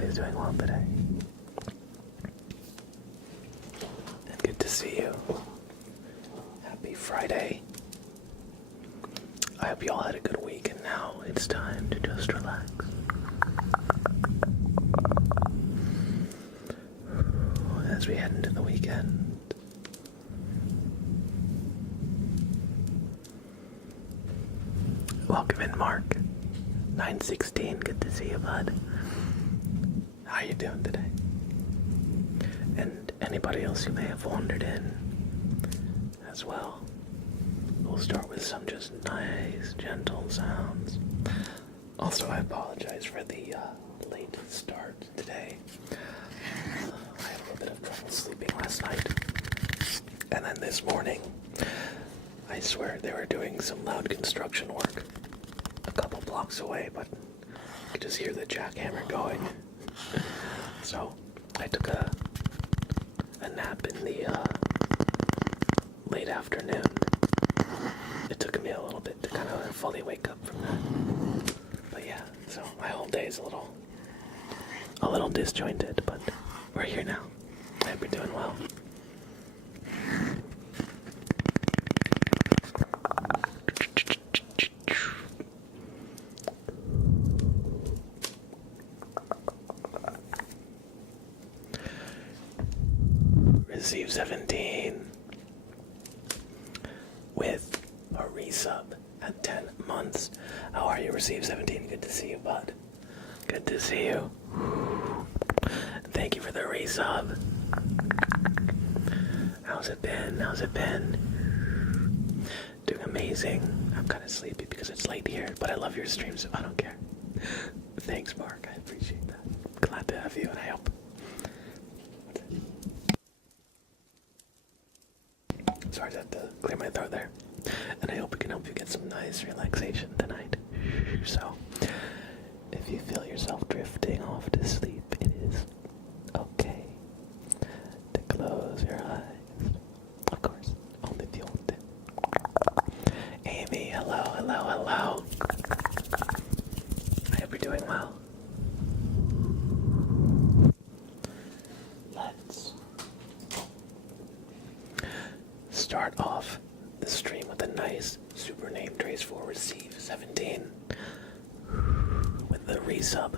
everybody's doing well today. And good to see you. Happy Friday. I hope you all had a good week, and now it's time to just relax. As we head into the weekend. Welcome in, Mark. 916, good to see you, bud. How you doing today? And anybody else who may have wandered in as well. We'll start with some just nice, gentle sounds. Also, I apologize for the late start today. I had a little bit of trouble sleeping last night. And then this morning, I swear they were doing some loud construction work a couple blocks away, but I could just hear the jackhammer going. So I took a nap in the late afternoon. It took me a little bit to kind of fully wake up from that. But yeah, so my whole day is a little disjointed, but we're here now. I hope you're doing well. Receive 17 with a resub at 10 months. How are you, Receive 17? Good to see you, bud. Good to see you. Thank you for the resub. How's it been? How's it been? Doing amazing. I'm kind of sleepy because it's late here, but I love your stream, so I don't care. Thanks, Mark. I appreciate that. Glad to have you, and I hope. Sorry, I had to clear my throat there. And I hope we can help you get some nice relaxation tonight. So, if you feel yourself drifting off to sleep, it is okay to close your eyes. Of course, only if you want to. Amy, hello, hello, hello. I hope you're doing well. Let's start off the stream with a nice super name trace for Receive 17 with the resub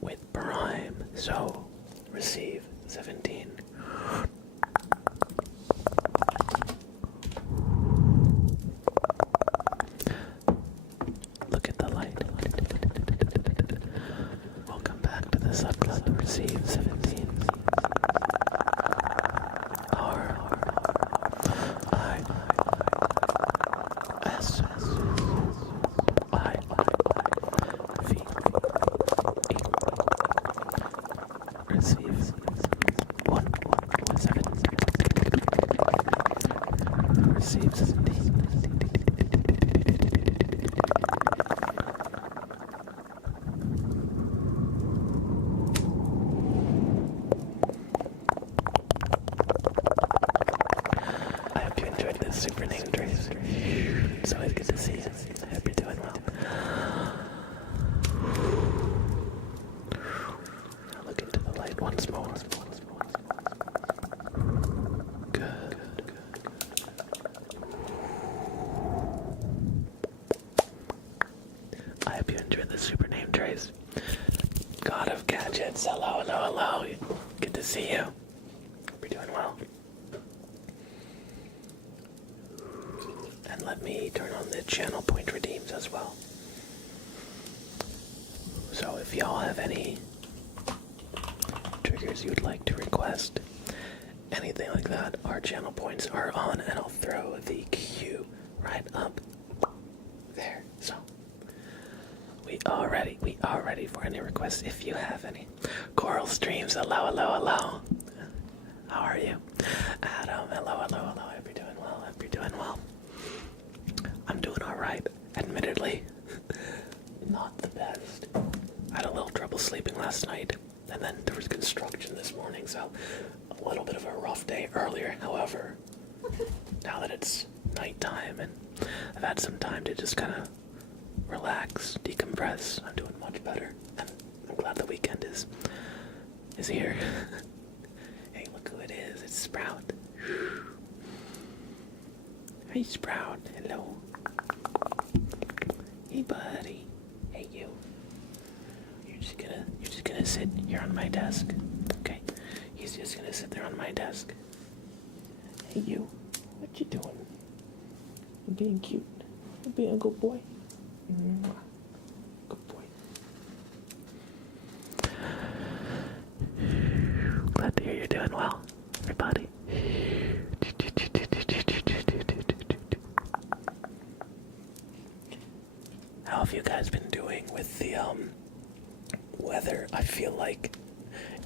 with Prime. So Receive 17. Look at the light. Welcome back to the sub club. Receive 17. Super name trace. It's always good to see you. I hope you're doing well. Now look into the light once more. Good. I hope you enjoyed the super name trace. God of Gadgets. Hello, hello, hello. Good to see you. Hope you're doing well. And let me turn on the channel point redeems as well. So if y'all have any triggers you'd like to request, anything like that, our channel points are on, and I'll throw the queue right up there. So we are ready for any requests if you have any. Coral Streams, hello, hello, hello. How are you? Adam, hello, hello, hello. I hope you're doing well. I hope you're doing well. I'm doing alright, admittedly. Not the best. I had a little trouble sleeping last night, and then there was construction this morning, so a little bit of a rough day earlier. However, now that it's nighttime and I've had some time to just kind of relax, decompress, I'm doing much better. And I'm glad the weekend is here. Hey, look who it is. It's Sprout. Hey, Sprout. Hello. Hey, buddy. Hey, you. You're just gonna sit here on my desk. Okay. He's just gonna sit there on my desk. Hey, you. What you doing? You're being cute. You're being a good boy. Good boy. Glad to hear you're doing well, everybody. How have you guys been doing with the weather? I feel like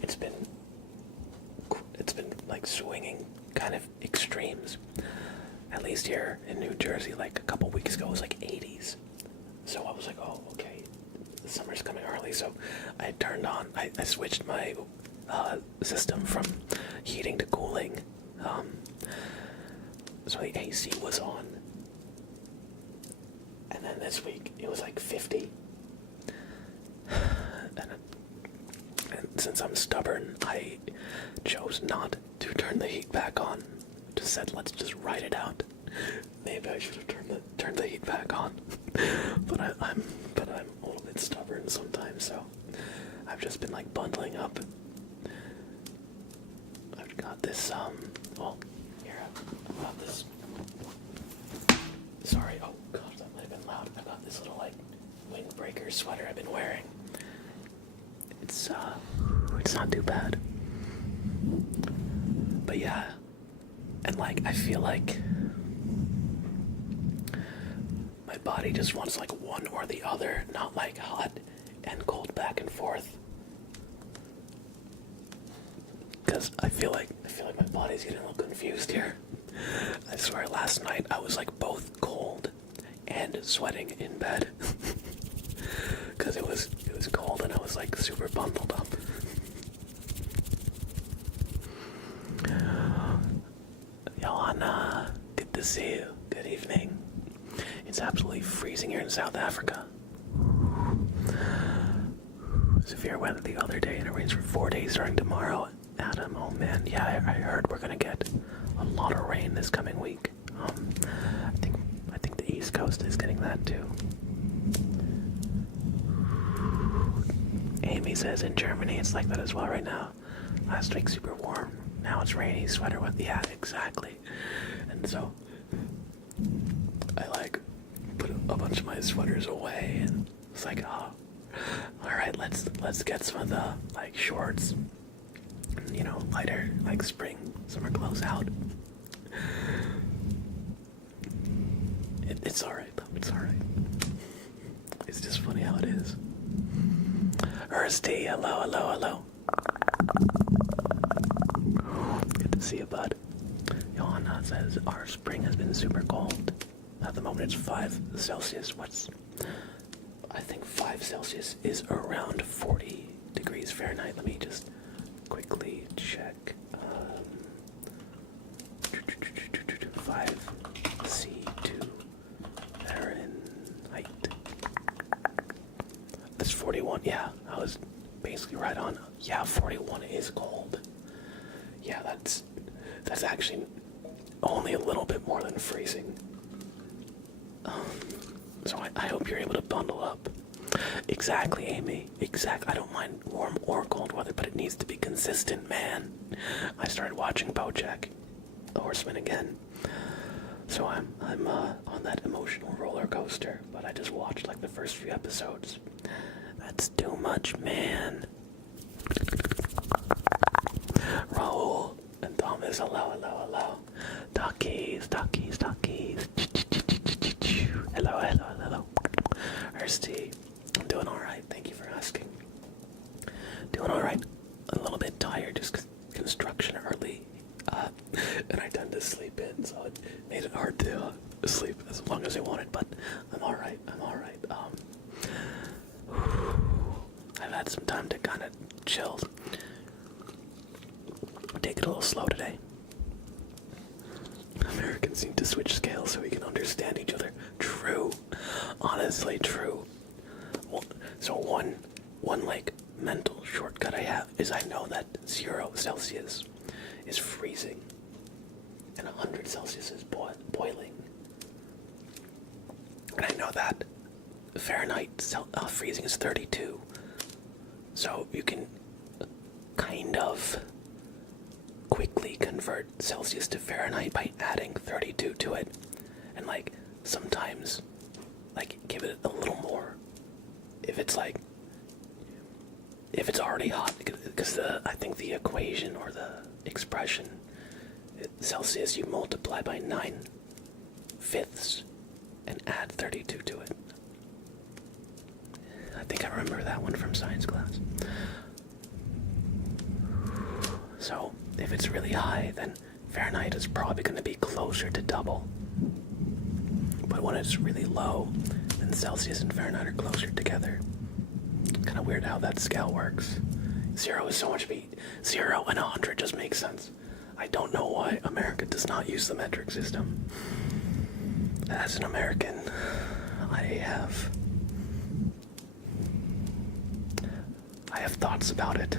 it's been like swinging kind of extremes. At least here in New Jersey, like a couple weeks ago, it was like 80s. So I was like, oh, okay, the summer's coming early. So I switched my system from heating to cooling. So the AC was on. And then this week, it was like 50. And since I'm stubborn, I chose not to turn the heat back on. Just said, let's just ride it out. Maybe I should have turned the heat back on. but I'm a little bit stubborn sometimes, so I've just been like bundling up. I've got this here I've got this. Sorry, oh god, that might have been loud. I've got this little like windbreaker sweater I've been wearing. It's not too bad. But yeah, and like I feel like my body just wants like one or the other, not like hot and cold back and forth. Because I feel like my body's getting a little confused here. I swear last night I was like both cold and sweating in bed. Because it was cold and I was like super bundled up. Johanna, good to see you. Good evening. It's absolutely freezing here in South Africa. Severe weather the other day and it rains for 4 days starting tomorrow. Adam, oh man, yeah, I heard we're gonna get a lot of rain this coming week. I think the East Coast is getting that too. Amy says in Germany it's like that as well right now. Last week super warm. Now it's rainy, sweater weather. Yeah, exactly. And so I like put a bunch of my sweaters away and it's like, oh, all right, let's get some of the like shorts, you know, lighter like spring summer clothes out. It's all right though. It's all right. It's just funny how it is. Ersty, hello. Good to see you, bud. Johanna says our spring has been super cold. At the moment it's 5 Celsius. I think 5 Celsius is around 40 degrees Fahrenheit. Let me just quickly check. 5 C2 Fahrenheit. That's 41. Yeah, I was basically right on. Yeah, 41 is cold. Yeah, that's actually only a little bit more than freezing. So I hope you're able to bundle up. Exactly, Amy. Exactly. I don't mind warm or cold weather, but it needs to be consistent, man. I started watching BoJack Horseman again, so I'm on that emotional roller coaster. But I just watched like the first few episodes. That's too much, man. Raul and Thomas, hello. Duckies. Hello. Ersty, I'm doing alright, thank you for asking. Doing alright, a little bit tired, just 'cause construction early, and I tend to sleep in, so it made it hard to sleep as long as I wanted, but I'm alright. I've had some time to kind of chill, take it a little slow today. Americans need to switch scales so we can understand each other. True. Honestly, true. Well, so one like mental shortcut I have is I know that 0 Celsius is freezing and 100 Celsius is boiling. And I know that Fahrenheit freezing is 32. So you can kind of quickly convert Celsius to Fahrenheit by adding 32 to it. And like sometimes like give it a little more. If it's already hot, because I think the equation or the expression, Celsius, you multiply by 9/5 and add 32 to it. I think I remember that one from science class. So, if it's really high, then Fahrenheit is probably going to be closer to double. But when it's really low, then Celsius and Fahrenheit are closer together. Kind of weird how that scale works. 0 is so much beat. 0 and 100 just makes sense. I don't know why America does not use the metric system. As an American, I have thoughts about it.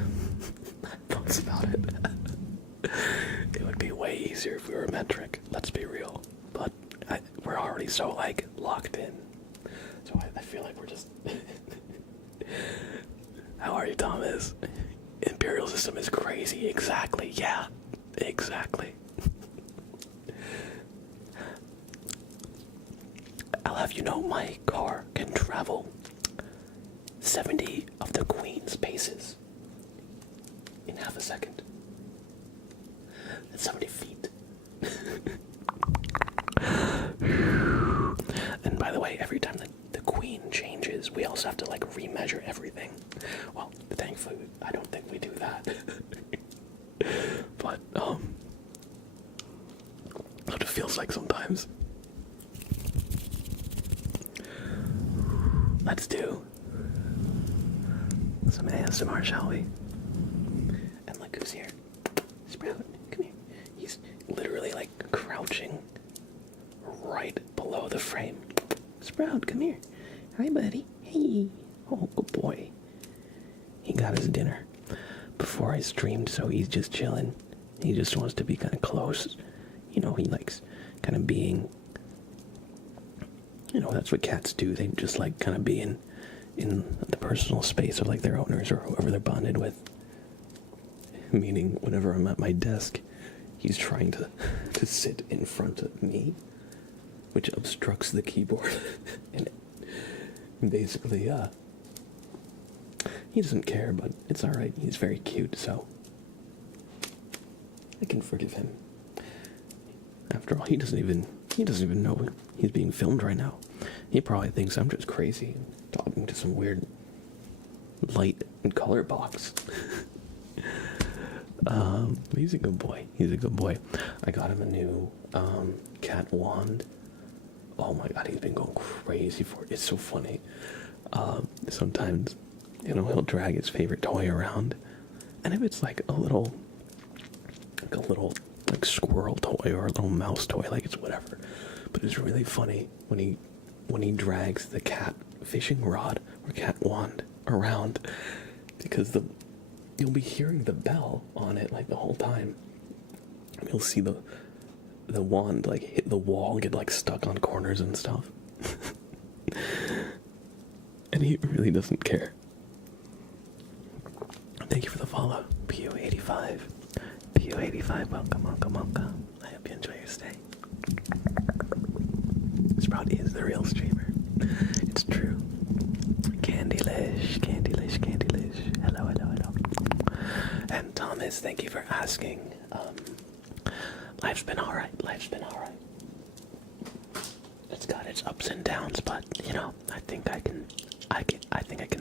It would be way easier if we were metric, let's be real. But we're already so, like, locked in. So I feel like we're just... How are you, Thomas? Imperial system is crazy. Exactly, yeah. Exactly. I'll have you know my car can travel 70 of the Queen's paces in half a second. That's 70 feet. And by the way, every time the Queen changes, we also have to like remeasure everything. Well, thankfully, I don't think we do that. But, that's what it feels like sometimes. Let's do some ASMR, shall we? And look who's here. Sprout, come here. He's literally like crouching right below the frame. Sprout, come here. Hi, buddy. Hey. Oh, good boy. He got his dinner before I streamed, so he's just chilling. He just wants to be kind of close. You know, he likes kind of being... You know, that's what cats do. They just like kind of be in the personal space of like their owners or whoever they're bonded with. Meaning, whenever I'm at my desk, he's trying to sit in front of me, which obstructs the keyboard. And basically, he doesn't care, but it's alright. He's very cute, so I can forgive him. After all, he doesn't even know he's being filmed right now. He probably thinks I'm just crazy talking to some weird light and color box. He's a good boy. He's a good boy. I got him a new cat wand. Oh my god, he's been going crazy for it. It's so funny. Sometimes, you know, he'll drag his favorite toy around, and if it's like a little like squirrel toy or a little mouse toy, like it's whatever. But it's really funny when he drags the cat fishing rod or cat wand around, because you'll be hearing the bell on it like the whole time. You'll see the wand like hit the wall, get like stuck on corners and stuff. And he really doesn't care. Thank you for the follow, PU85. PU85, welcome. I hope you enjoy your stay. Sprout is the real streamer. It's true. Candylish. Hello. And Thomas, thank you for asking. Life's been alright. It's got its ups and downs, but you know, I think I can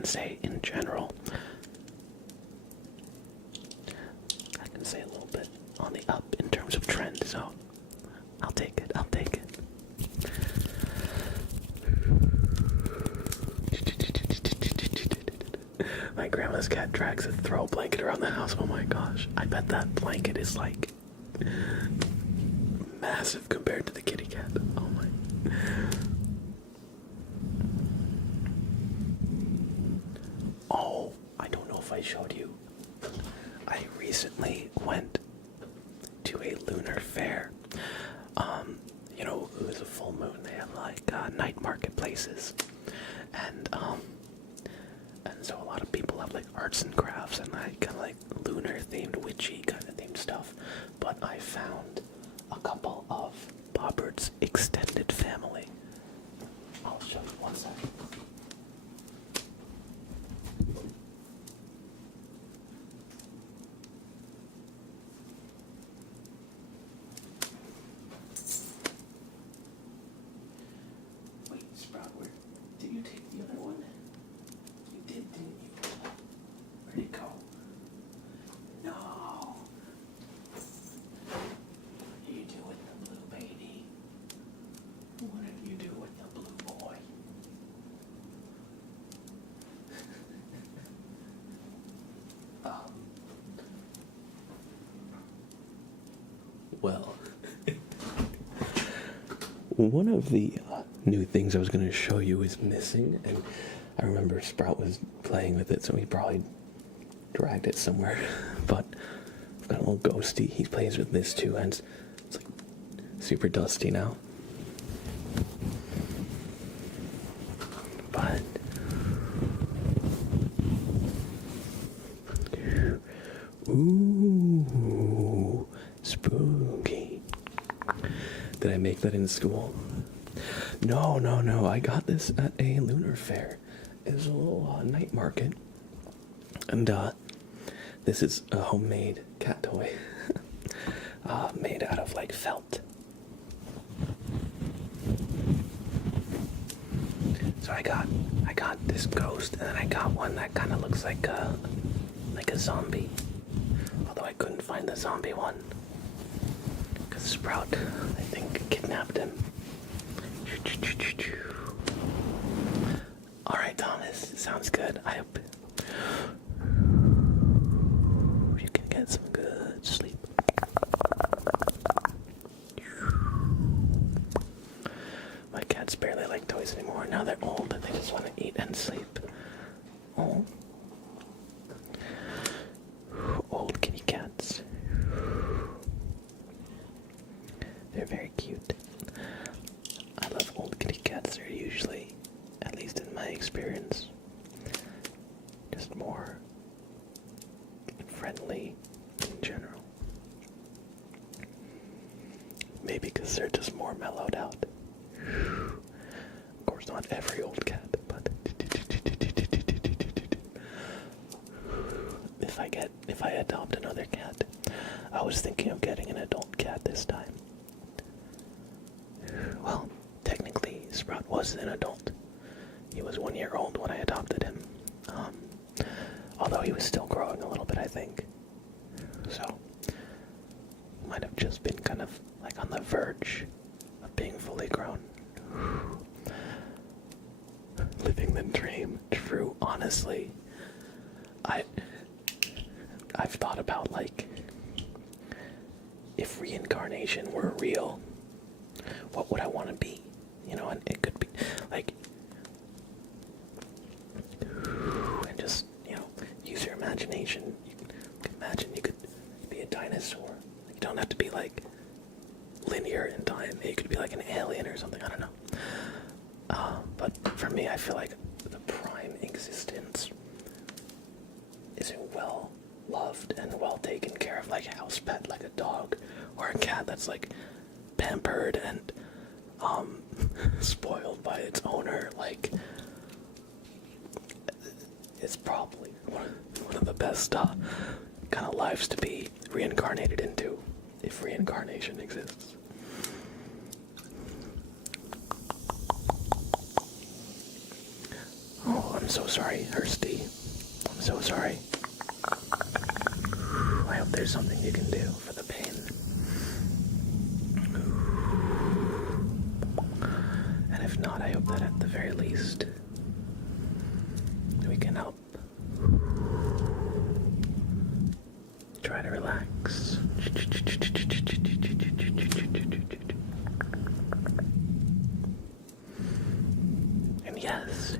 say in general, I can say a little bit on the up in terms of trend, so I'll take it. My grandma's cat drags a throw blanket around the house. Oh my gosh. I bet that blanket is like massive compared to the kitty cat. Oh my. Oh, I don't know if I showed you. I recently went to a lunar fair. It was a full moon. They have like night marketplaces, and so a lot of people have like arts and crafts and like kind of like lunar themed, witchy kind of themed stuff. But I found a couple of Bobbert's extended family. I'll show you one second. Wait, Sprout, where did you take the other one? You did, didn't you? Where'd it go? No. What do you do with the blue baby? What did you do with the blue boy? Well, one of the new things I was going to show you is missing, and I remember Sprout was playing with it, so he probably dragged it somewhere. But I've got a little ghosty. He plays with this too, and it's like super dusty now. But ooh, spooky. Did I make that in school? No. I got this at a lunar fair. It was a little night market. And this is a homemade cat toy. Made out of like felt. So I got this ghost, and then I got one that kind of looks like a zombie. Although I couldn't find the zombie one. Because Sprout, I think, kidnapped him. Alright, Thomas, sounds good. I hope you can get some good sleep. My cats barely like toys anymore. Now they're old and they just want to eat and sleep. Oh. Old kitty cats. They're very cute. I love old kitty cats. They're usually, at least in my experience, just more friendly in general. Maybe because they're just more mellowed out. Of course, not every old cat, but if I adopt another cat, I was thinking of getting an adult cat this time. Well, technically, Sprout was an adult. He was 1 year old when I adopted him. Although he was still growing a little bit, I think. So, might have just been kind of like on the verge of being fully grown. Living the dream. True, honestly. I've thought about, like, if reincarnation were real, what would I want to be? And it could be, like, and just, use your imagination. You can imagine you could be a dinosaur. You don't have to be, like, linear in time. You could be, like, an alien or something, I don't know. But for me, I feel like the prime existence is a well-loved and well-taken care of, like, house pet, like a dog or a cat that's, like, pampered and spoiled by its owner. Like, it's probably one of the best kind of lives to be reincarnated into, if reincarnation exists. Oh, I'm so sorry, Hursty. I'm so sorry. I hope there's something you can do for the pain. And if not, I hope that at the very least we can help try to relax. And yes,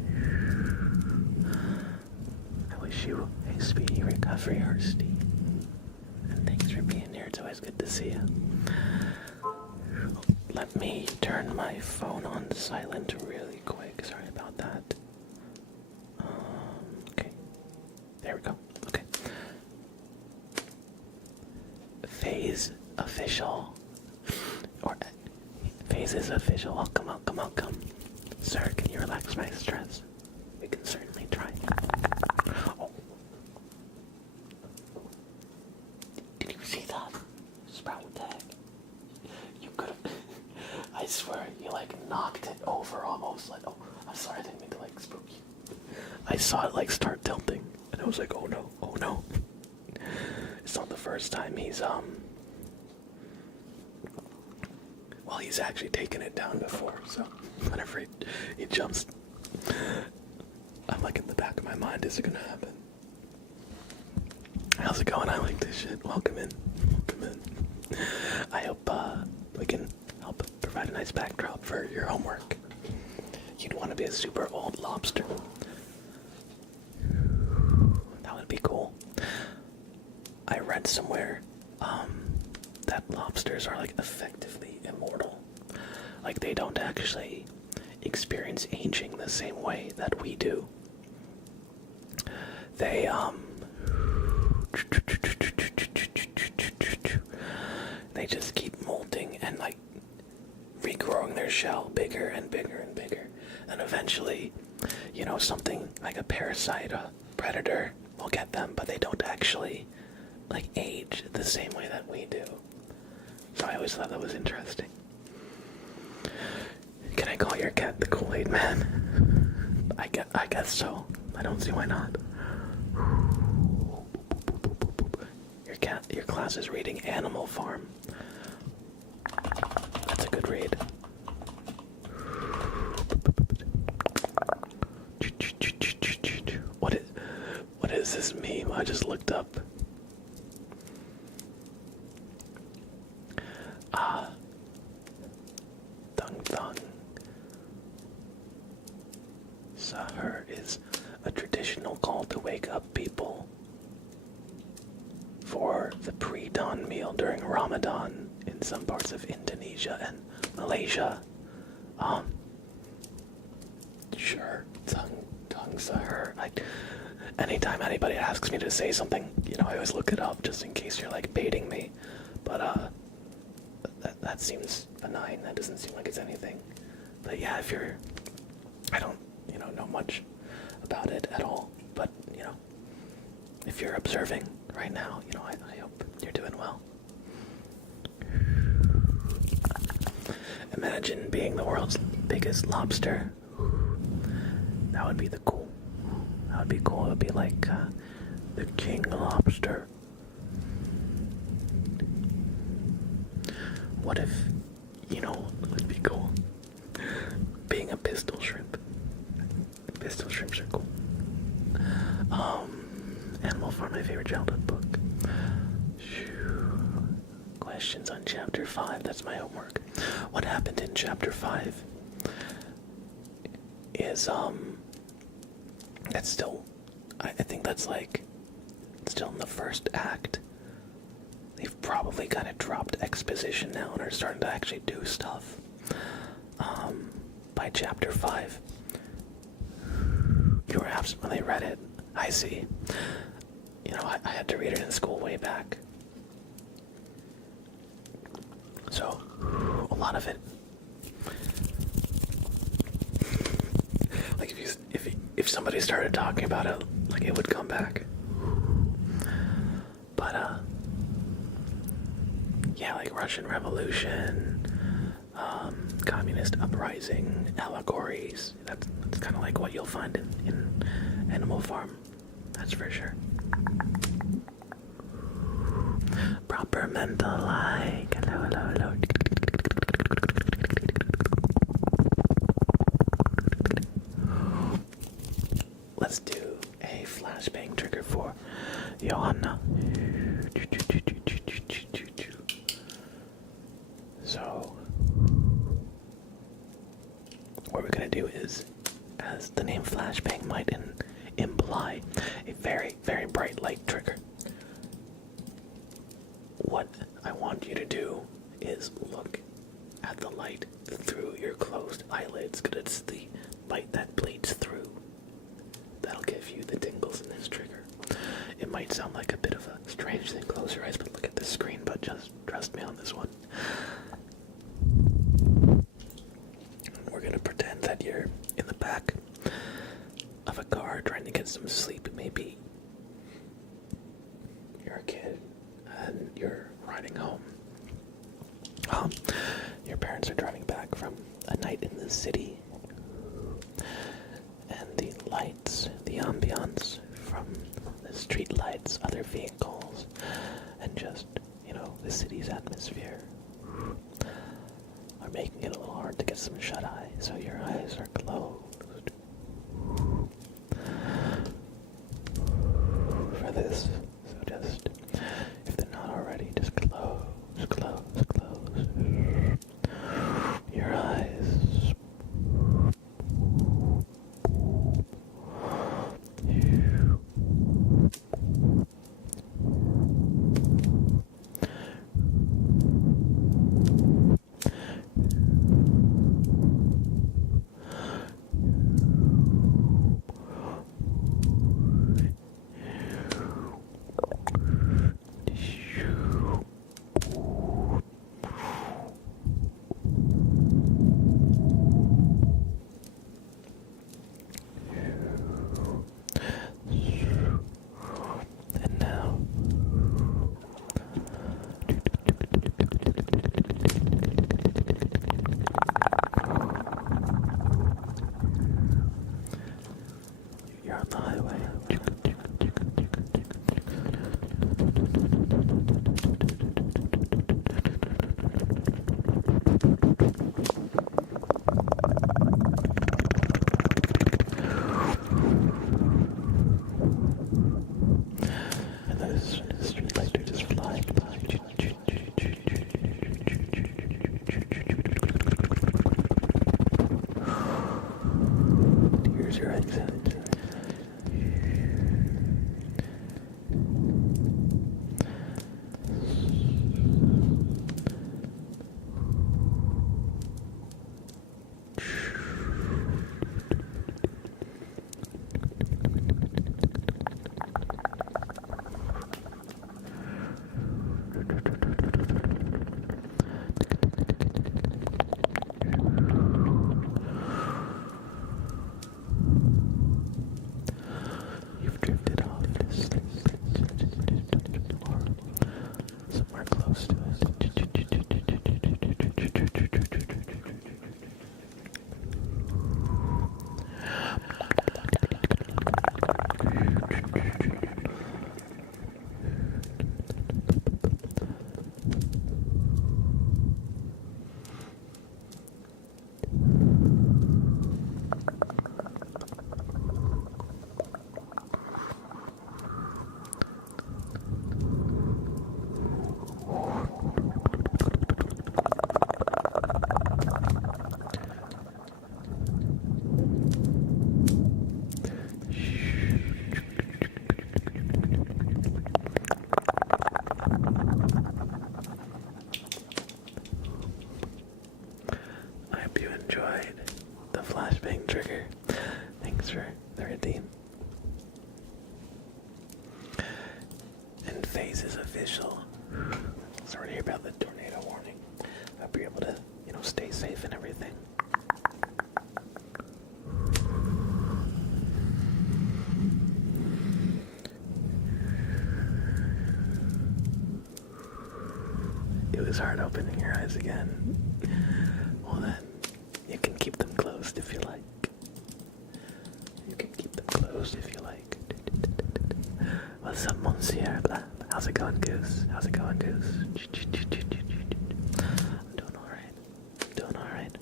I wish you a speedy for your Steve. And thanks for being here. It's always good to see you. Let me turn my phone on silent really quick. Sorry about that. Okay. There we go. Okay. Phase official. Or Phase is official. Welcome, welcome, welcome. Sir, can you relax my stress? We can certainly try. Oh. Did you see that? Sprout tag. You could have. I swear, you like knocked it over almost. Like, oh, I'm sorry, I didn't mean to like spook you. I saw it like start tilting, and I was like, oh no, oh no. It's not the first time he's well, he's actually taken it down before, so whenever he jumps, I'm like in the back of my mind, is it gonna happen? How's it going? I like this shit. Welcome in. Welcome in. I hope we can help provide a nice backdrop for your homework. You'd want to be a super old lobster. That would be cool. I read somewhere that lobsters are like effectively immortal. Like they don't actually experience aging the same way that we do. They they just keep molting and like regrowing their shell bigger and bigger and bigger, and eventually, you know, something like a parasite, a predator will get them, but they don't actually like age the same way that we do. So I always thought that was interesting. Can I call your cat the Kool-Aid Man? I guess so. I don't see why not. Your class is reading Animal Farm. That's a good read. What is this meme? I just looked up. Thung Thung. Sahur is a traditional call to wake up people for the pre-dawn meal during Ramadan in some parts of Indonesia and Malaysia. Sure, Tung Sahur. Anytime anybody asks me to say something, you know, I always look it up just in case you're like baiting me. But that seems benign. That doesn't seem like it's anything. But yeah, if you're, I don't, you know much about it at all. But you know, if you're observing right now, you know, I hope you're doing well. Imagine being the world's biggest lobster. That would be the cool. That would be cool. It would be like the king lobster. What if, you know, it would be cool being a pistol shrimp. Pistol shrimps are cool. Animal Farm, my favorite childhood book. Questions on chapter 5, that's my homework. What happened in chapter 5 is, that's still, I think that's like, still in the first act. They've probably kind of dropped exposition now and are starting to actually do stuff. By chapter 5. You were absent when they read it. I see. You know, I had to read it in school way back. So, a lot of it. Like if somebody started talking about it, like it would come back. But yeah, like Russian Revolution, communist uprising, allegories. That's kind of like what you'll find in Animal Farm. That's for sure. Proper mental like. Hello, hello, hello. Let's do a flashbang trigger for Johanna. So, what we're gonna do is, as the name flashbang might imply, a very, very bright light trigger. what I want you to do is look at the light through your closed eyelids, because it's the light that bleeds through that'll give you the tingles in this trigger. It might sound like a bit of a strange thing, close your eyes, but look at the screen, but just trust me on this one. We're gonna pretend that you're in the back of a car trying to get some sleep. Maybe you're a kid and you're riding home. Your parents are driving back from a night in the city, and the lights, the ambiance from the street lights, other vehicles, and just, the city's atmosphere are making it a little hard to get some shut-eye, so your eyes are closed. For this, so just, if they're not already, just close your eyes. You're on the highway. And those street lights are just flying by. Here's your exit. You've drifted off to sleep, or somewhere close to it. I hope you enjoyed the flashbang trigger. Thanks for the redeem. And phase is official. Sorry to hear about the tornado warning. I hope you're able to, stay safe and everything. It was hard opening your eyes again. Well then, you can keep them closed if you like. You can keep them closed if you like. What's up, Monsieur? How's it going, Goose? How's it going, Goose? I'm doing alright. Doing alright.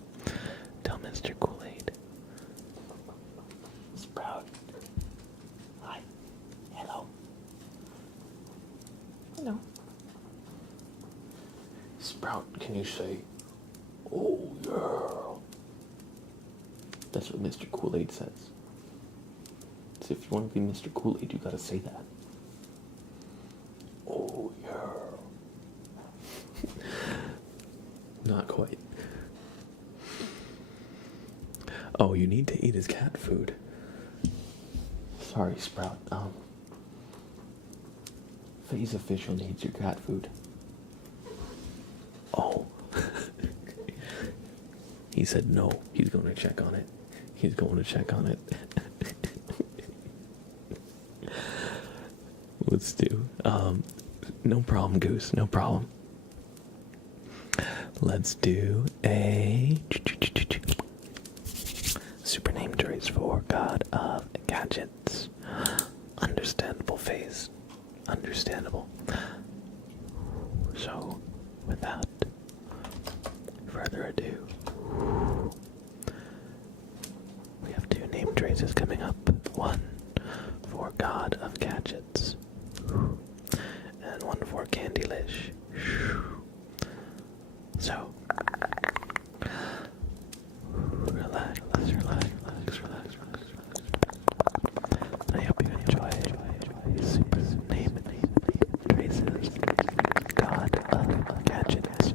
Tell Mr. Kool-Aid. Sprout. Hi. Hello. Hello. Sprout, can you say, "Oh yeah"? That's what Mr. Kool-Aid says. So if you want to be Mr. Kool-Aid, you gotta say that. Oh yeah. Not quite. Oh, you need to eat his cat food. Sorry, Sprout. Phase official needs your cat food. Oh. He said no. He's going to check on it. He's going to check on it. Let's do. No problem, Goose. No problem. Let's do a super name choice for God of Gadgets. Understandable face. Understandable. So, without further ado, we have two name traces coming up. One for God of Gadgets, and one for Candylish. So, relax. I hope you enjoy super name traces. God of Gadgets.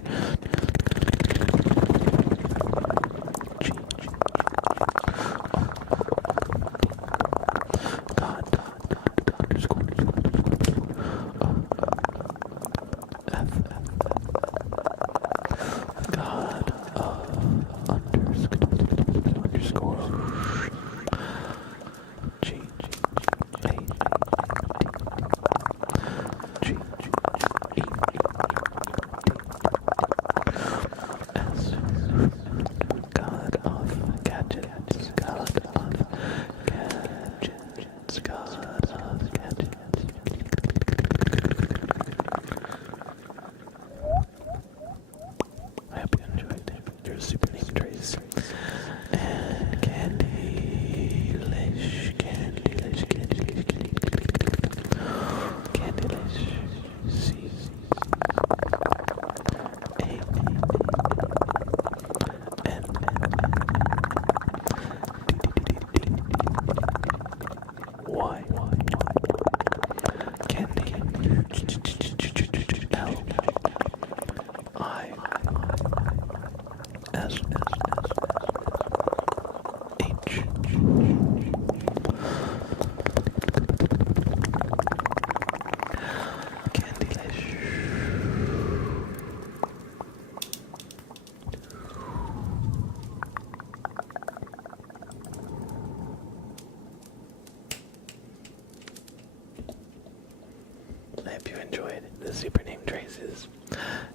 I hope you enjoyed the super name traces.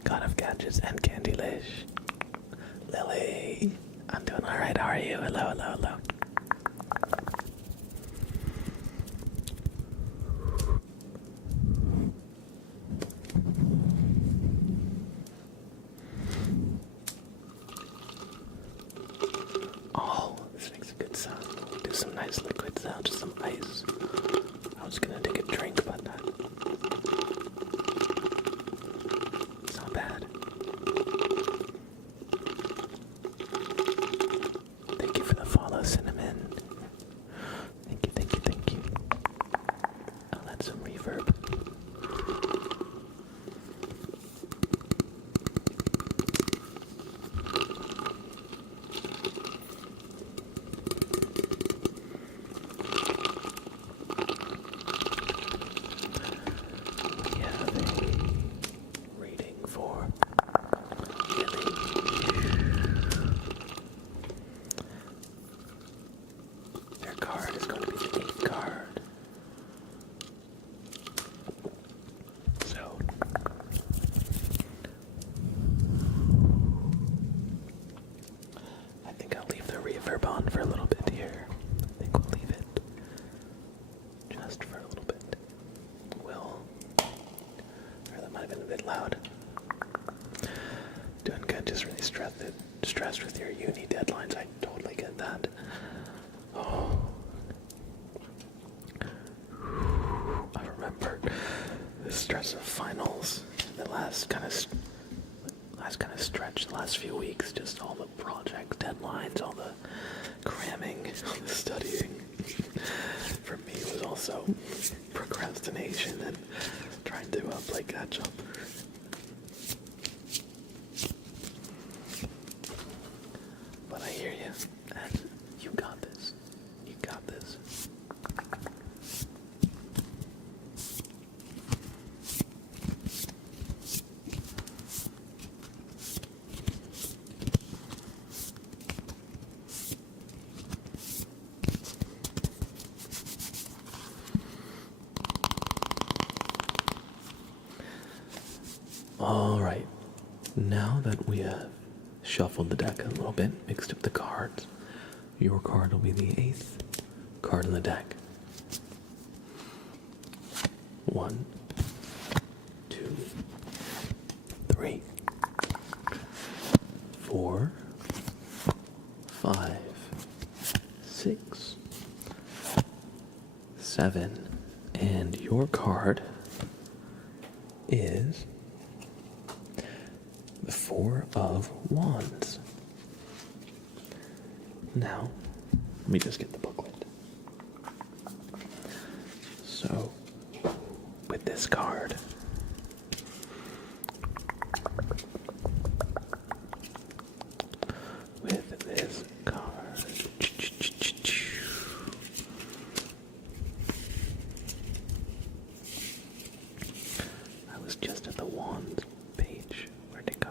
God of Gadgets and Candylish. Lily, I'm doing alright. How are you? Hello. Oh, this makes a good sound. Do some nice liquid sound, just some ice. I was gonna take a drink, but it's not bad. Thank you for the follow, Cinnamon. Thank you. I'll add some reverb. We have a reading for Lily. Their card is going to be the 8th card. So, I think I'll leave the reverb on for a little bit here. I think we'll leave it just for a little bit. Or that might have been a bit loud. Doing good, just really stressed with your uni deadlines. I totally get that. Oh. I remember the stress of finals, the last kind of stretch, the last few weeks, just all the project deadlines, all the cramming, all the studying. For me, it was also procrastination and trying to play catch up. Alright, now that we have shuffled the deck a little bit, mixed up the cards, your card will be the 8th card in the deck. 1, 2, 3, 4, 5, 6, 7, and your card is the 4 of Wands. Now, let me just get the booklet. So, with this card, I was just at the Wands page. Where'd it go?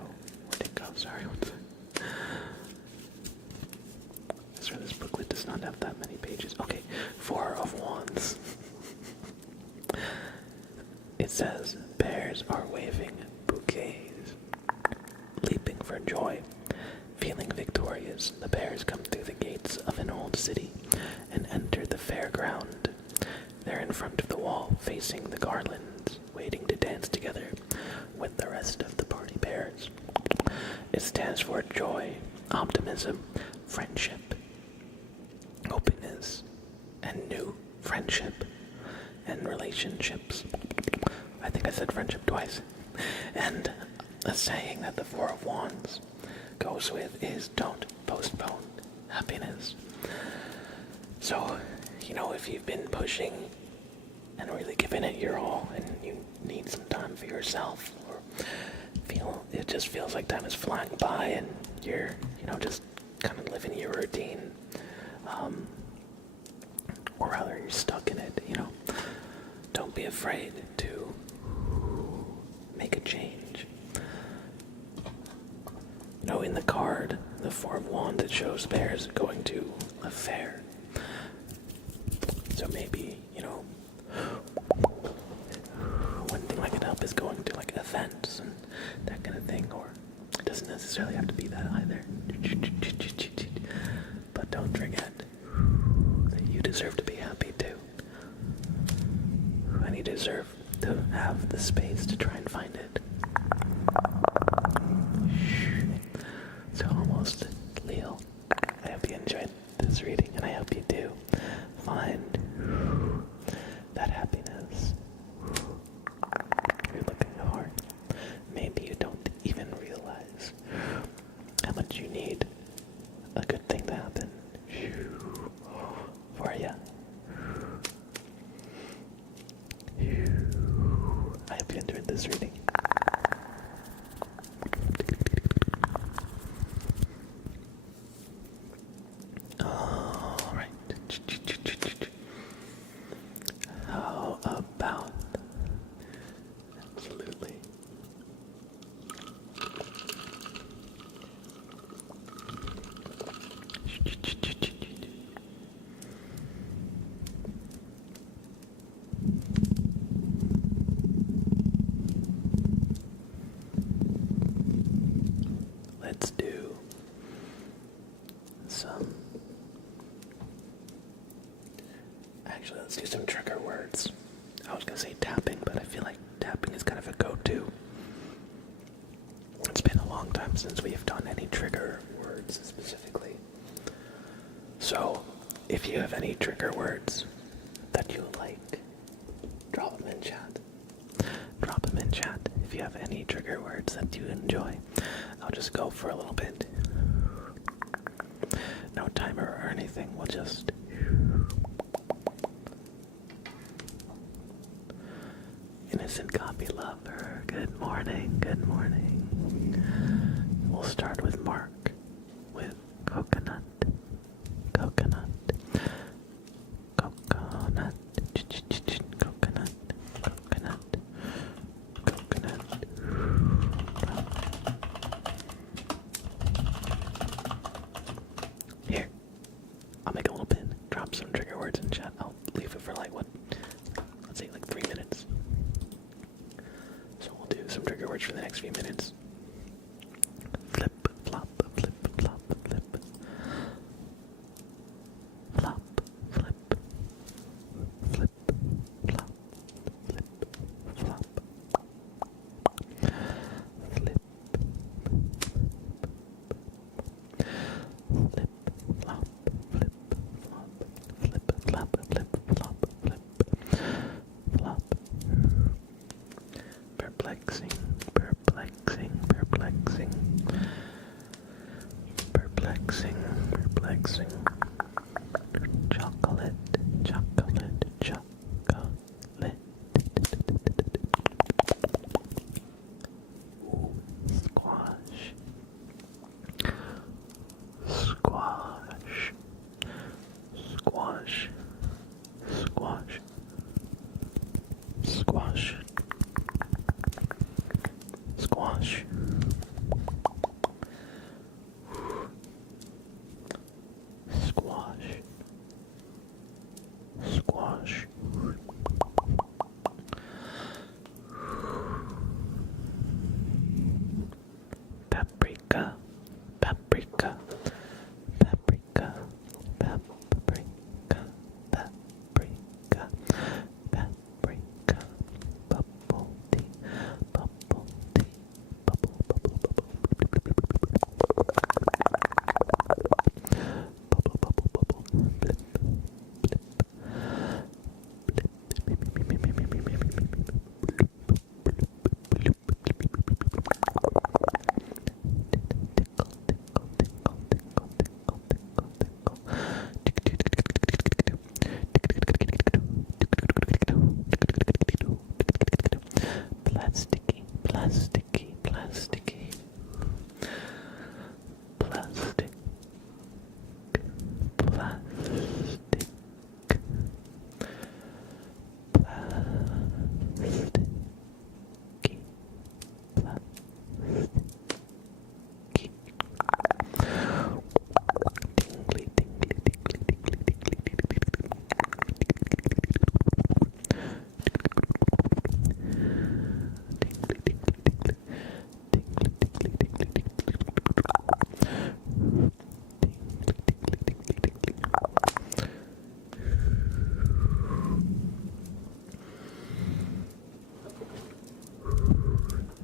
Sorry, one second. I swear this booklet does not have that many pages. Okay, 4 of Wands. It says, bears are waving bouquets, leaping for joy. Feeling victorious, the bears come through the gates of an old city and enter the fairground. They're in front of the wall, facing the garlands, waiting to dance together with the rest of the party bears. It stands for joy, optimism, friendship, openness, and new friendship and relationships. I think I said friendship twice. And a saying that the 4 of Wands goes with is don't postpone happiness. So, if you've been pushing and really giving it your all and you need some time for yourself, or it just feels like time is flying by and you're, just kind of living your routine, or rather you're stuck in it, don't be afraid to make a change. In the card, the 4 of Wands, it shows bears going to a fair. So maybe, one thing that could help is going to events and that kind of thing, or it doesn't necessarily have to be that either. But don't forget that you deserve to be happy too. And you deserve to have the space to try and find it. So almost, Leo. I hope you enjoyed this reading, and I hope you do find that happiness. You're looking hard. Maybe you don't even realize how much you need a good thing to happen for you. I hope you enjoyed this reading. Alright. How about... Absolutely. Let's do some... Actually, let's do some trigger words. I was gonna say tapping, but I feel like tapping is kind of a go-to. It's been a long time since we've done any trigger words specifically. So, if you have any trigger words that you like, drop them in chat. Drop them in chat if you have any trigger words that you enjoy. I'll just go for a little bit. No timer or anything, we'll just... Innocent copy lover, good morning, good morning. We'll start with Mark, with coconut, coconut, coconut, coconut, coconut, coconut. Here, I'll make a little pin, drop some trigger words in chat. I'll leave it for let's say 3 minutes. So we'll do some trigger words for the next few minutes. Flip, flop, flip, flop, flip. Flop, flip, flip, flop, flip, flop. Flip, flip, flop, flip, flop, flip, flop, flip, flop, flip, flop. Perplexing, perplexing, perplexing, perplexing, perplexing. Chocolate, chocolate, chocolate. Ooh, squash, squash, squash, squash, squash, squash. Squash, squash. Paprika, paprika, paprika, paprika, paprika, paprika, bubble tea, bubble tea, bubble, bubble, bubble, bubble, bubble, bubble, blip, blip, plasticky, plasticky, plasticky, plastic, plastic, plastic, tingly, tingly, tingly, tingly, tingly, tingly,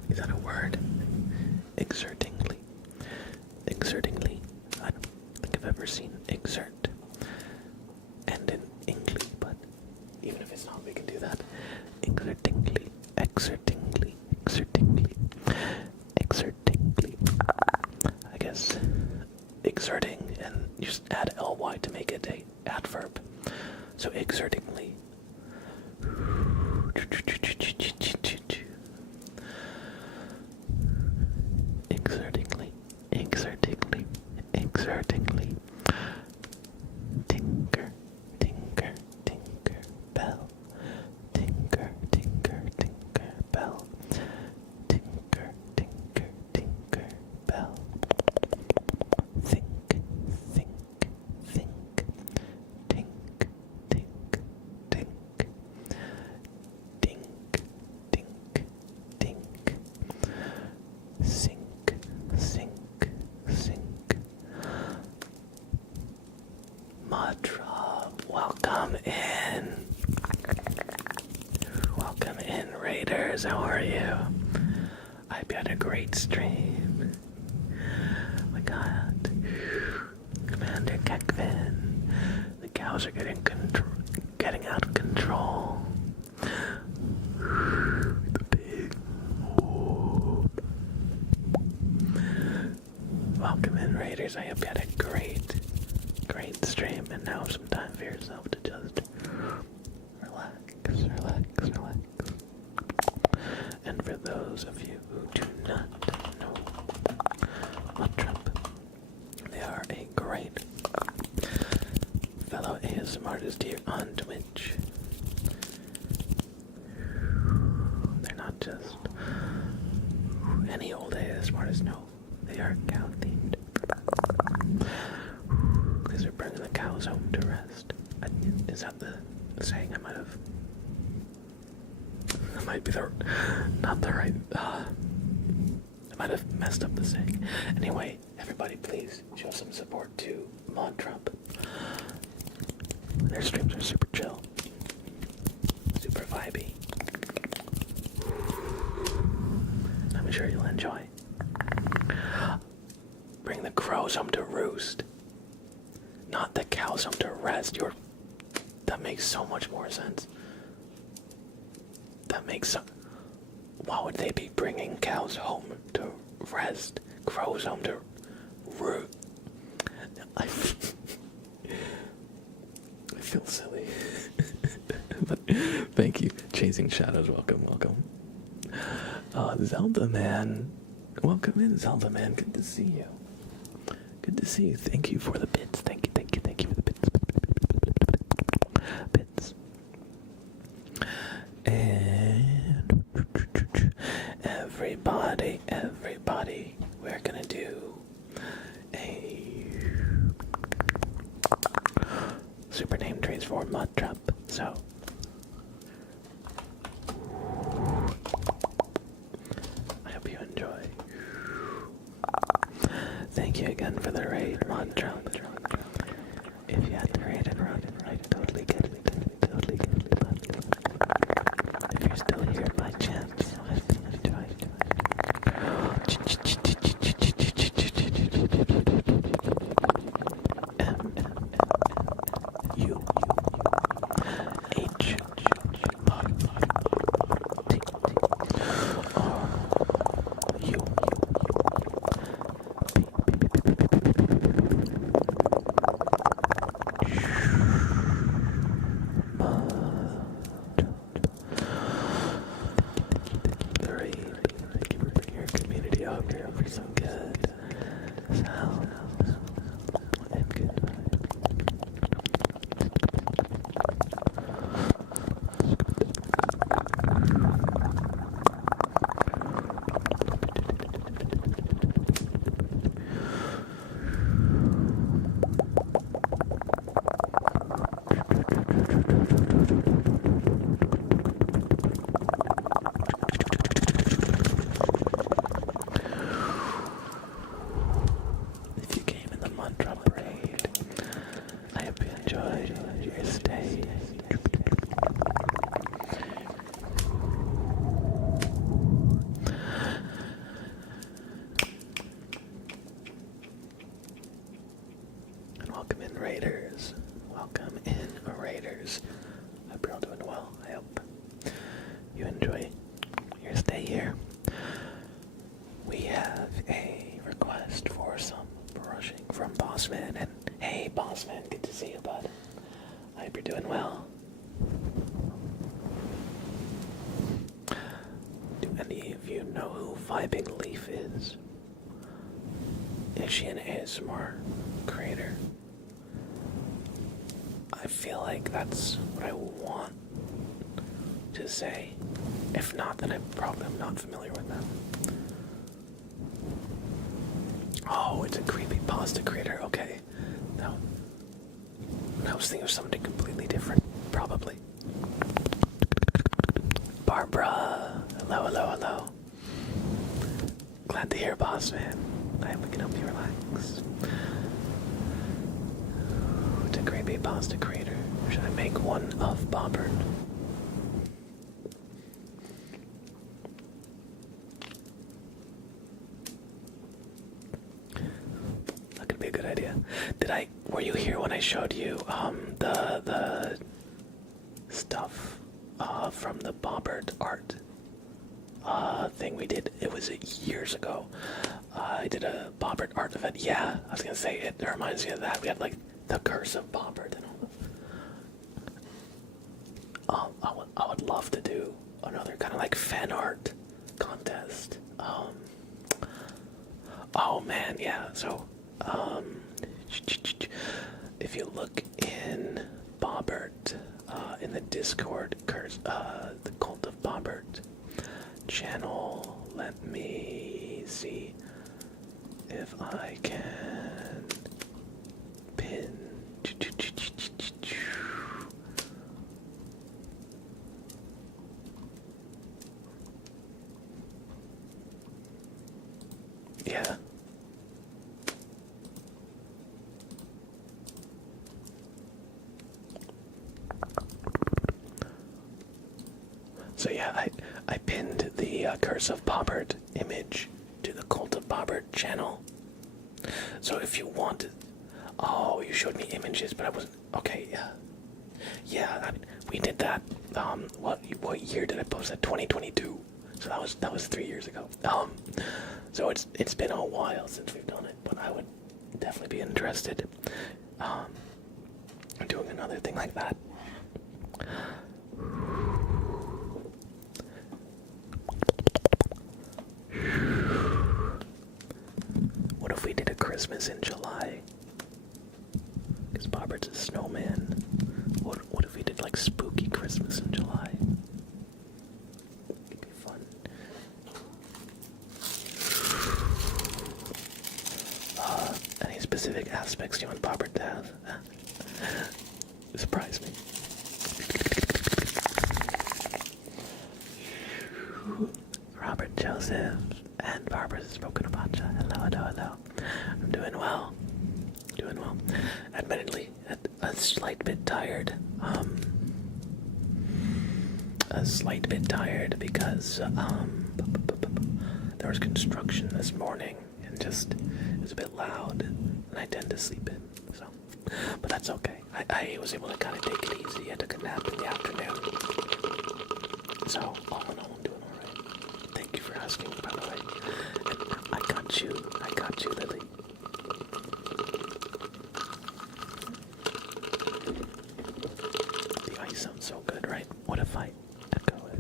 Is that a word? Exertingly. Exertingly. I don't think I've ever seen exert. And in English, but even if it's not, we can do that. Exertingly. Exertingly. Exertingly. Exertingly. I guess exerting, and you just add ly to make it a adverb. So exertingly. Exertingly, exertingly, exertingly. Tinker, tinker, tinker, bell. Tinker, tinker, tinker, bell. Tinker, tinker, tinker, bell. Think, think, think. Tink, tink, tink. Dink, dink, dink. Sink, sink, sink. Mudrop, welcome in. Welcome in, Raiders. How are you? I hope you had a great stream. We got Commander Kekvin. The cows are getting out of control. The pig. Welcome in, Raiders. I hope you had a great stream, and now some time for yourself to just relax, relax, relax. And for those of you who do not know Mudrop, they are a great fellow ASMR artist here on Twitch. They're not just any old ASMR artist, no. They are cow themed. Because they're bringing the cows home to rest. Is that the saying? That might be not the right might have messed up the saying. Anyway, everybody please show some support to Mod Trump. Their streams are super chill. Super vibey. I'm sure you'll enjoy. Bring the crows home to roost. Not the cows home to rest. That makes so much more sense. Why would they be bringing cows home to rest? Crows home to roost. I feel silly. But thank you. Chasing Shadows, welcome. Zelda Man. Welcome in, Zelda Man. Good to see you. Good to see you. Thank you for the bits. Thank you for the bits. Bits. And everybody, we're gonna do a super name trace for Mud Trump. So I hope you enjoy. Thank you again for the raid, Mud Trump. If you had to raid and run, I totally get it. Totally get it. But if you're still here by chance, I hope you enjoy. Raiders. Hope you're all doing well. I hope you enjoy your stay here. We have a request for some brushing from Bossman. And hey, Bossman, good to see you, bud. I hope you're doing well. Do any of you know who Vibing Leaf is? Is she an ASMR creator? I feel like that's what I want to say. If not, then I probably am not familiar with them. Oh, it's a creepypasta creator. Okay. No. I was thinking of something completely different. Probably. Barbara. Hello. Glad to hear, boss man. I hope we can help you relax. It's a creepypasta creator. Should I make one of Bobbert? That could be a good idea. Were you here when I showed you the stuff from the Bobbert art thing we did? It was years ago. I did a Bobbert art event. Yeah, I was gonna say it reminds me of that. We had like the Curse of Bobbert and all of. I would love to do another kind of like fan art contest. Oh man, yeah. So if you look in Bobbert in the Discord, the Cult of Bobbert channel, let me see if I can pin. Yeah. So yeah, I pinned the Curse of Bobbert image to the Cult of Bobbert channel. So if you want, oh, you showed me images, but I wasn't. Okay, yeah, yeah. I mean, we did that. What year did I post that? 2022. So that was 3 years ago. So it's been a while since we've done it, but I would definitely be interested in doing another thing like that. What if we did a Christmas in July? Because Bobbert's a snowman. What if we did like spooky Christmas in July? It'd be fun. Any specific aspects you want Bobbert to have? Surprise me. Robert Joseph and Barbara's spoken about you. Hello, hello, hello. I'm doing well. Doing well. Admittedly, a slight bit tired. A slight bit tired because there was construction this morning and just it was a bit loud, and I tend to sleep in. So, but that's okay. I was able to kind of take it easy. I took a nap in the afternoon. So, all in all, I'm doing alright. Thank you for asking, by the way. And I got you, Lily. The ice sounds so good, right? What if I echo it?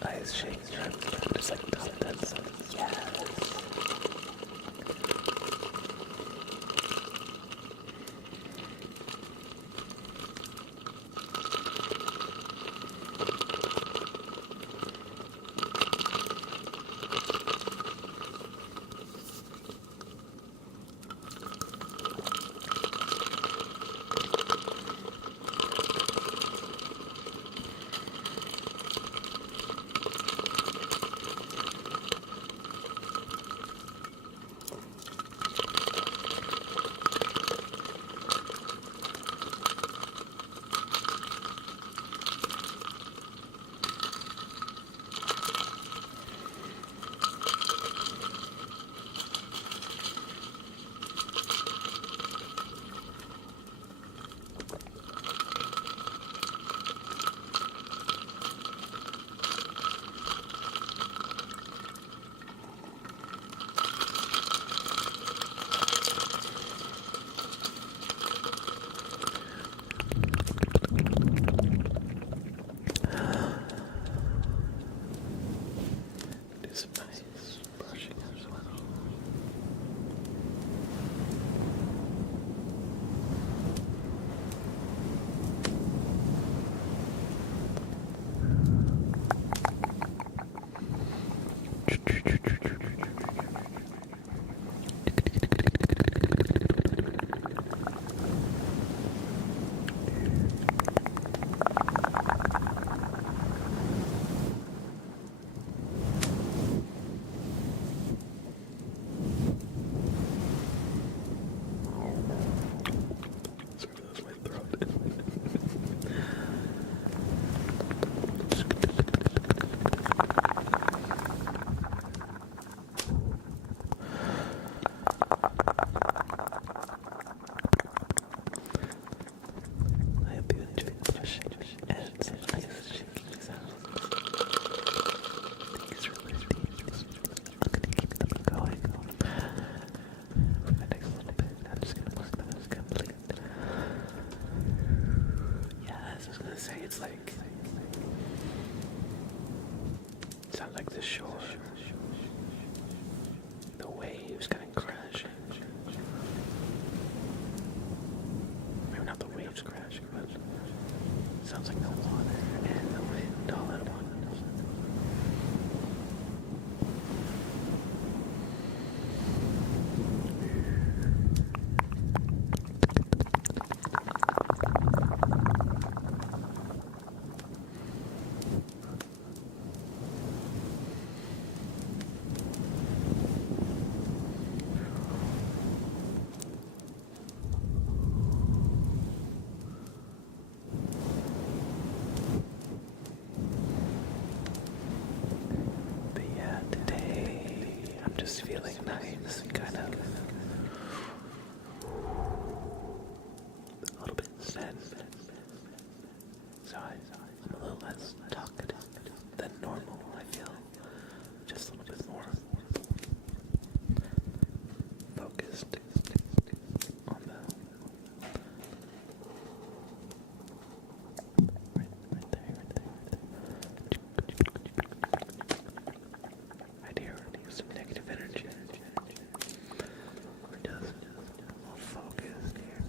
Ice shakes, just like that. Yes. sounds like the shore. The waves kind of crashing. Maybe not the waves crashing, but it sounds like the water and the wind all at once. Just feeling nice and kind of a little bit zen. So I'm a little less talkative than normal. I feel just a little bit more focused on the right there. Right here, some negative energy. Or just more focused here.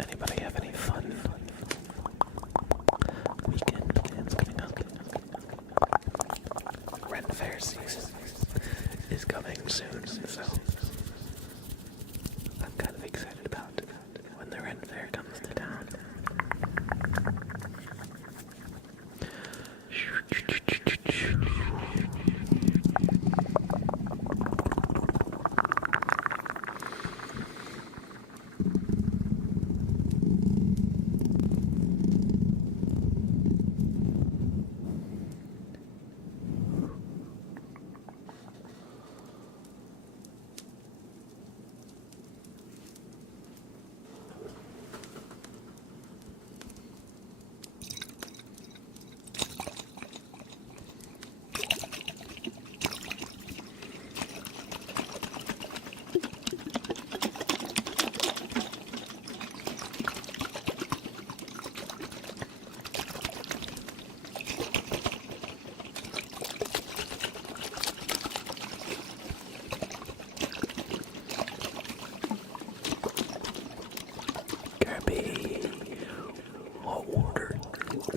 Anybody have any fun weekend plans coming up? Ren Fair season is coming soon, so I'm kind of excited about when the Ren Fair comes to town.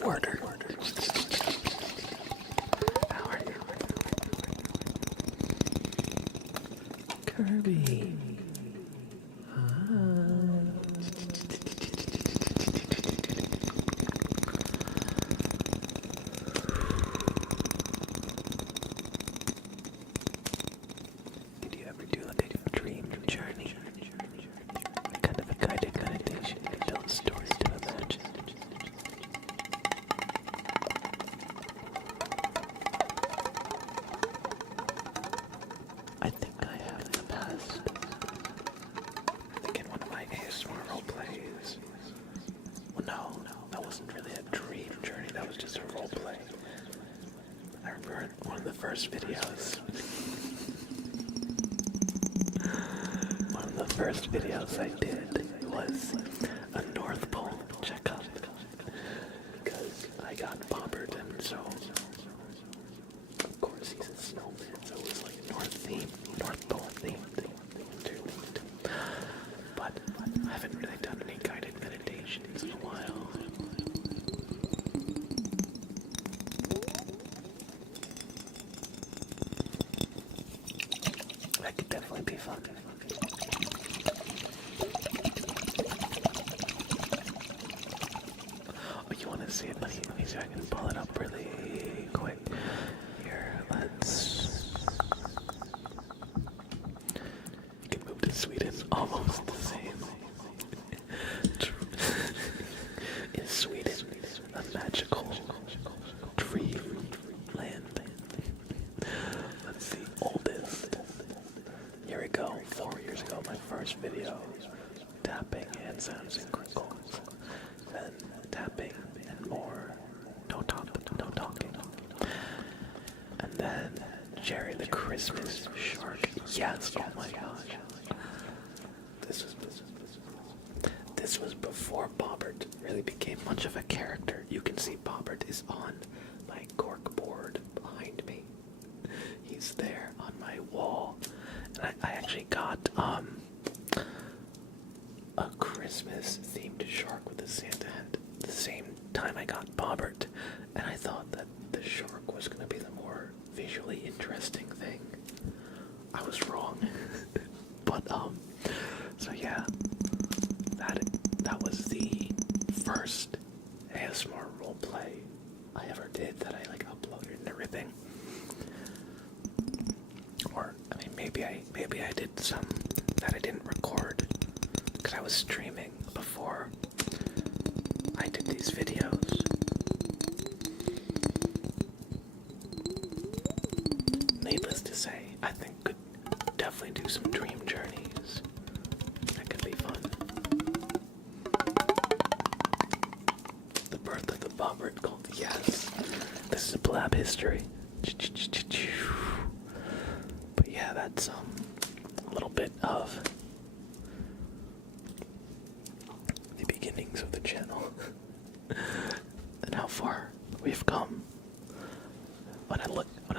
Order. How are you? Kirby. Did you ever do like a dream journey? Kind of a guided meditation to tell a story to imagine. I think I have in the past. I think in one of my ASMR roleplays. Well, no, that wasn't really a dream journey, that was just a roleplay. I remember in one of the first videos. One of the first videos I did was a North Pole checkup. Because I got bobbered, and so of course he's a snowman, so it was like North Pole theme, but I haven't really done any guided meditations in a while. That could definitely be fun. Oh, you want to see it? Let me see if I can pull it up really quick. Here, let's... You can move to Sweden. Almost the same. circles, then tapping and more. No talking. And then Jerry the Christmas shark. Yes, oh my gosh. This was before Bobbert really became much of a character. You can see Bobbert is on my cork board behind me. He's there on my wall. And I actually got a Christmas themed shark with a Santa hat the same time I got Bobbert. And I thought that the shark was going to be the more visually interesting thing. I was wrong. But so yeah, that was the first ASMR roleplay I ever did that I like uploaded and everything. Or I mean, maybe I did some that I didn't record because I was streaming before I did these videos. Needless to say, I think could definitely do some dream journeys. That could be fun. The birth of the Bobbert cult. Yes, this is a blab history. But yeah, that's a little bit of the beginnings of the channel and how far we've come. When I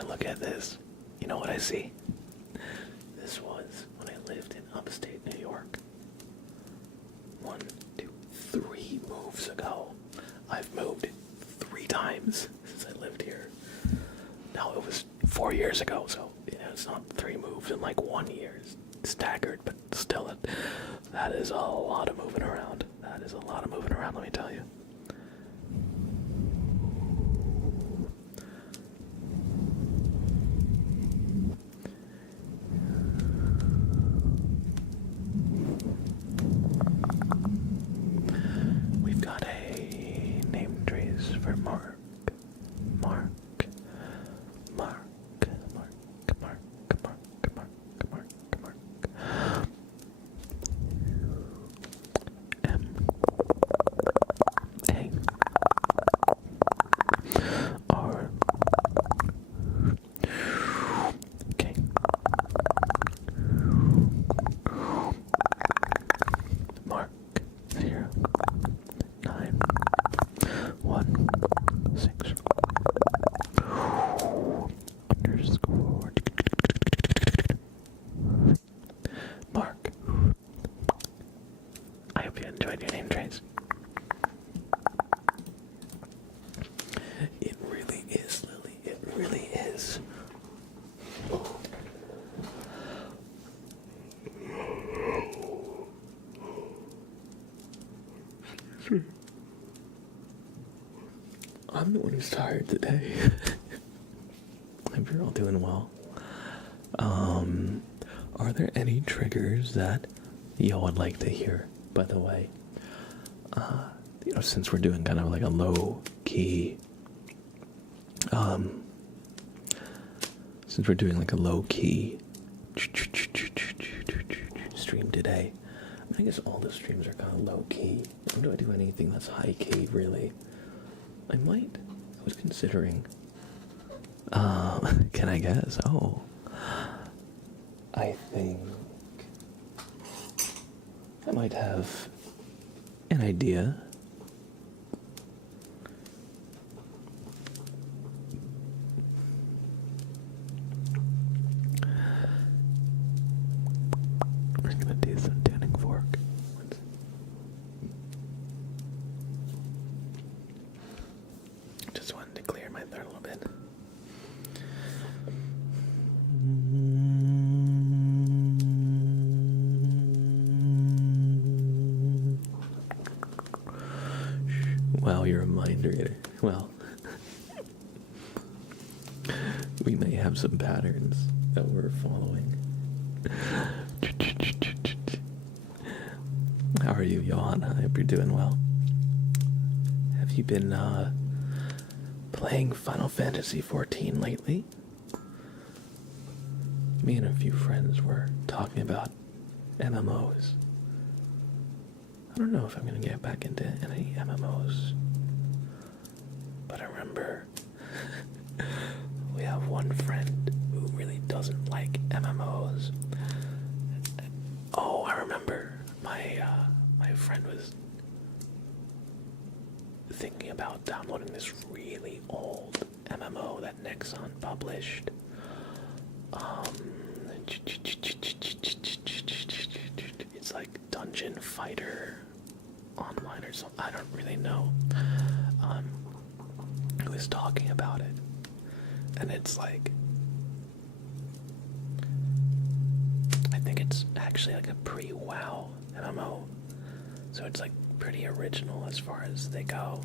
look at this, you know what I see? This was when I lived in upstate New York. 1, 2, 3 moves ago. I've moved 3 times since I lived here. Now it was 4 years ago, so it's not 3 moves in like 1 year. It's staggered, but still, that is a lot of moving around. That is a lot of moving around, let me tell you. We've got a name trace for Mark. I'm the one who's tired today. I hope you're all doing well. Are there any triggers that y'all would like to hear, by the way? Since we're doing kind of like a low key, stream today, I guess all the streams are kind of low key. Or do I do anything that's high key, really? I was considering. Can I guess? Oh. I think I might have an idea. We're gonna do some tuning fork. Just wanted to clear my throat a little bit. Wow, you're a mind reader. Well, we may have some patterns that we're following. How are you, Johan? I hope you're doing well. Have you been playing Final Fantasy XIV lately? Me and a few friends were talking about MMOs. don't know if I'm gonna get back into any MMOs, but I remember we have one friend who really doesn't like MMOs. Oh, I remember my friend was thinking about downloading this really old MMO that Nexon published. It's like Dungeon Fighter Online or something. I don't really know. Who was talking about it, and it's like, I think it's actually like a pre-WoW MMO, so it's like pretty original as far as they go.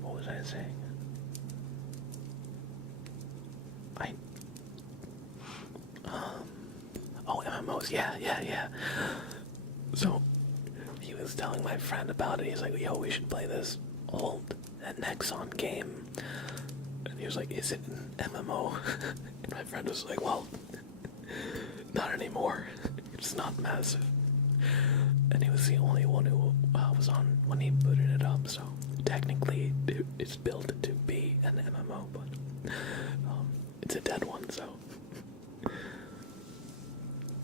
What was I saying? Oh, MMOs, yeah. So, he was telling my friend about it. He's like, yo, we should play this old Nexon game. And he was like, is it an MMO? And my friend was like, well, not anymore. It's not massive. And he was the only one who was on when he booted it up, so technically it's built to be an MMO, but it's a dead one, so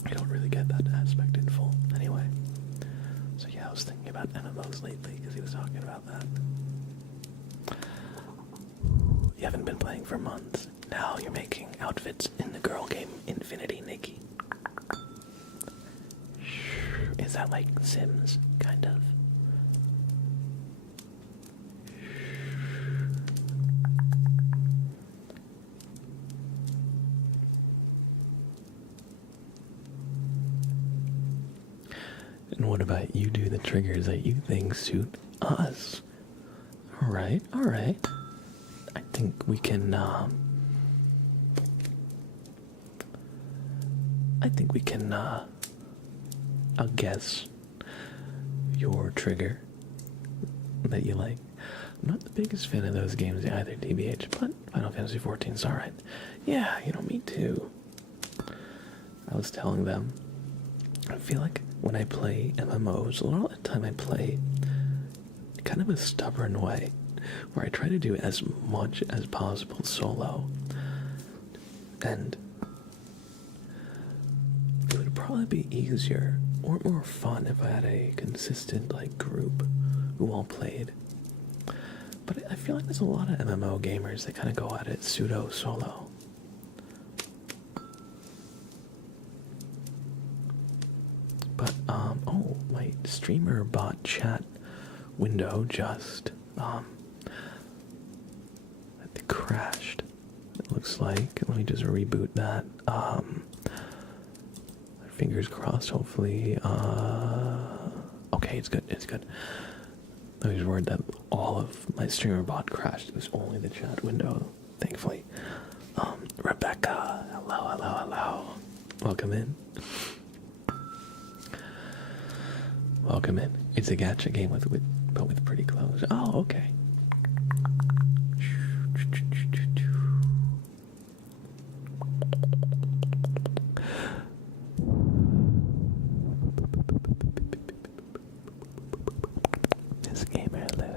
I don't really get that aspect in full. Anyway, so yeah, I was thinking about MMOs lately because he was talking about that. You haven't been playing for months. Now you're making outfits in the girl game Infinity, Nikki. Is that like Sims, kind of? And what about you do the triggers that you think suit us? Alright. I think we can, I'll guess your trigger that you like. I'm not the biggest fan of those games either, TBH, but Final Fantasy XIV is alright. Yeah, me too. I was telling them, I feel like when I play MMOs, a lot of the time I play kind of a stubborn way, where I try to do as much as possible solo, and it would probably be easier or more fun if I had a consistent group who all played. But I feel like there's a lot of MMO gamers that kind of go at it pseudo solo. But oh, my streamer bot chat window just I think crashed. It looks like. Let me just reboot that. Fingers crossed, hopefully. Okay, it's good. I was worried that all of my streamer bot crashed. It was only the chat window, thankfully. Rebecca, hello. Welcome in. Welcome in. It's a gacha game but with pretty clothes. Oh, okay. This gamer, hello.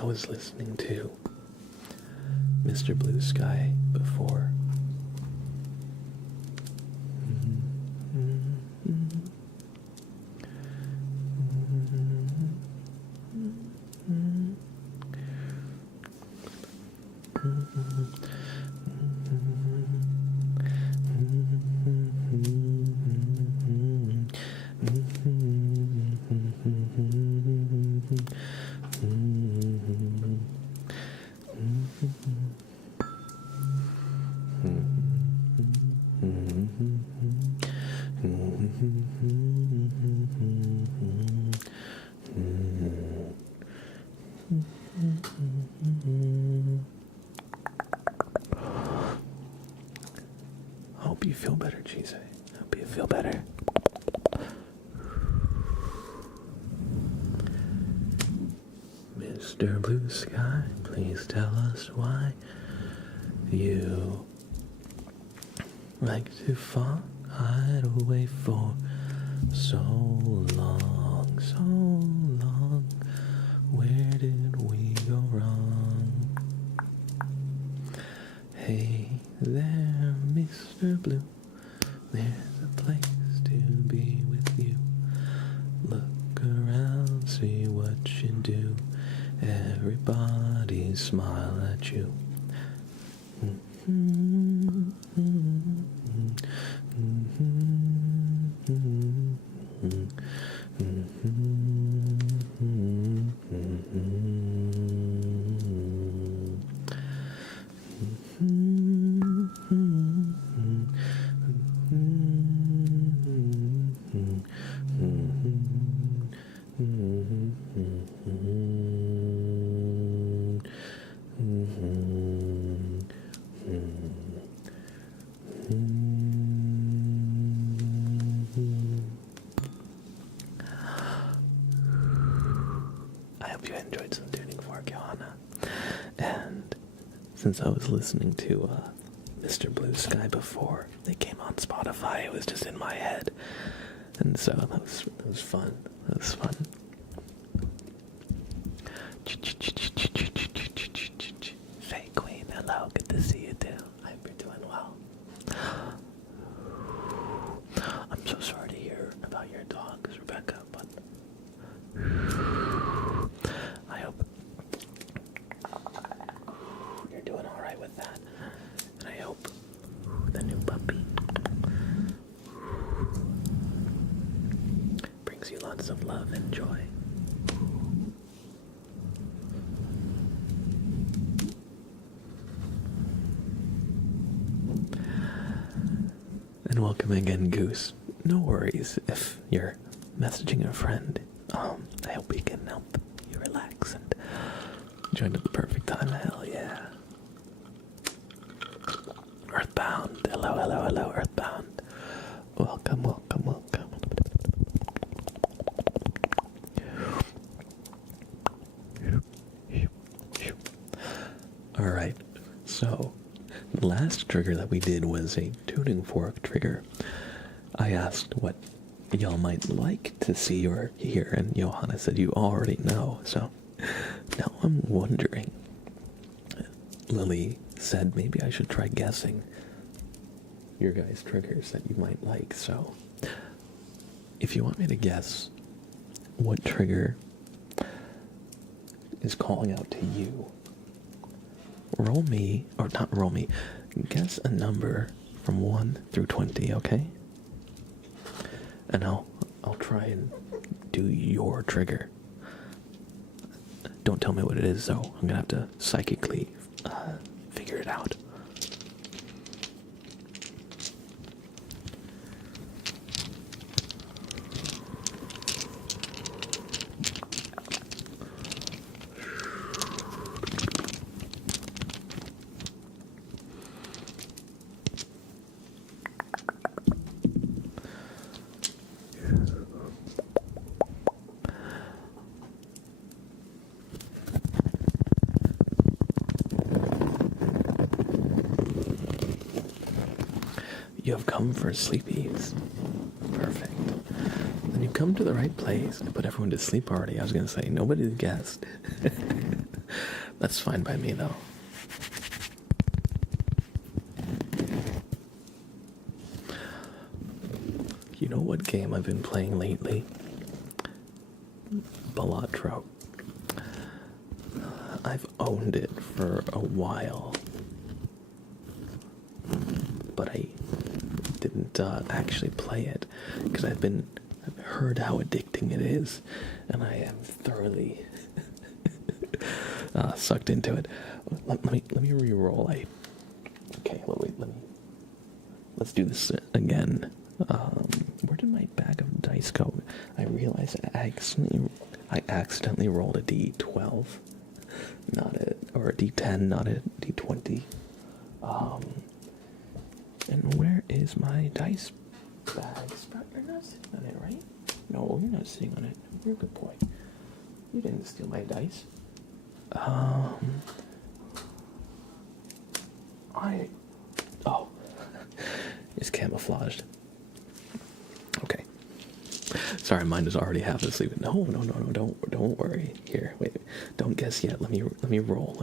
I was listening to Mr. Blue Sky before. Hope you feel better, Cheese. Hope you feel better. Mr. Blue Sky, please tell us why you like to fly, hide away for so long, so long. Where did we go wrong? Hey there, Mr. Blue, there's a place to be with you. Look around, see what you do. Everybody smile at you. I hope you enjoyed some tuning fork, Johanna. And since I was listening to Mr. Blue Sky before they came on Spotify, it was just in my head. And so that was fun. That was fun. Faye Queen, hello, good to see you too. I hope you're doing well. I'm so sorry to hear about your dogs, Rebecca, but I hope you're doing alright with that. And I hope the new puppy brings you lots of love and joy. And welcome again, Goose. No worries if you're messaging a friend. I hope we can help you relax and join at the perfect time. Hell yeah. Earthbound. Hello, hello, hello, Earthbound. Welcome, welcome, welcome. Alright, so the last trigger that we did was a tuning fork trigger. I asked what y'all might like to see or hear, and Johanna said you already know, so now I'm wondering. Lily said maybe I should try guessing your guys' triggers that you might like, so if you want me to guess what trigger is calling out to you, guess a number from 1 through 20, okay? And I'll try and do your trigger. Don't tell me what it is, though. I'm gonna have to psychically figure it out. You have come for sleepies. Perfect. Then you come to the right place to put everyone to sleep already. I was going to say, nobody's guessed. That's fine by me, though. You know what game I've been playing lately? Balatro. I've owned it for a while, but I didn't actually play it because I've heard how addicting it is, and I am thoroughly sucked into it. Let me re-roll. Let's do this again. Where did my dice go. I realized I accidentally rolled a d12, or a d10, not a d20. And where is my dice bag? Sprout, you're not sitting on it, right? No, you're not sitting on it. You're a good boy. You didn't steal my dice. Oh, it's camouflaged. Okay. Sorry, mine is already half asleep. No, don't worry. Here, wait, don't guess yet. Let me roll.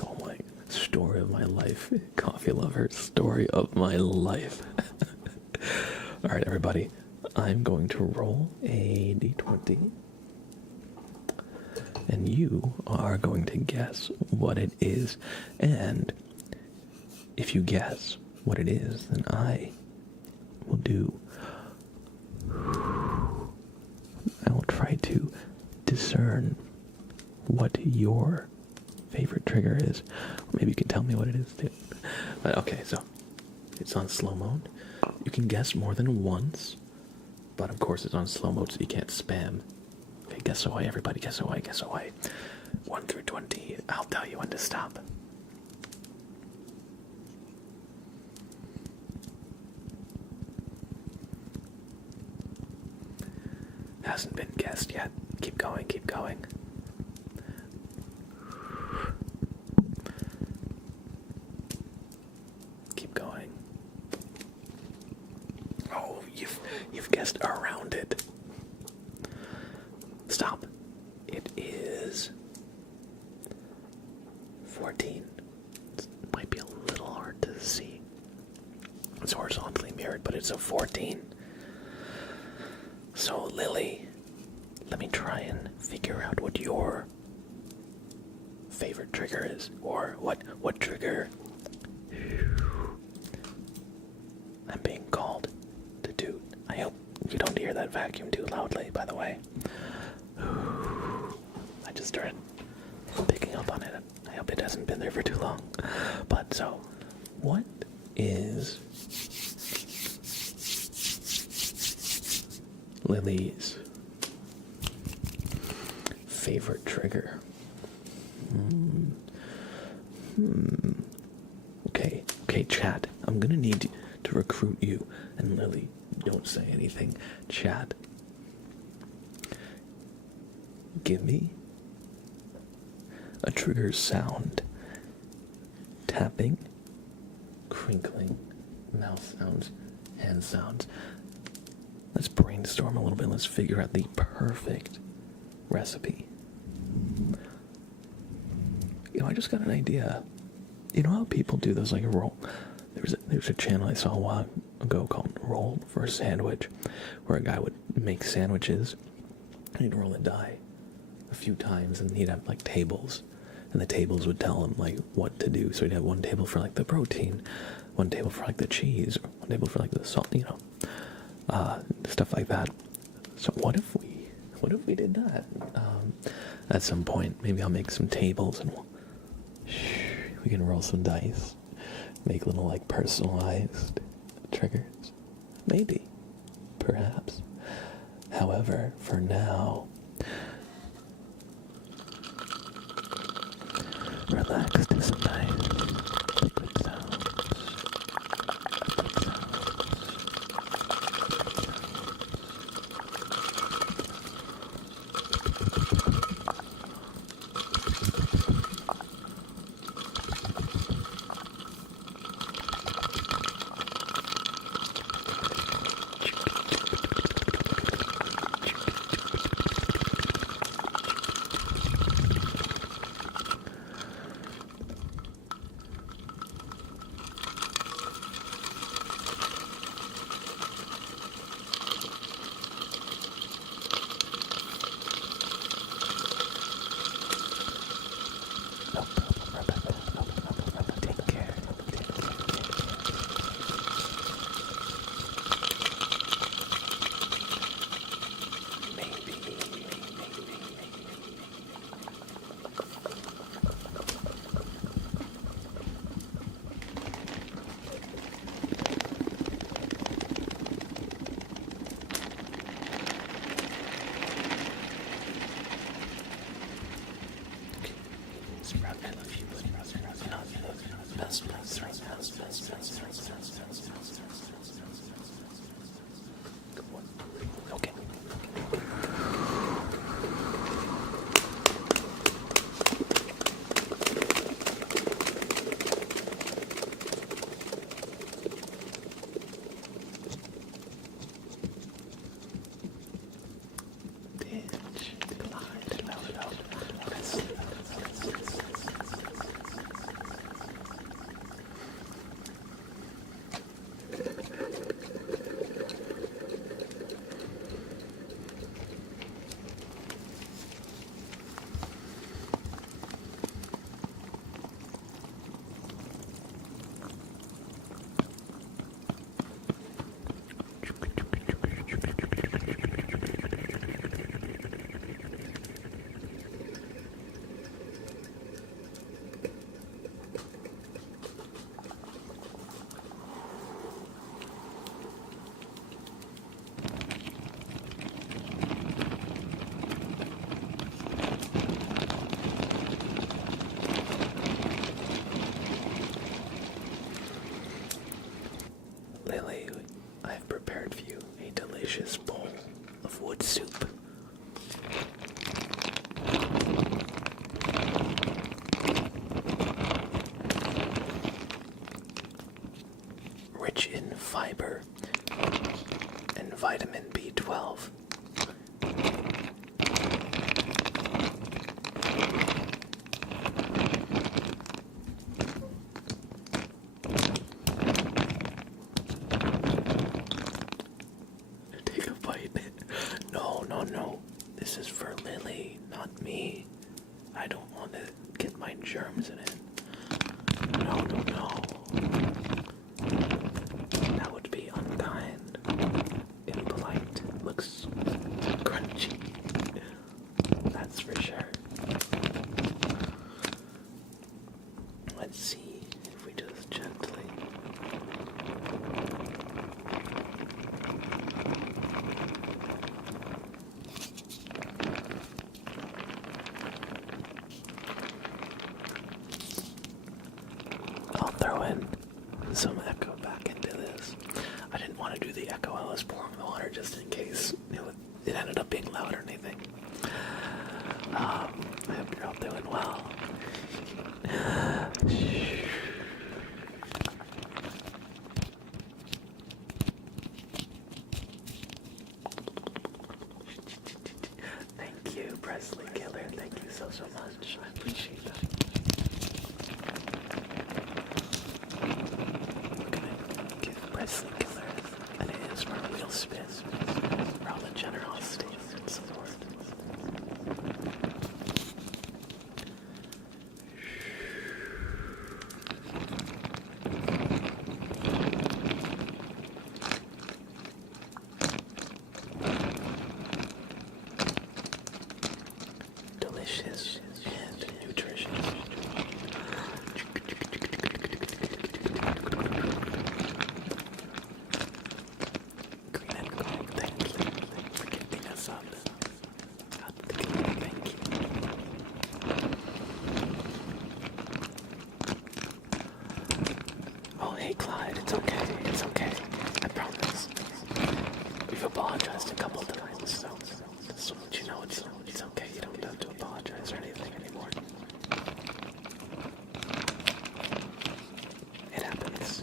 Oh my, story of my life. Coffee lover, story of my life. All right, everybody. I'm going to roll a d20. And you are going to guess what it is. And if you guess what it is, then I will try to discern what your favorite trigger is. Or maybe you can tell me what it is too. But okay, so it's on slow mode. You can guess more than once, but of course it's on slow mode, so you can't spam. Okay, guess away, everybody. Guess away. 1 through 20. I'll tell you when to stop. Hasn't been guessed yet. Keep going. Keep going. Oh, you've guessed around it. Stop. It is 14. It might be a little hard to see. It's horizontally mirrored, but it's a 14. So, Lily, let me try and figure out what your favorite trigger is, or what trigger I'm being called to do. I hope you don't hear that vacuum too loudly, by the way. I just started picking up on it. I hope it hasn't been there for too long. But so, what is Lily's favorite trigger? Okay, chat. I'm gonna need to recruit you. And Lily, don't say anything. Chat. Give me a trigger sound. Tapping, crinkling, mouth sounds, hand sounds. Let's brainstorm a little bit. Let's figure out the perfect recipe. I just got an idea. You know how people do those, like, roll? There's a channel I saw a while ago called Roll for a Sandwich, where a guy would make sandwiches, and he'd roll a die a few times, and he'd have, like, tables, and the tables would tell him, like, what to do. So he'd have one table for, like, the protein, one table for, like, the cheese, or one table for, like, the salt, stuff like that. So what if we did that at some point? Maybe I'll make some tables, and we can roll some dice, make little, like, personalized triggers. Maybe, perhaps. However, for now, relax to some nice good sounds. Lily, I have prepared for you a delicious bowl of wood soup. Rich in fiber and vitamin B12. Take a bite. No, no, no. This is for Lily, not me. I don't want to get my germs in it. No, no, no. That would be unkind. Impolite. Looks crunchy. That's for sure. Let's see if we just gently. I'll throw in some echo back into this. I didn't want to do the echo while I was pouring the water just in case it ended up being loud or anything. I hope you're all doing well. Thank you, Presley Killer. Thank you so much. I appreciate that. We're gonna give Presley Killer an ASMR wheel spin for all the generosity and support. Delicious and nutritious. Green and gold, thank you for giving us up. Thank you. Oh, hey Clyde, it's okay, I promise. We've apologized a couple times, so just to let you know it's okay, you don't have to apologize or anything anymore. It happens.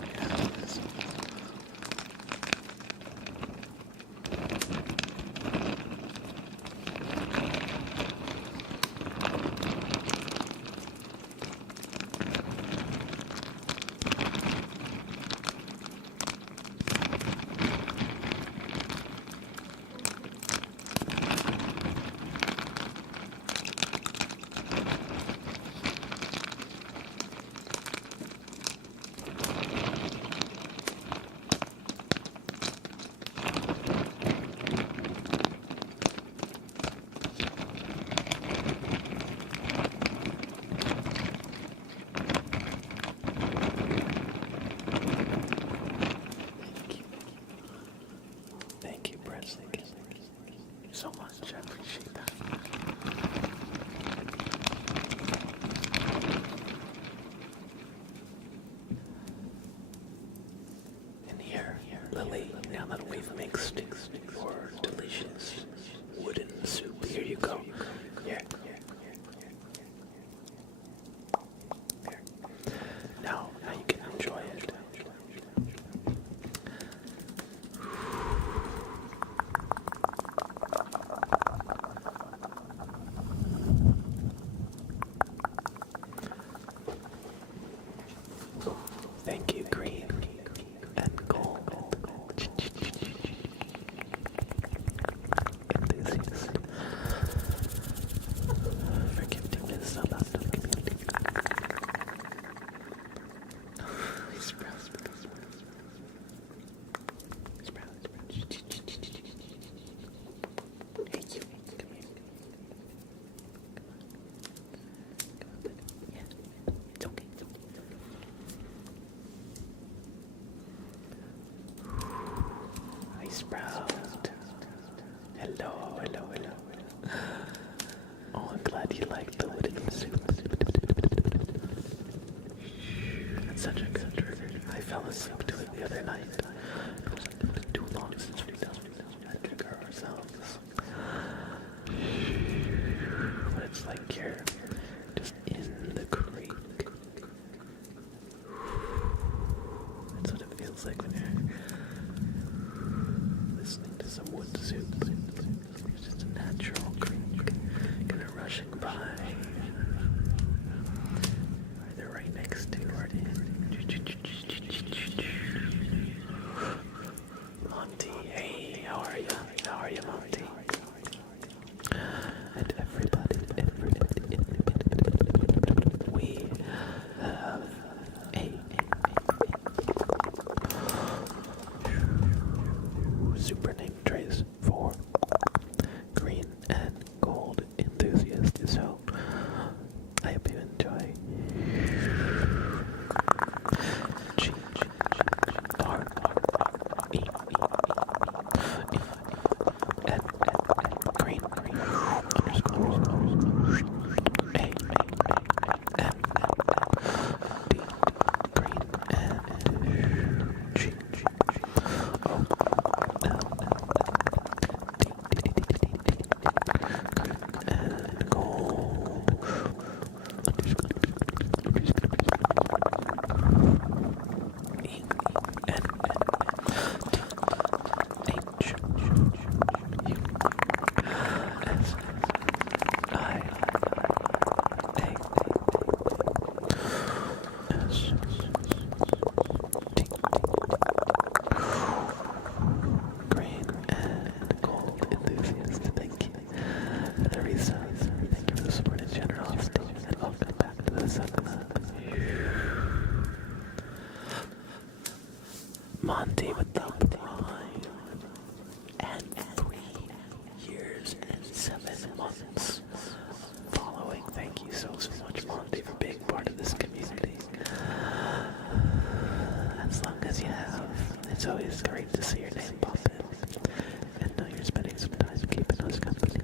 Thank you, Presley. So much, I appreciate that. And here, Lily, now that we've mixed your delicious wooden soup, here you go. Here. Now you can enjoy it. Thank you, green and gold. Enthusiast. asleep to it the other night. It wasn't too long since we done that trigger ourselves. But it's like you're just in the creek. That's what it feels like when you're listening to some wood soup. It's just a natural creek kind of rushing by. Either right next to or in. Monty, hey, how are you? How are you, Monty? And everybody, we have a super name trace for green and gold enthusiasts. So I hope you enjoy. G R E N green underscore A N D green and G O L and gold E N H U S I A S T green and gold enthusiast. Thank you for the resubs. Thank you for the support and generosity. And welcome back to the Sun Club. Monty with the prime and 3 years and 7 months following. Thank you so much, Monty, for being part of this community. As long as you have, it's always great to see your name pop in and know you're spending some time keeping us company.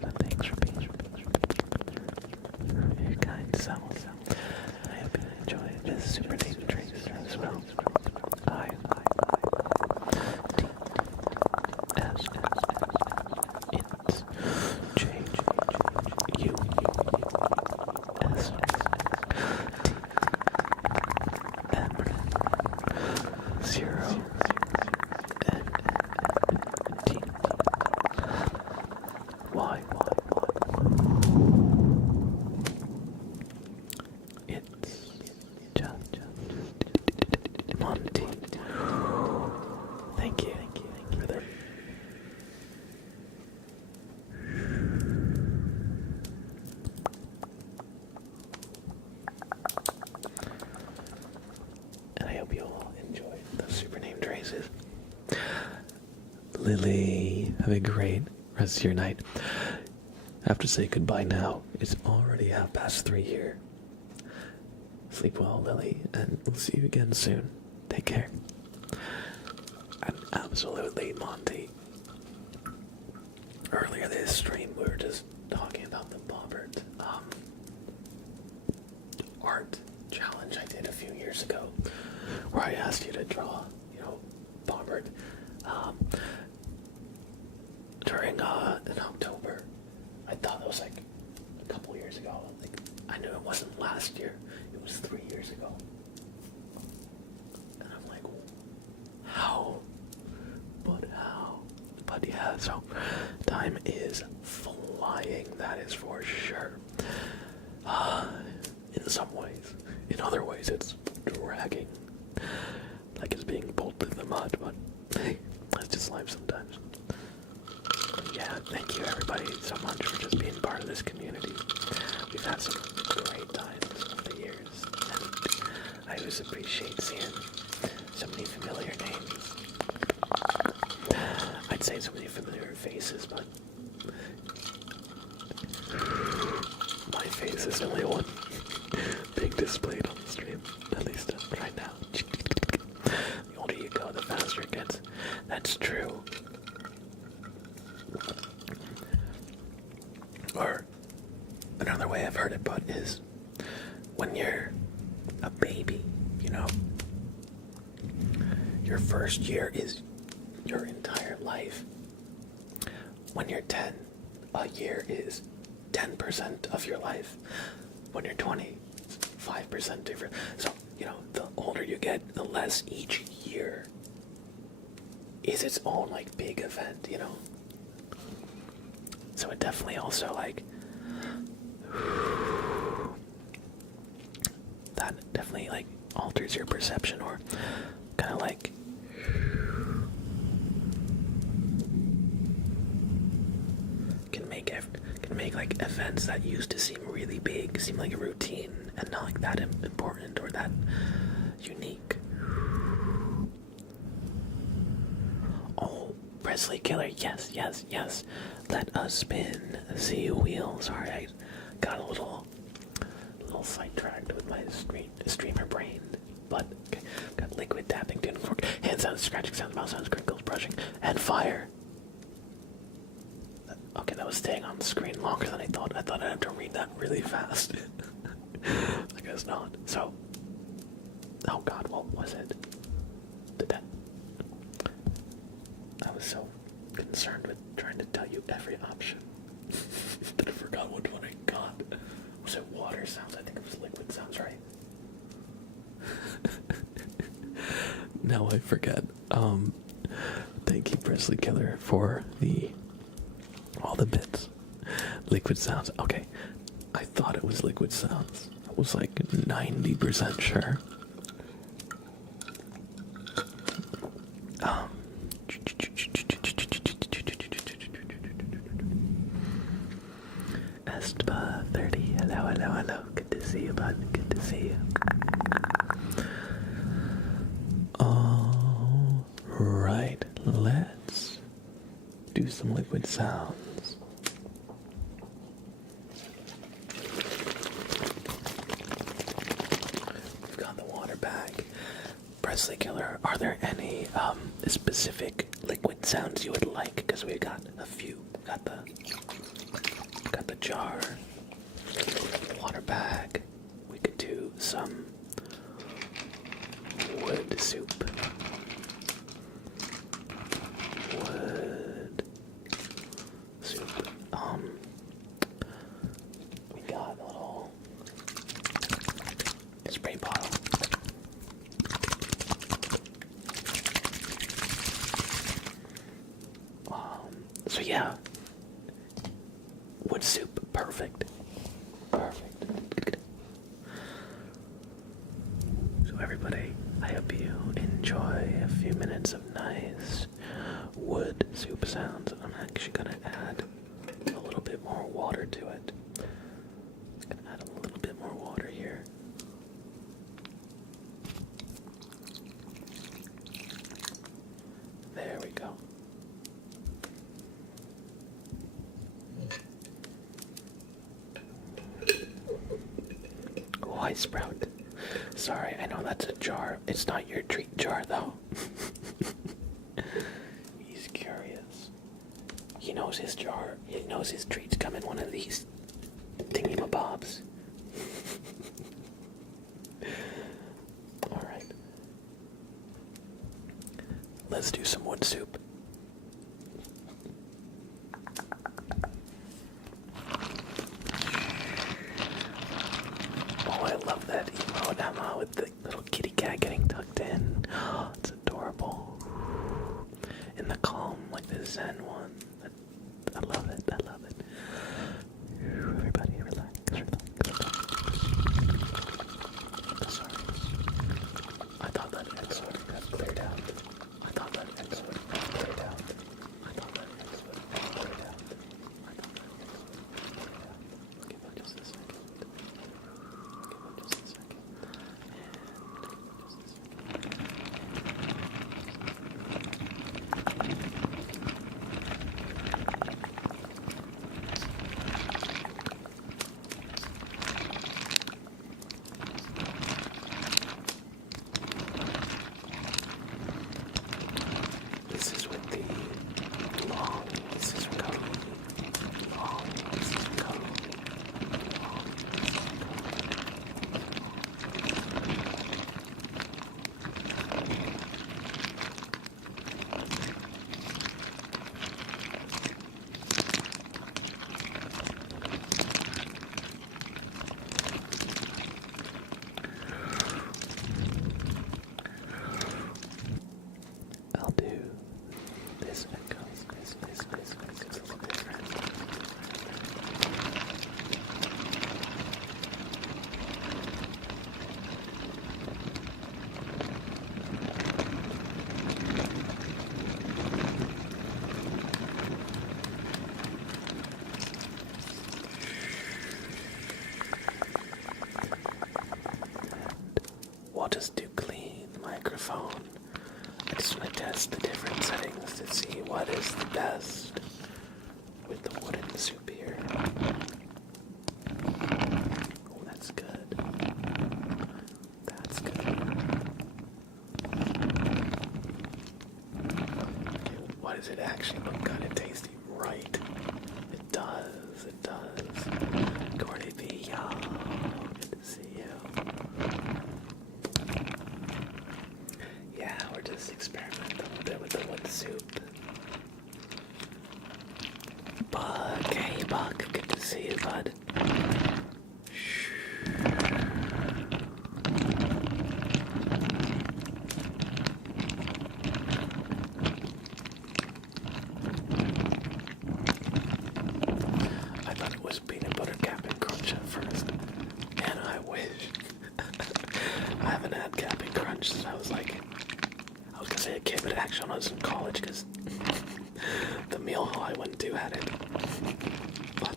But thanks for being your kind self. I hope you enjoy this super name trace as well. I T S J U S T M 0 N T Y. It's just Monty. Thank you for the and I hope you all enjoy the super name traces. Lily, have a great rest of your night. I have to say goodbye now. It's already 3:30 here. Sleep well, Lily, and we'll see you again soon. Take care. And absolutely, Monty. Earlier this stream, we were just talking about the Bobbert art challenge I did a few years ago, where I asked you to draw, Bobbert during in October. I thought it was like a couple years ago. Like, I knew it wasn't last year. It was 3 years ago. And I'm like, how? But how? But yeah, so time is flying, that is for sure. In some ways. In other ways, it's dragging. Like it's being pulled through the mud, but hey, that's just life sometimes. But yeah, thank you everybody so much for just being part of this community. We've had some great times over the years, and I always appreciate seeing so many familiar names. I'd say so many familiar faces, but my face is the only one being displayed on the stream, at least right now. The older you go, the faster it gets. That's true. Or another way I've heard it put is when you're a baby, your first year is your entire life. When you're 10, a year is 10% of your life. When you're 20, 5% different. So, the older you get, the less each year is its own, big event, So it definitely also, that definitely, alters your perception, or kind of can make events that used to seem really big seem like a routine and not that important or that unique. Oh, Presley Killer, yes. Let us spin the wheel. Sorry, I got a little sidetracked with my streamer brain. But okay, got liquid tapping, tuning fork, hand sounds, scratching sounds, mouse sounds, crinkles, brushing, and fire. Okay, that was staying on the screen longer than I thought. I thought I'd have to read that really fast. I guess not. So, oh god, what was it? I was so concerned with trying to tell you every option that I forgot which one I got. Was it water sounds? I think it was liquid sounds, right? Now I forget. Thank you, Presley Killer, for all the bits. Liquid sounds. Okay, I thought it was liquid sounds. I was 90% sure. Estba 30. Hello. Good to see you, bud. Good to see you. Alright, let's do some liquid sounds. We've got the water bag. Presley Killer, are there any specific liquid sounds you would like? Because we've got a few. Got the jar, water bag. We could do some wood soup. We got a little spray bottle. So yeah, wood soup, perfect. So everybody, I hope you enjoy a few minutes of nice wood soup sounds. I'm actually gonna add a little bit more water to it. I'm gonna add a little bit more water here. There we go. Why Sprout? Sorry, I know that's a jar. It's not your treat jar, though. He's curious. He knows his jar. He knows his treats come in one of these thingy-mabobs. Alright. Let's do some wood soup. Oh, I love that emote, Emma, with the little kitty cat getting tucked in. Oh, it's adorable. In the calm, the Zen one. I love it. Everybody, relax. Sorry. I thought that episode got cleared out. Give it just a second. nice echoes. Nice. It's a little different. We'll just do clean microphone. I just want to test the different settings to see what is the best with the wooden soup here. Oh, that's good. That's good. Okay, what does it actually look kind of tasty? Right. It does. Cordy B, yo, good to see you. Yeah, we're just experimenting a little bit with the wood soup. Buck, hey Buck, good to see you, bud. I thought it was peanut butter Cap'n Crunch at first. Man, I wish. I haven't had Cap'n Crunch since I was gonna say a kid, but actually when I was in college, because the meal hall I went to had it. But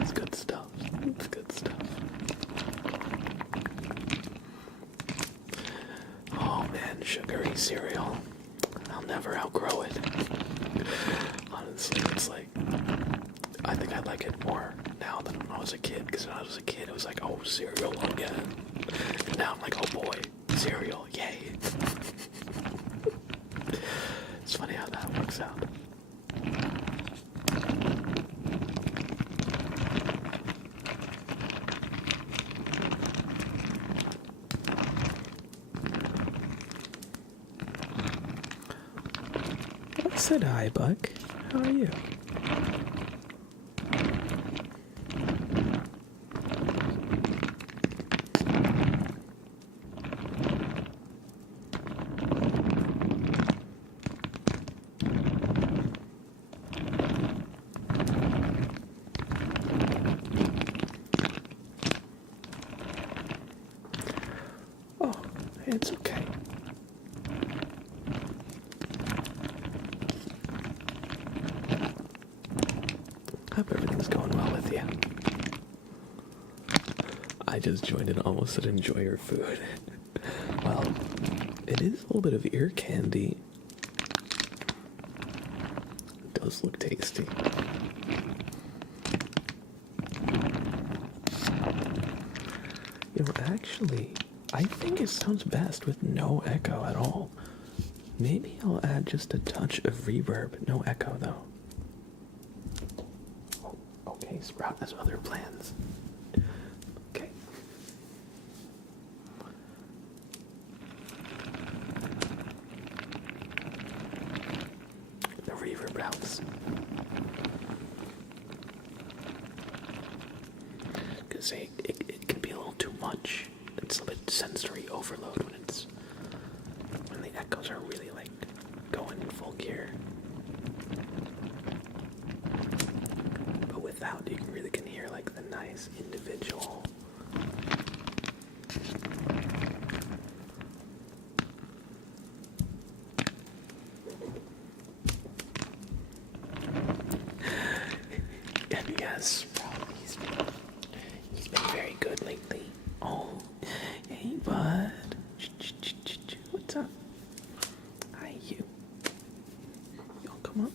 it's good stuff. It's good stuff. Oh man, sugary cereal. I'll never outgrow it. Honestly, it's like, I think I like it more now than when I was a kid, because when I was a kid it was like, oh, cereal again. And now I'm like, oh boy, cereal, yay. It's funny how that works out. I said hi, Buck. How are you? Oh, it's okay. Hope everything's going well with you. I just joined and almost said enjoy your food. Well, it is a little bit of ear candy. It does look tasty. You know, actually, I think it sounds best with no echo at all. Maybe I'll add just a touch of reverb, no echo though. Oh, okay, Sprout has other plans. Okay. The reverb helps. Because it can be a little too much. It's a bit sensory overload when the echoes are really like going in full gear. But without, you really can hear like the nice individual. And yes, he's been very good lately. Oh, hey bud. What's up? Hi, you. Y'all come up?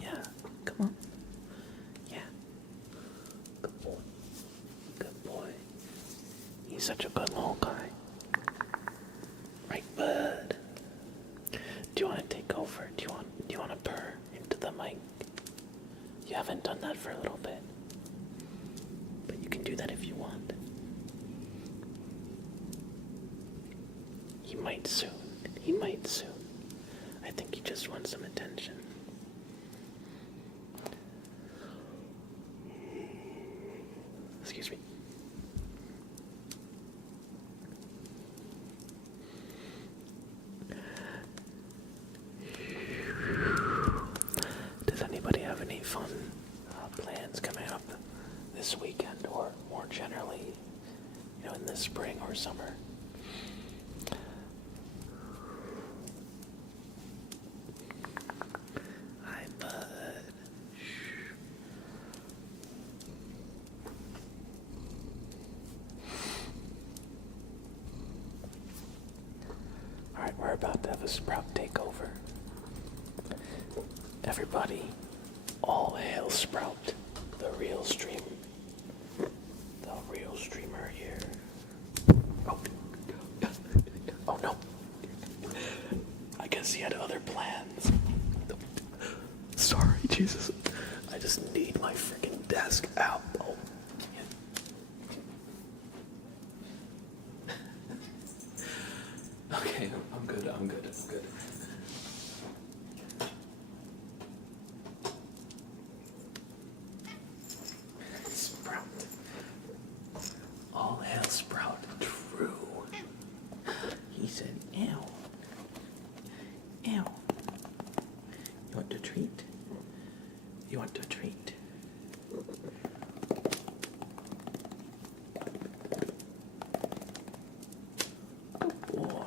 Yeah, come on. Yeah. Good boy. Good boy. He's such a good little guy. Right, bud? Do you want to take over? Do you want to purr into the mic? You haven't done that for a little bit. But you can do that if you want. He might soon. He might soon. I think he just wants some attention. Excuse me. more summer. Hi, bud. Alright, we're about to have a Sprout takeover. Everybody, all hail Sprout, the real streamer. The real streamer here. Oh, oh no. I guess he had other plans. Sorry, Jesus. I just need my freaking desk out. Oh. Okay, I'm good. Sprout. All hail Sprout. True. He said, ew. Ew. You want a treat? You want a treat? Good boy.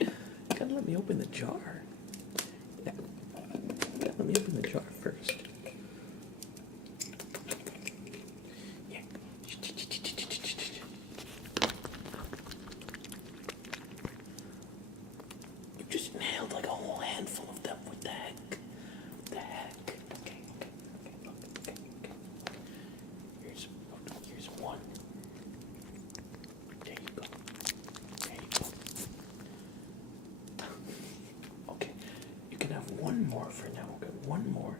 You gotta let me open the jar. Yeah. You gotta let me open the jar first. Yeah. You just nailed like a whole handful of them. What the heck? What the heck? Okay. Here's one. There you go. Okay, you can have one more for now. Okay, one more.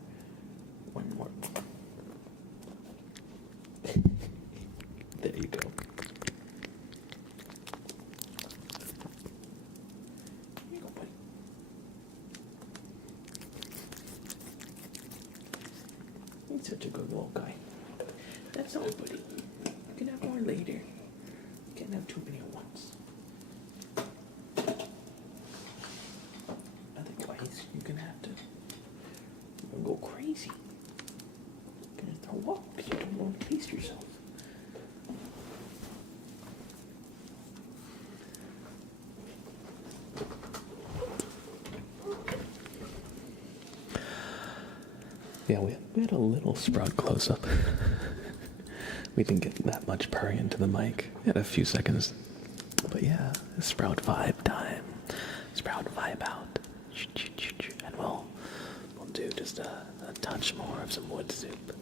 There you go. Here you go, buddy. He's such a good little guy. That's all, buddy. You can have more later. You can't have too many at once. Otherwise, you're gonna have to go crazy. You're gonna throw up because you don't want to taste yourself. Yeah, we had a little Sprout close-up. We didn't get that much purring into the mic. We had a few seconds. But yeah, Sprout vibe time. Sprout vibe out. And we'll do just a touch more of some wood soup.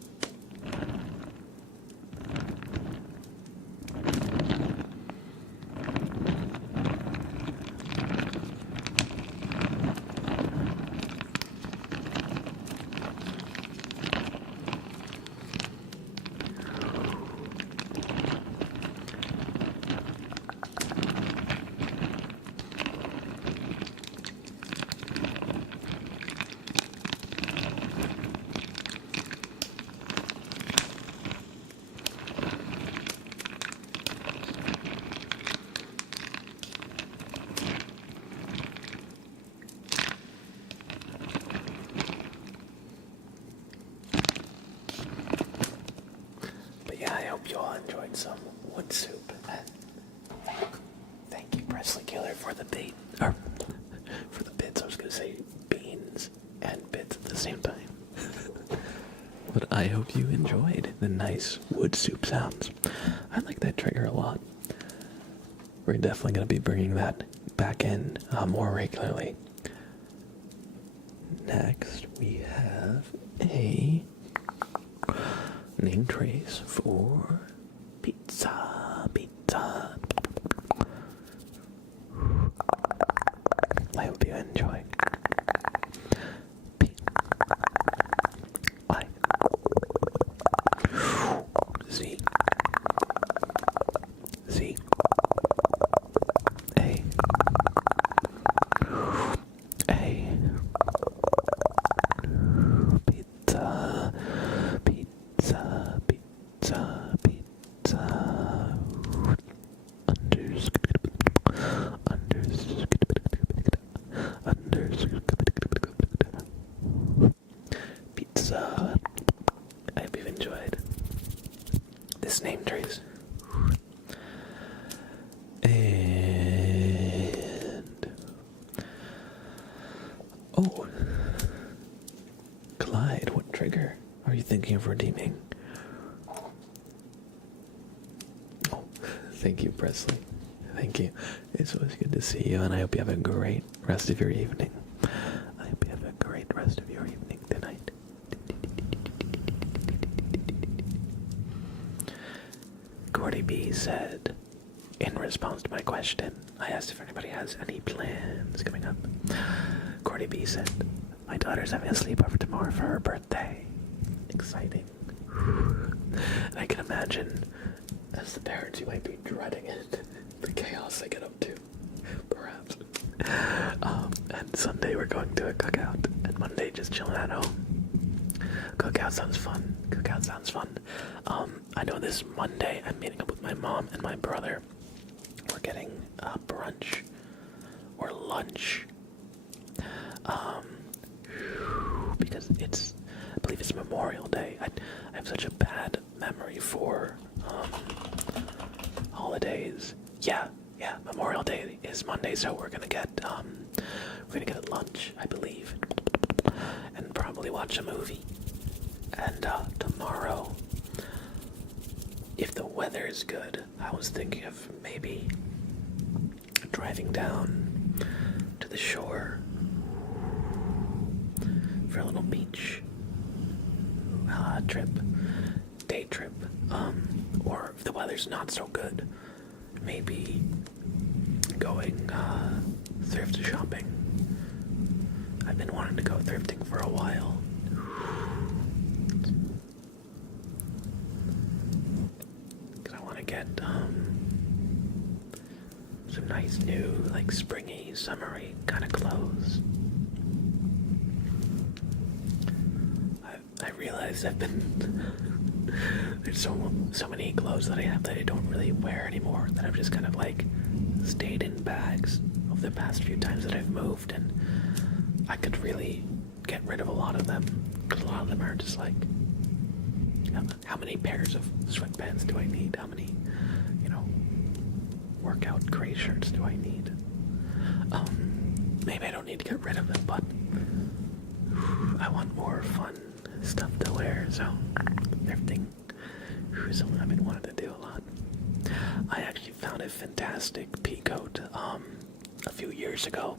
I hope you all enjoyed some wood soup. Thank you, Presley Killer, for the bait. Or, for the bits. I was going to say beans and bits at the same time. But I hope you enjoyed the nice wood soup sounds. I like that trigger a lot. We're definitely going to be bringing that back in more regularly. Next, we have a name trace for pizza. I hope you enjoy. I Z A And oh, Clyde, what trigger are you thinking of redeeming? Oh, thank you, Presley. Thank you. It's always good to see you, and I hope you have a great rest of your evening. I hope you have a great rest of your evening tonight. Gordy B said, in response to my question, I asked if anybody has any plans coming up. Gordy B said, my daughter's having a sleepover tomorrow for her birthday. Exciting. And I can imagine, as the parents, you might be dreading it. The chaos they get up to, perhaps. And Sunday we're going to a cookout, and Monday just chilling at home. Cookout sounds fun. I know this Monday I'm meeting up with my mom and my brother. We're getting brunch or lunch. Because I believe it's Memorial Day. I have such a bad memory for holidays. Yeah, Memorial Day is Monday, so we're gonna get lunch, I believe, and probably watch a movie. And tomorrow, if the weather is good, I was thinking of maybe driving down to the shore for a little beach day trip, or if the weather's not so good, maybe going thrift shopping. I've been wanting to go thrifting for a while. Because I want to get some nice new, like springy, summery kind of clothes. I realized I've been there's so many clothes that I have that I don't really wear anymore, that I've just kind of like stayed in bags over the past few times that I've moved, and I could really get rid of a lot of them, because a lot of them are just like, how many pairs of sweatpants do I need? How many, workout gray shirts do I need? Maybe I don't need to get rid of them, but I want more fun stuff to wear, so thrifting is something I've been wanting to do a lot. I actually found a fantastic pea coat a few years ago,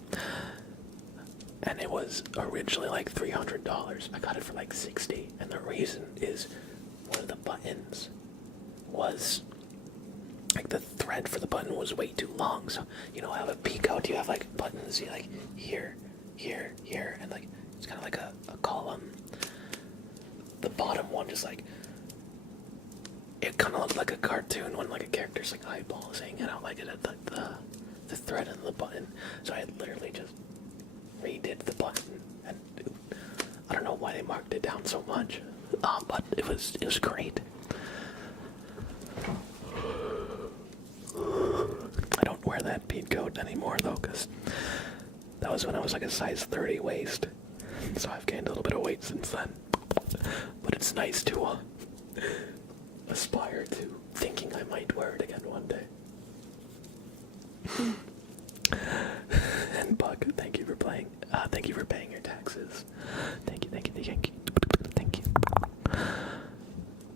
and it was originally like $300. I got it for like $60, and the reason is one of the buttons was like the thread for the button was way too long. So I have a pea coat, you have like buttons, like here, and like it's kind of like a column. The bottom one just like, it kind of looked like a cartoon when like a character's like eyeballs hanging out like it at the thread and the button. So I literally just redid the button, and I don't know why they marked it down so much, but it was great. I don't wear that pea coat anymore though, because that was when I was like a size 30 waist, so I've gained a little bit of weight since then. But it's nice to aspire to thinking I might wear it again one day. And Buck, thank you for playing. Thank you for paying your taxes. Thank you.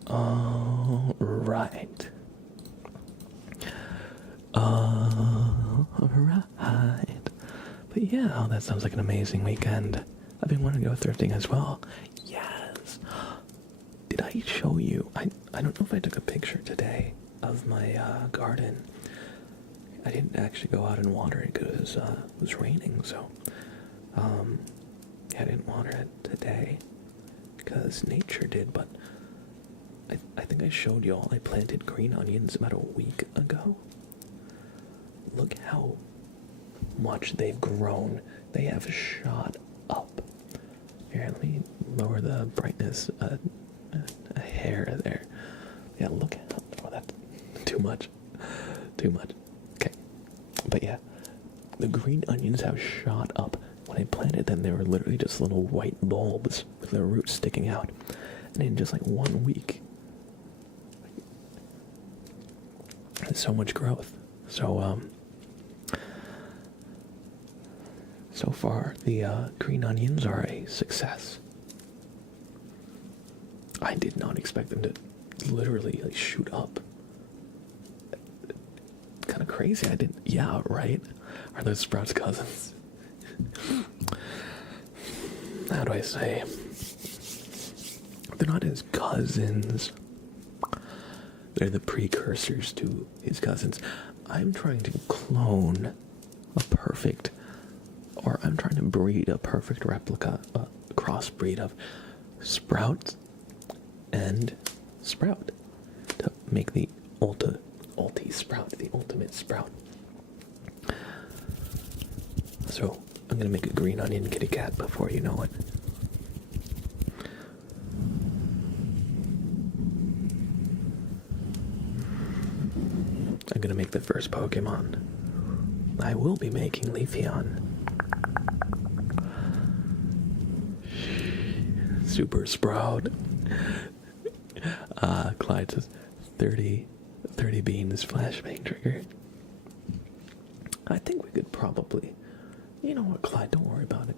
All right. But yeah, that sounds like an amazing weekend. I've been wanting to go thrifting as well. Yes. Did I show you? I don't know if I took a picture today of my garden. I didn't actually go out and water it because it was raining, so I didn't water it today because nature did, but I think I showed you all I planted green onions about a week ago. Look how much they've grown. They have shot up. Here, let me lower the brightness a hair there. Yeah, look at that's too much. Okay. But yeah, the green onions have shot up. When I planted them, they were literally just little white bulbs with their roots sticking out. And in just like 1 week, there's so much growth. So, so far, the green onions are a success. I did not expect them to literally like shoot up. Kind of crazy. I didn't. Yeah, right. Are those sprouts cousins? How do I say? They're not his cousins. They're the precursors to his cousins. I'm trying to clone a perfect, or I'm trying to breed a perfect replica, a crossbreed of Sprout and Sprout to make the ulti Sprout, the ultimate Sprout. So I'm gonna make a green onion kitty cat before you know it. I'm gonna make the first Pokemon. I will be making Leafeon. Super Sprout. Clyde says 30 beans flashbang trigger. I think we could probably, you know what, Clyde, don't worry about it.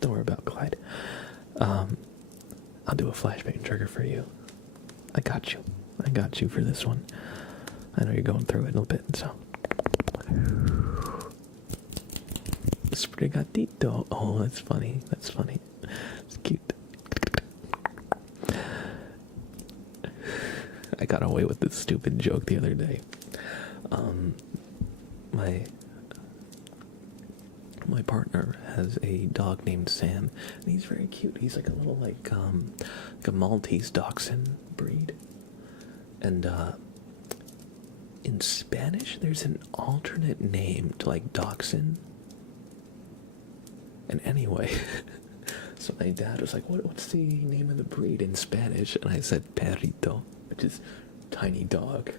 Don't worry about Clyde. I'll do a flashbang trigger for you. I got you for this one. I know you're going through it a little bit, so. Sprigatito. Oh, that's funny. That's funny. It's cute. I got away with this stupid joke the other day. My partner has a dog named Sam, and he's very cute. He's like a little like a Maltese dachshund breed. And in Spanish, there's an alternate name to like dachshund. And anyway, so my dad was like, what's the name of the breed in Spanish? And I said perrito, which is tiny dog.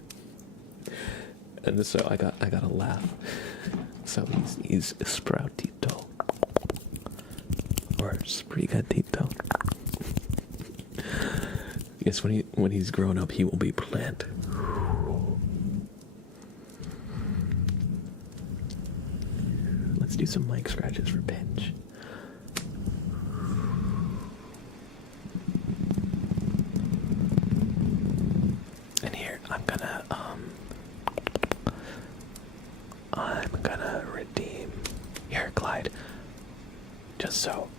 And so I got a laugh. So he's Sproutito. Or Sprigatito. Yes, when he's grown up, he will be Plant. Let's do some mic scratches for Pinch. And here I'm gonna redeem. Here, Clyde. Just so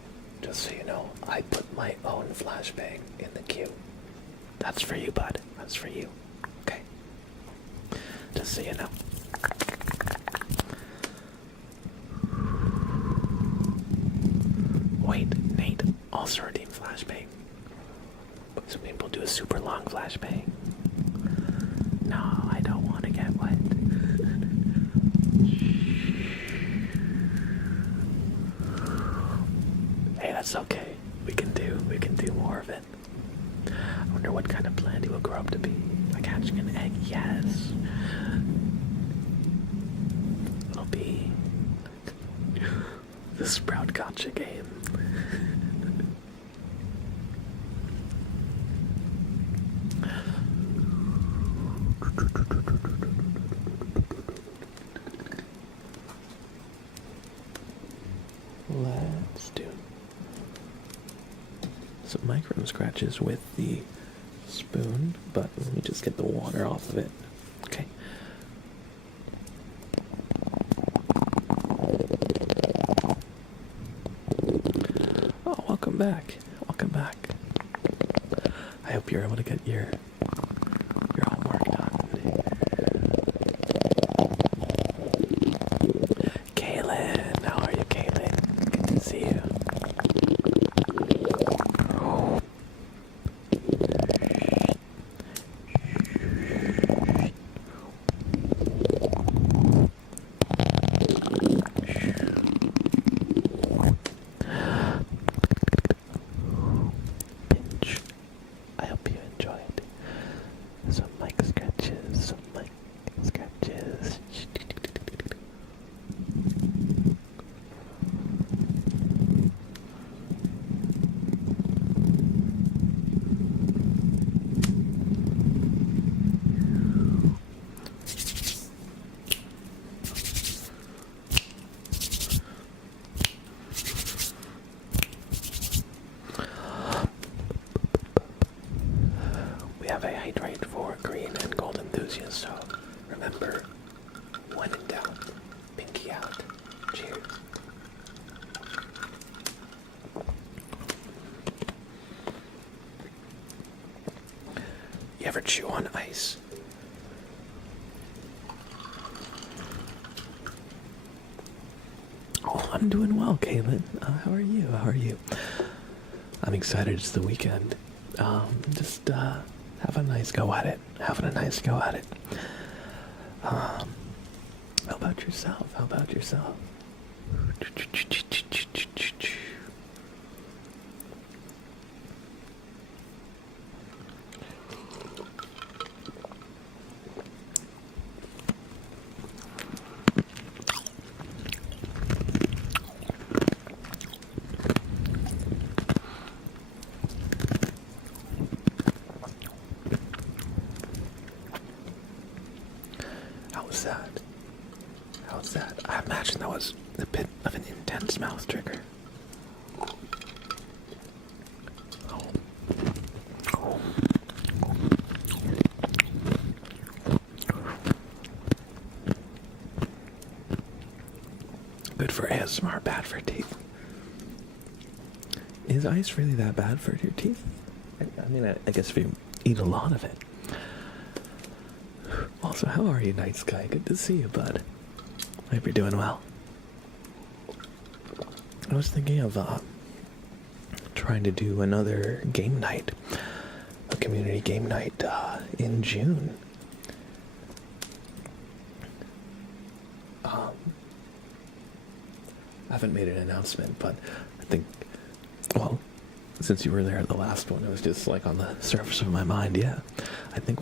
you know, I put my own flashbang in the queue. That's for you, bud. That's for you. Okay. Just so you know. Wait, Nate, also redeem flashbang. Some people do a super long flashbang. No, I don't want to get wet. Hey, that's okay. We can do more of it. I wonder what kind of plant he will grow up to be. Like hatching an egg, yes. It'll be the Sprout Gotcha game. Let's do some micro scratches with the spoon, but let me just get the water off of it. Okay. Oh, welcome back. Welcome back. I hope you're able to get your homework done. Kaylin, how are you, Kaylin? Good to see you. Pinch. I hope you enjoy it. pee out. Cheers. You ever chew on ice? Oh, I'm doing well, Caitlin. How are you? How are you? I'm excited. It's the weekend. Just have a nice go at it. Having a nice go at it. How about yourself? How about yourself? How's that? I imagine that was a bit of an intense mouth trigger. Good for ASMR, bad for teeth. Is ice really that bad for your teeth? I mean, I guess if you eat a lot of it. Also, how are you, night sky? Good to see you, bud. Hope you're doing well. I was thinking of trying to do another game night, a community game night in June. I haven't made an announcement, but I think, well, since you were there at the last one, it was just like on the surface of my mind. Yeah, I think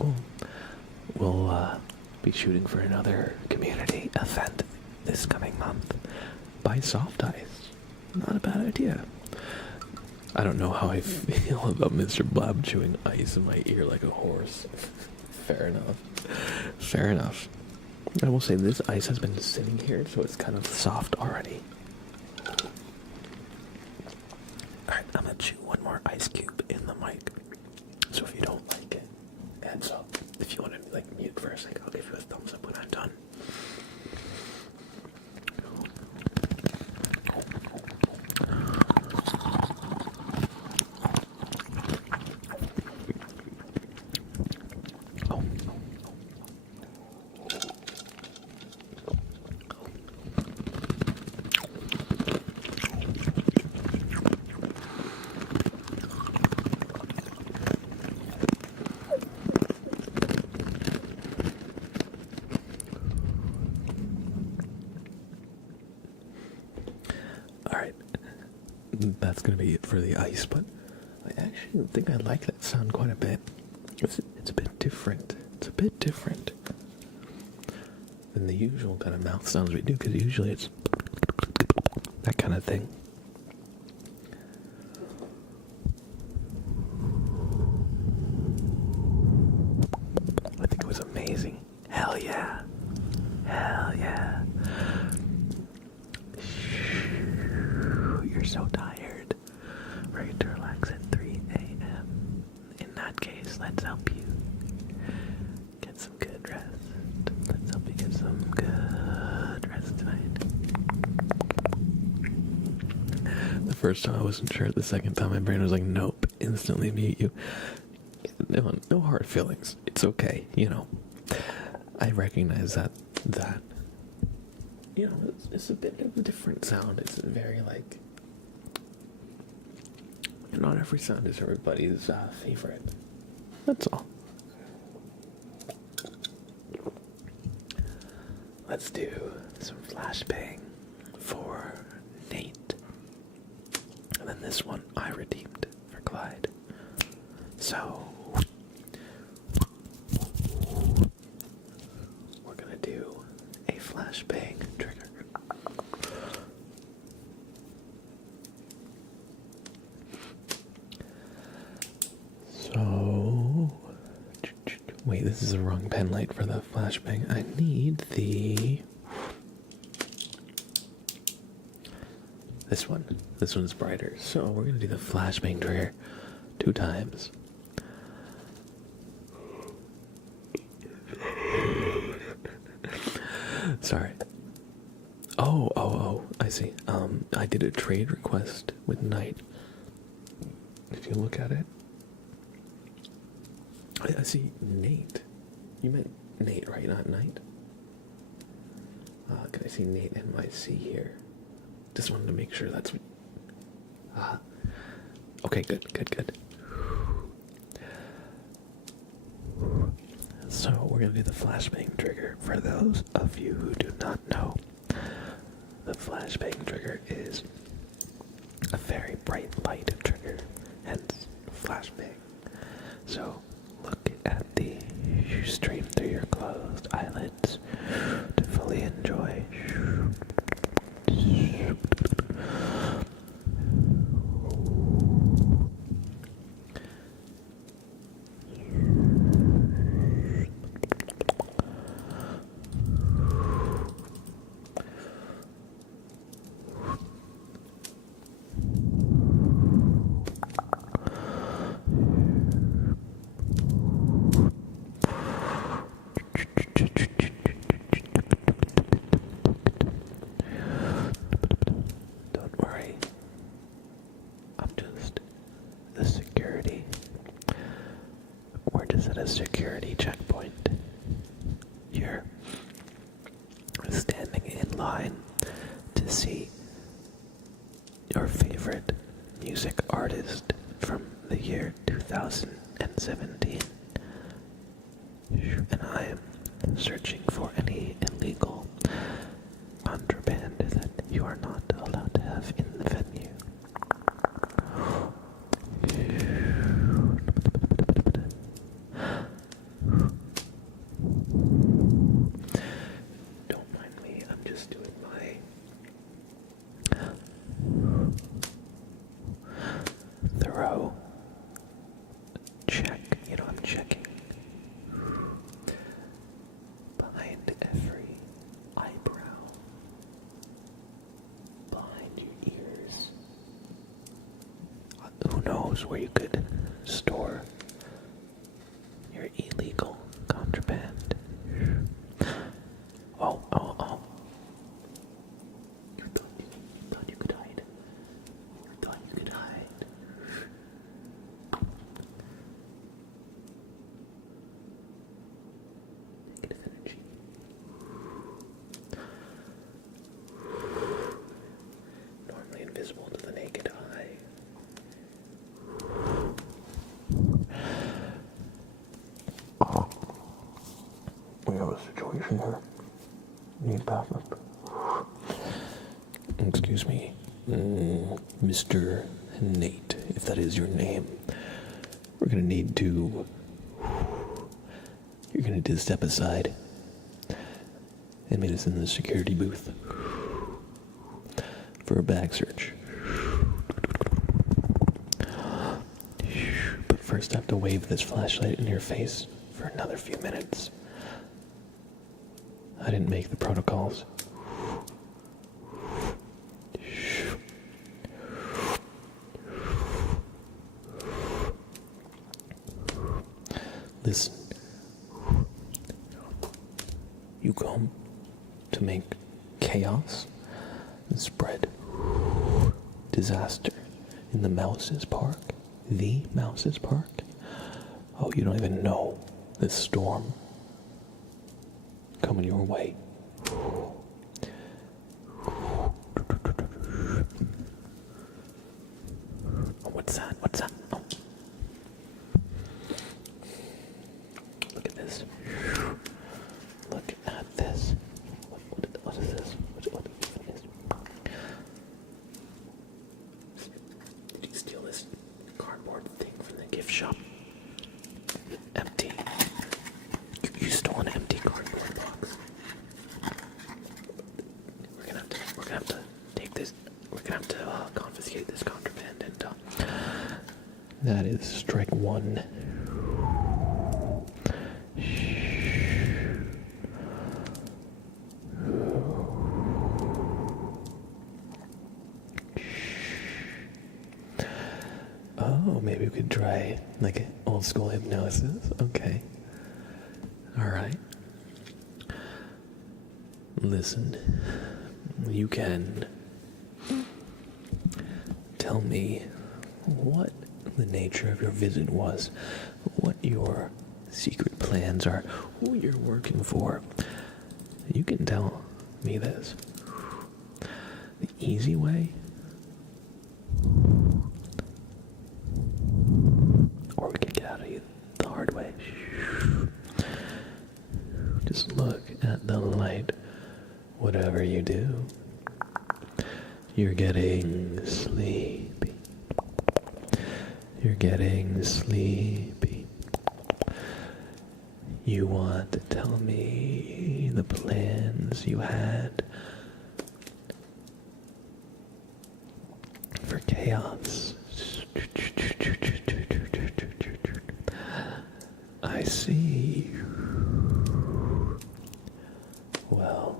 we'll be shooting for another community event this coming month by Soft Ice. Not a bad idea. I don't know how I feel about Mr. Blab chewing ice in my ear like a horse. Fair enough. Fair enough. I will say this ice has been sitting here, so it's kind of soft already. Alright, I'm gonna chew one more ice cube in the mic. So if you don't like it, heads up. If you want to like mute for a second, I'll give you a thumbs up when I'm done. That's gonna be it for the ice, but I actually think I like that sound quite a bit. It's a bit different. It's a bit different than the usual kind of mouth sounds we do, because usually it's that kind of thing. I think it was amazing. Hell yeah. Hell yeah. You're so tired. Ready to relax at 3 a.m. In that case, let's help you get some good rest. Let's help you get some good rest tonight. The first time I wasn't sure. The second time my brain was like, nope, instantly mute you. No hard feelings. It's okay, you know. I recognize that you know, it's a bit of a different sound. It's very like, not every sound is everybody's favorite. That's all. Let's do some flashbang for Nate. And then this one I redeemed for Clyde. So we're gonna do a flashbang trigger. So, wait, this is the wrong pen light for the flashbang. I need this one. This one's brighter. So we're gonna do the flashbang trigger 2 times. Sorry. Oh, I see. I did a trade request with Knight. If you look at it, I see Nate. You meant Nate, right? Not Knight? Can I see Nate NYC here? Just wanted to make sure that's what... Okay, good. So, we're gonna do the flashbang trigger. For those of you who do not know, the flashbang trigger is a very bright light trigger, hence flashbang. So, look at the stream through your closed eyelids to fully enjoy. Don't worry, I'm just the security. We're just at a security checkpoint. You're standing in line to see your favorite music artist from the year 2017. And I am searching for any illegal contraband that you are not allowed to have in the venue. Don't mind me, I'm just doing my thorough check. I'm checking behind every eyebrow, behind your ears. Who knows where you could store your illegal contraband? Oh. You thought you could hide. You thought you could hide. Negative energy. Normally invisible to the naked eye. We have a situation here. Need backup. Excuse me, Mr. Nate, if that is your name. We're gonna need to... You're gonna need to step aside and meet us in the security booth for a bag search. But first I have to wave this flashlight in your face for another few minutes. I didn't make the protocols. Listen. You come to make chaos and spread disaster in the Mouse's Park. The Mouse's Park? Oh, you don't even know this storm coming your way. What's that? Oh. Look at this. Look at this. What is this? What even is? Did you steal this cardboard thing from the gift shop? Empty. You stole an empty cardboard box. We're gonna have to take this. We're gonna have to confiscate this contraband, and that is strike one. Oh, maybe we could try like old school hypnosis. Okay. All right. Listen, you can tell me what the nature of your visit was, what your secret plans are, who you're working for. You can tell me this. The easy way, or we can get out of here the hard way. Just look at the light. Whatever you do, you're getting sleepy. You're getting sleepy. You want to tell me the plans you had for chaos. I see. Well,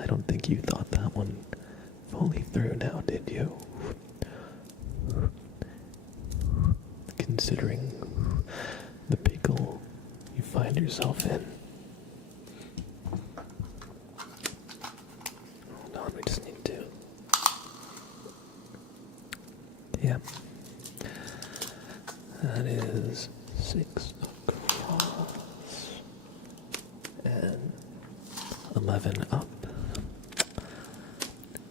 I don't think you thought that one fully through now, did you? Considering the pickle you find yourself in. Hold on, we just need to. Yep. That is 6 across and 11 up.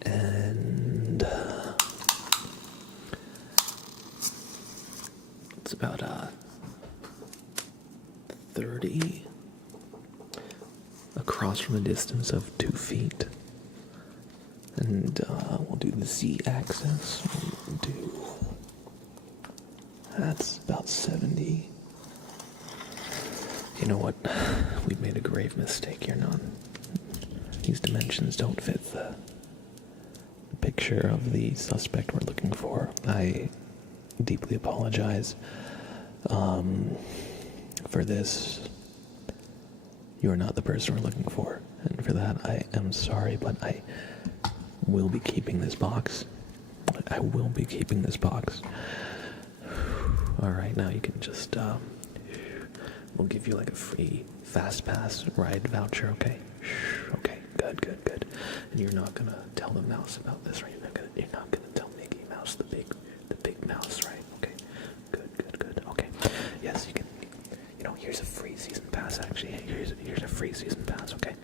And it's about 30 across from a distance of 2 feet. And we'll do the z-axis. We'll do, that's about 70. You know what? We've made a grave mistake here, Nan. These dimensions don't fit the picture of the suspect we're looking for. I deeply apologize for this. You're not the person we're looking for, and for that I am sorry, but I will be keeping this box. I will be keeping this box. Alright, now you can just, we'll give you like a free fast pass ride voucher, okay? Okay, good. And you're not gonna tell the mouse about this, right? You're not gonna tell Mickey Mouse, the big mouse, right? Okay, good. Okay, yes, you can. You know, here's a free season pass. Actually, here's a free season pass. Okay.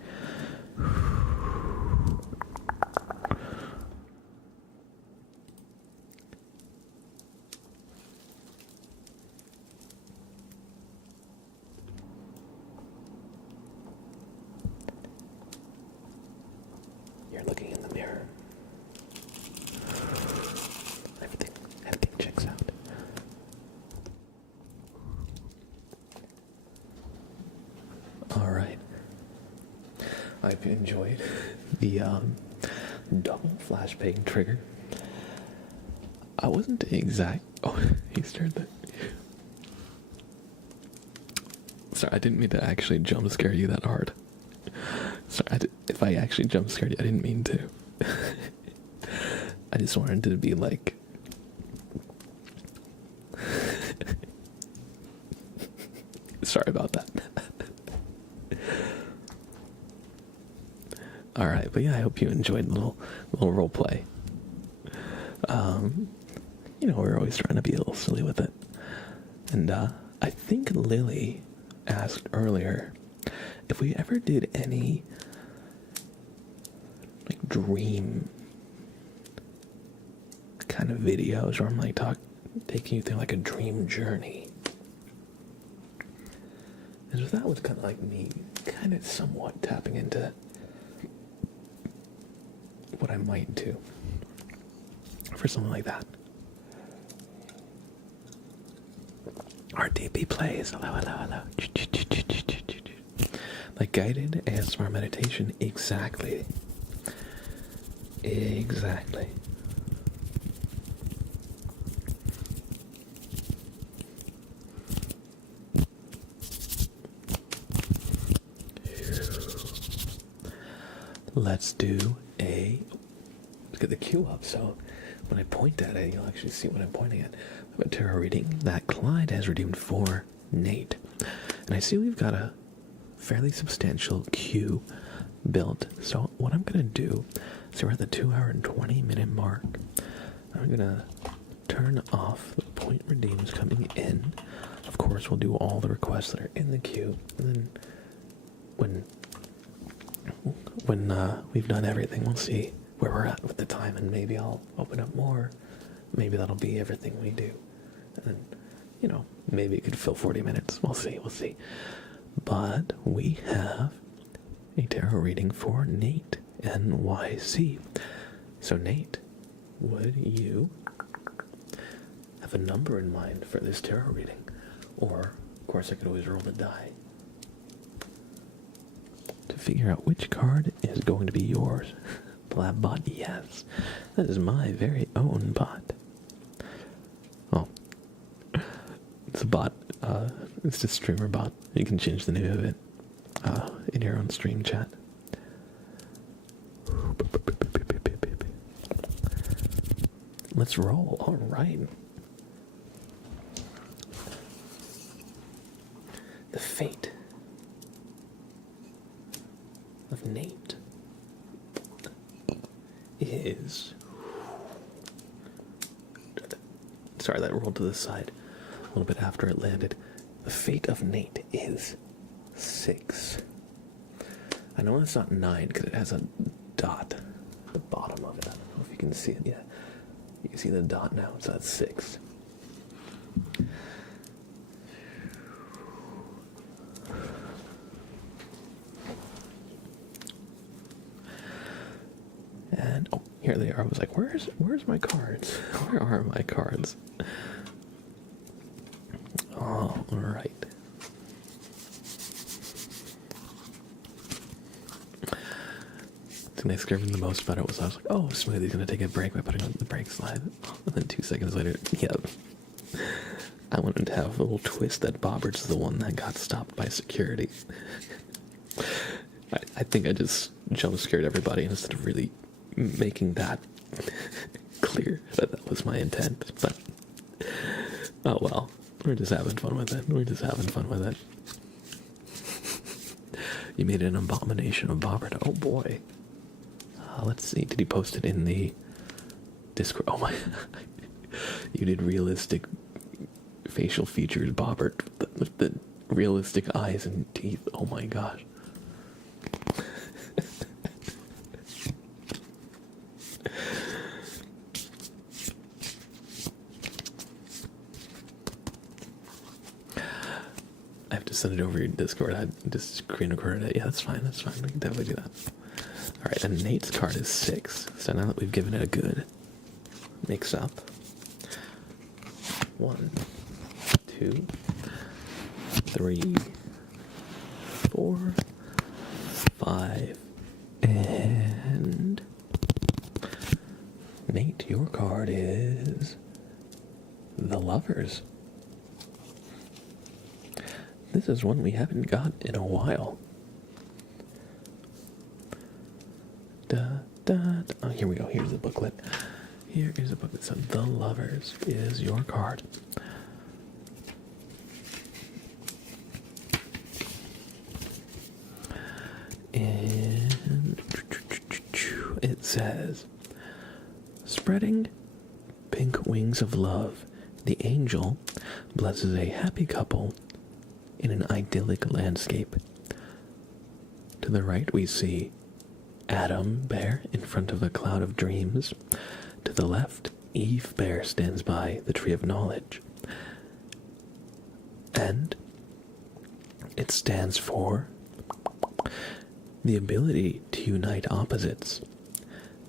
You're looking in the mirror. Everything checks out. Alright. I've enjoyed the double flashbang trigger. I wasn't exact. Oh, he started that. Sorry, I didn't mean to actually jump scare you that hard. Sorry, if I actually jump scared you, I didn't mean to. I just wanted to be like... Sorry about that. Alright, but yeah, I hope you enjoyed the little role play. You know, we're always trying to be a little silly with it. And I think Lily asked earlier if we ever did any like dream kind of videos, or I'm like taking you through like a dream journey. And so that was kind of like me kind of somewhat tapping into what I might do for something like that. RDP plays. Hello. Like guided ASMR meditation. Exactly. Let's get the cue up so when I point at it, you'll actually see what I'm pointing at. A tarot reading that Clyde has redeemed for Nate. And I see we've got a fairly substantial queue built. So what I'm gonna do, so we're at the 2 hour and 20-minute mark. I'm gonna turn off the point redeems coming in. Of course, we'll do all the requests that are in the queue, and then when we've done everything, we'll see where we're at with the time, and maybe I'll open up more. Maybe that'll be everything we do, and then, you know, maybe it could fill 40 minutes. We'll see. But we have a tarot reading for Nate, NYC. So Nate, would you have a number in mind for this tarot reading? Or, of course, I could always roll the die to figure out which card is going to be yours. Blab bot, yes. That is my very own bot. Oh. It's a bot. It's just streamer bot. You can change the name of it in your own stream chat. Let's roll. All right. The fate of Nate is... Sorry, that rolled to the side a little bit after it landed. The fate of Nate is 6. I know it's not 9 because it has a dot at the bottom of it. I don't know if you can see it. Yeah, you can see the dot now, so that's 6. And oh, here they are. I was like, where's my cards? Where are my cards? All right. The thing that scared me the most about it was I was like, oh, Smoothie's gonna take a break by putting on the brake slide. And then 2 seconds later, yep. I wanted to have a little twist that Bobbert's the one that got stopped by security. I think I just jump scared everybody instead of really making that clear that was my intent. But oh well, we're just having fun with it. You made an abomination of Bobbert. Oh boy. Let's see. Did he post it in the Discord? Oh my! You did realistic facial features, Bobbert, with the realistic eyes and teeth. Oh my gosh. I have to send it over your Discord. I just screen recorded it. Yeah, that's fine. We can definitely do that. Alright, and Nate's card is 6. So now that we've given it a good mix up. 1, 2, 3, 4, 5, and Nate, your card is the Lovers. This is one we haven't got in a while. Oh, here we go. Here's the booklet. Here is a booklet. So the Lovers is your card. And it says, spreading pink wings of love, the angel blesses a happy couple in an idyllic landscape. To the right we see Adam Bear in front of a cloud of dreams. To the left, Eve Bear stands by the tree of knowledge. And it stands for the ability to unite opposites,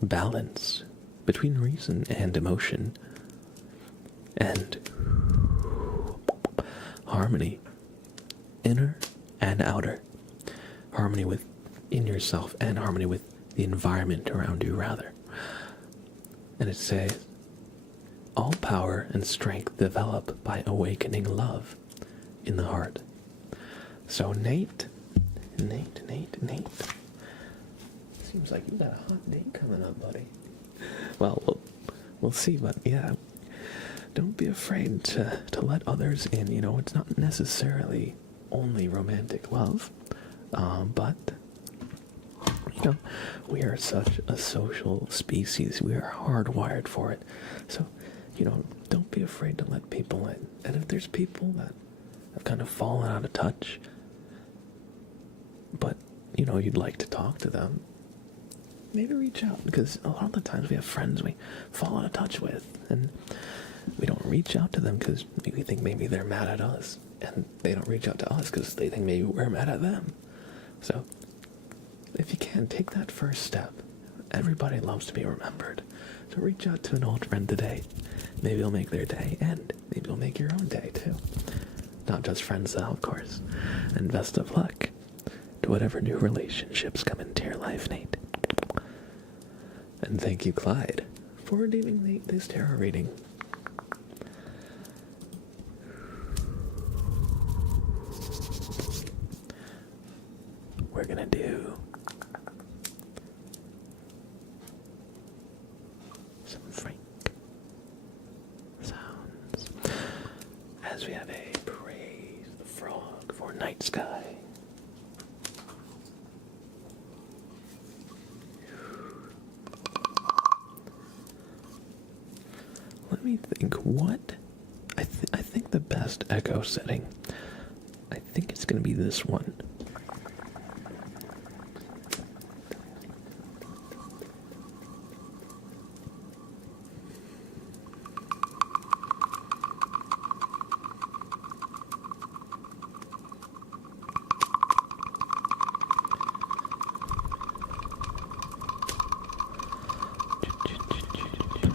balance between reason and emotion, and harmony, inner and outer, harmony within yourself and harmony with the environment around you, rather. And it says, all power and strength develop by awakening love in the heart. So Nate. Seems like you got a hot date coming up, buddy. Well, we'll see, but yeah, don't be afraid to let others in. You know, it's not necessarily only romantic love. But we are such a social species. We are hardwired for it. So, don't be afraid to let people in. And if there's people that have kind of fallen out of touch, but, you'd like to talk to them, maybe reach out. Because a lot of the times we have friends we fall out of touch with, and we don't reach out to them because we think maybe they're mad at us. And they don't reach out to us because they think maybe we're mad at them. So, if you can, take that first step. Everybody loves to be remembered. So reach out to an old friend today. Maybe it'll make their day, and maybe it'll make your own day too. Not just friends though, of course. And best of luck to whatever new relationships come into your life, Nate. And thank you, Clyde, for redeeming this tarot reading. We're gonna do some Frank sounds as we have a praise the frog for night sky. Let me think. What? I think the best echo setting, I think it's going to be this one.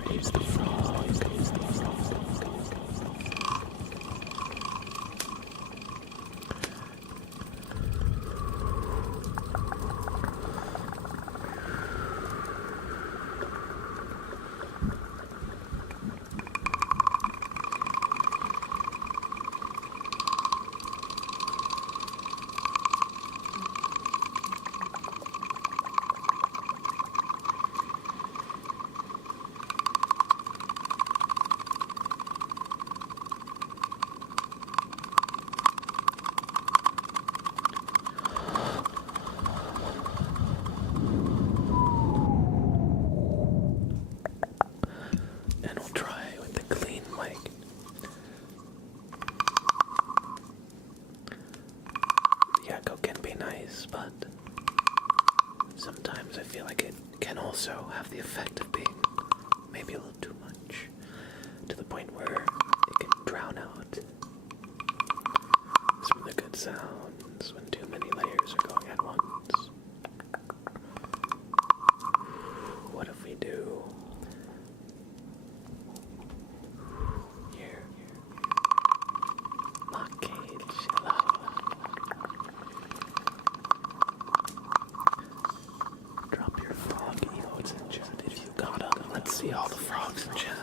Praise the frog. But sometimes I feel like it can also have the effect of being maybe a little too much, to the point where it can drown out some of the good sounds when too many layers are going at once. What if we do here? Lock cage, hello. Drop your frog emotes in chat if you got them. Let's see all the frogs in chat.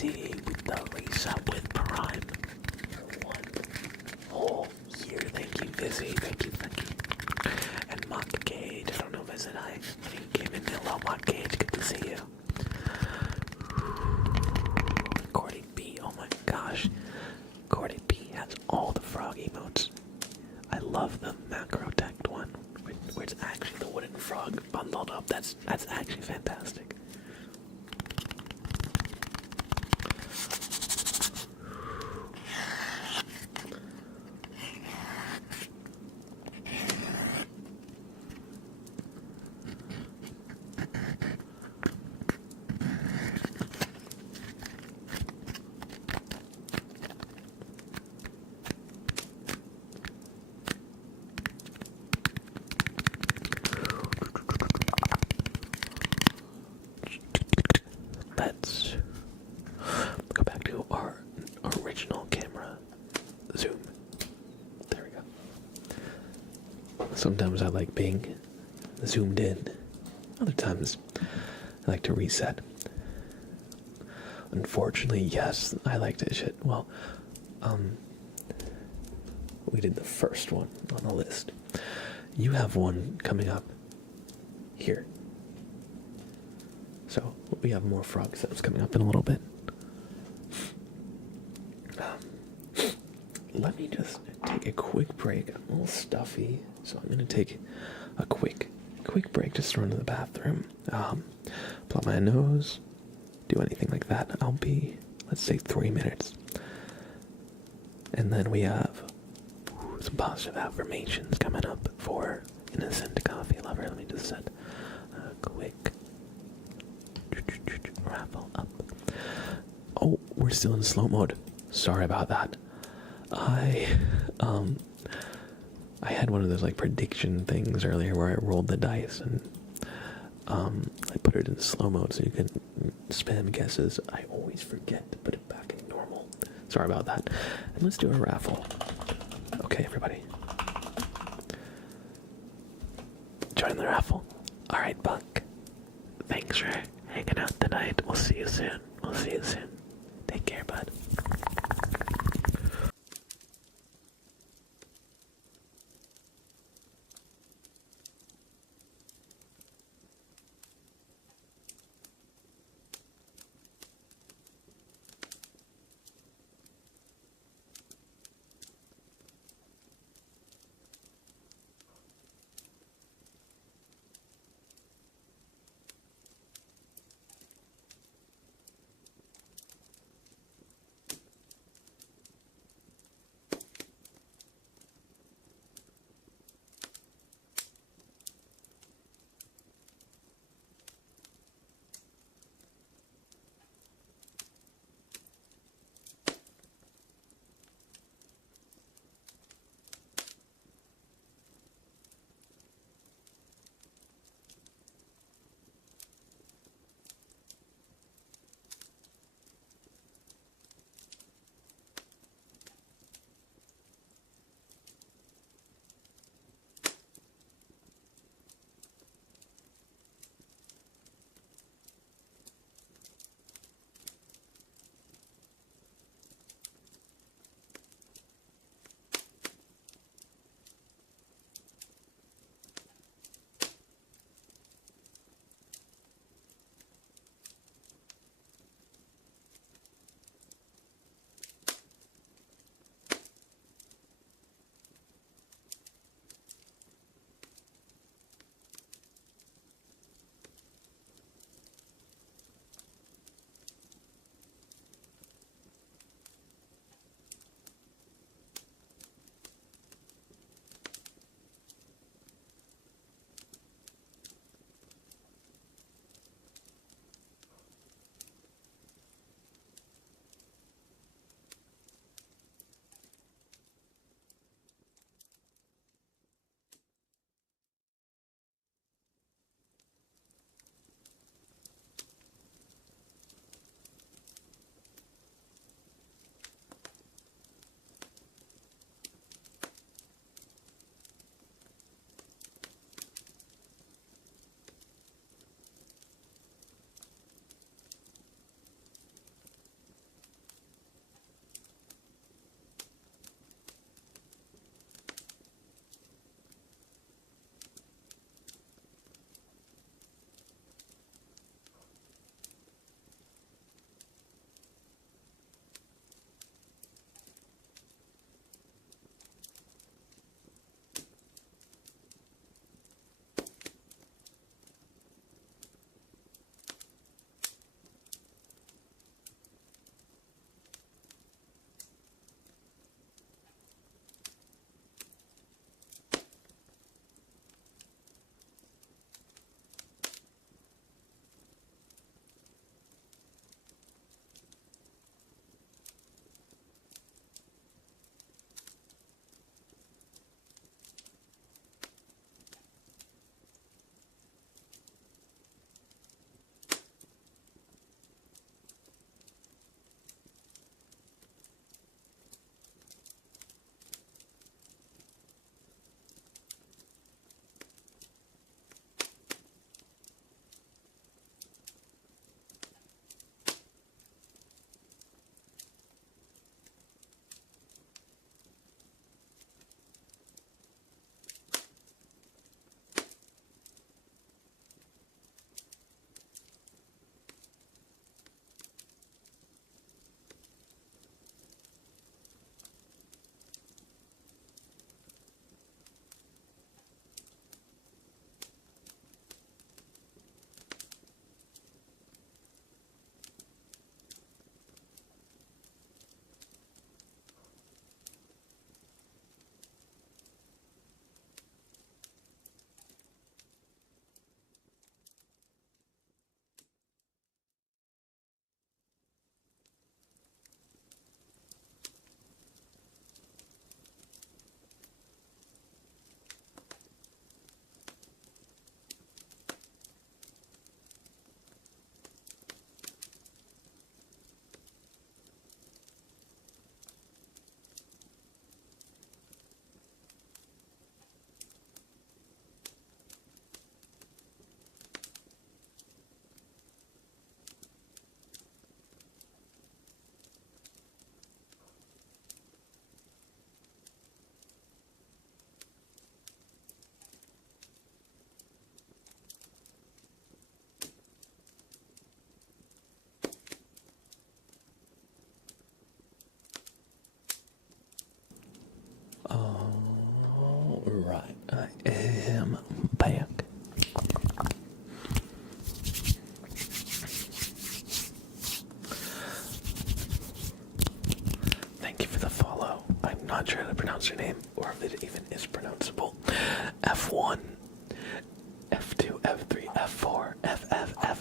busy with the reset with Prime for 1 whole year. Thank you, Busy. Thank you. And Mock Cage. I don't know if I said hi. When you came in, hello, Mock Cage. Good to see you. Cordy B. Oh my gosh. Cordy B has all the frog emotes. I love the macro tech one, where it's actually the wooden frog bundled up. That's actually fantastic. Let's go back to our original camera zoom. There we go. Sometimes I like being zoomed in. Other times I like to reset. Unfortunately, yes, I like to shit. Well, we did the first one on the list. You have one coming up here. So we have more frog sounds coming up in a little bit. Let me just take a quick break. I'm a little stuffy, so I'm gonna take a quick break just to run to the bathroom. Plug my nose, do anything like that. I'll be, let's say, 3 minutes. And then we have some positive affirmations coming up for Innocent Coffee Lover. Let me just set a quick raffle up. Oh, we're still in slow mode. Sorry about that. I had one of those like prediction things earlier where I rolled the dice and I put it in slow mode so you can spam guesses. I always forget to put it back in normal. Sorry about that. And let's do a raffle. Okay, everybody. Join the raffle. Alright, Buck. Thanks for hanging out tonight. We'll see you soon. Take care, bud.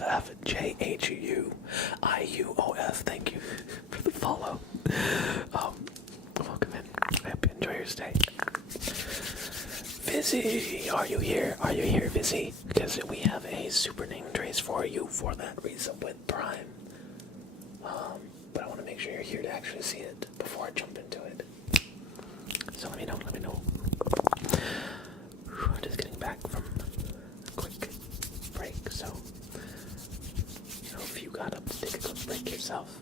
FJHUIUOF. Thank you for the follow. Welcome in. I hope you enjoy your stay. Vizzy, are you here? Are you here, Vizzy? Because we have a super name trace for you for that resub with Prime. But I want to make sure you're here to actually see it before I jump into it. So let me know. I'm just getting back from a quick break, so if you got up to take a quick break yourself.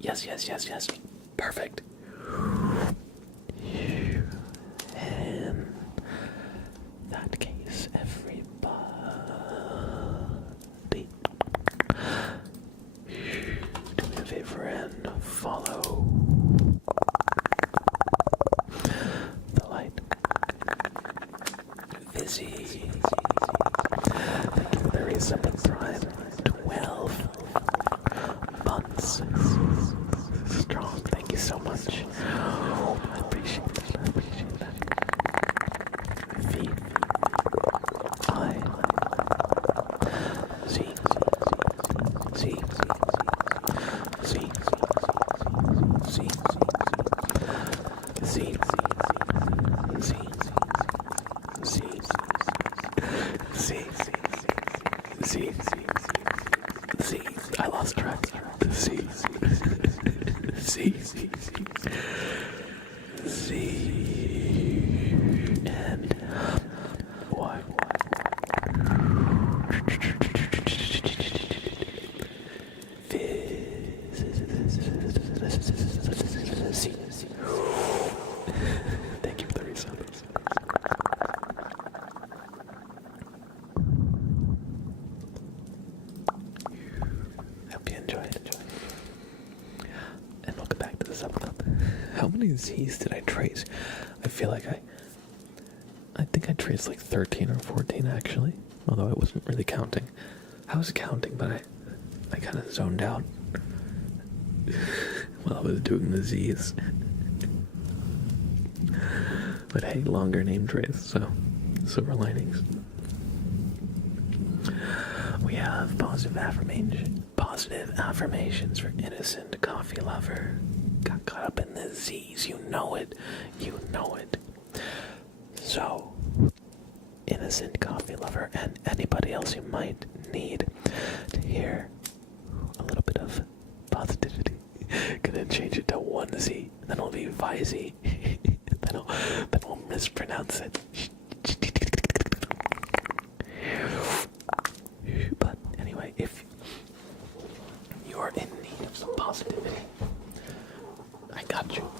Yes. Perfect. In that case, everybody, do me a favor and follow the light. Vizzy. Thank you for the resub of Prime. 12 months strong. Thank you so much. I appreciate that. V I Z Z Z Z Z Z. I lost track. Z. And Y. Thank you for the resubs. Hope you enjoyed. And welcome back to the sub club. How many Z's did I trace? I feel like I think I traced like 13 or 14 actually, although I wasn't really counting. I was counting, but I kind of zoned out while I was doing the Z's. But hey, longer name trace, so silver linings. We have positive affirmations for innocent coffee lover. Got caught up in the Z's, you know it. So, innocent coffee lover and anybody else you might need to hear a little bit of positivity. Gonna change it to 1Z, and then it'll be Vizy. then we'll mispronounce it. But anyway, if you're in need of some positivity, I got you.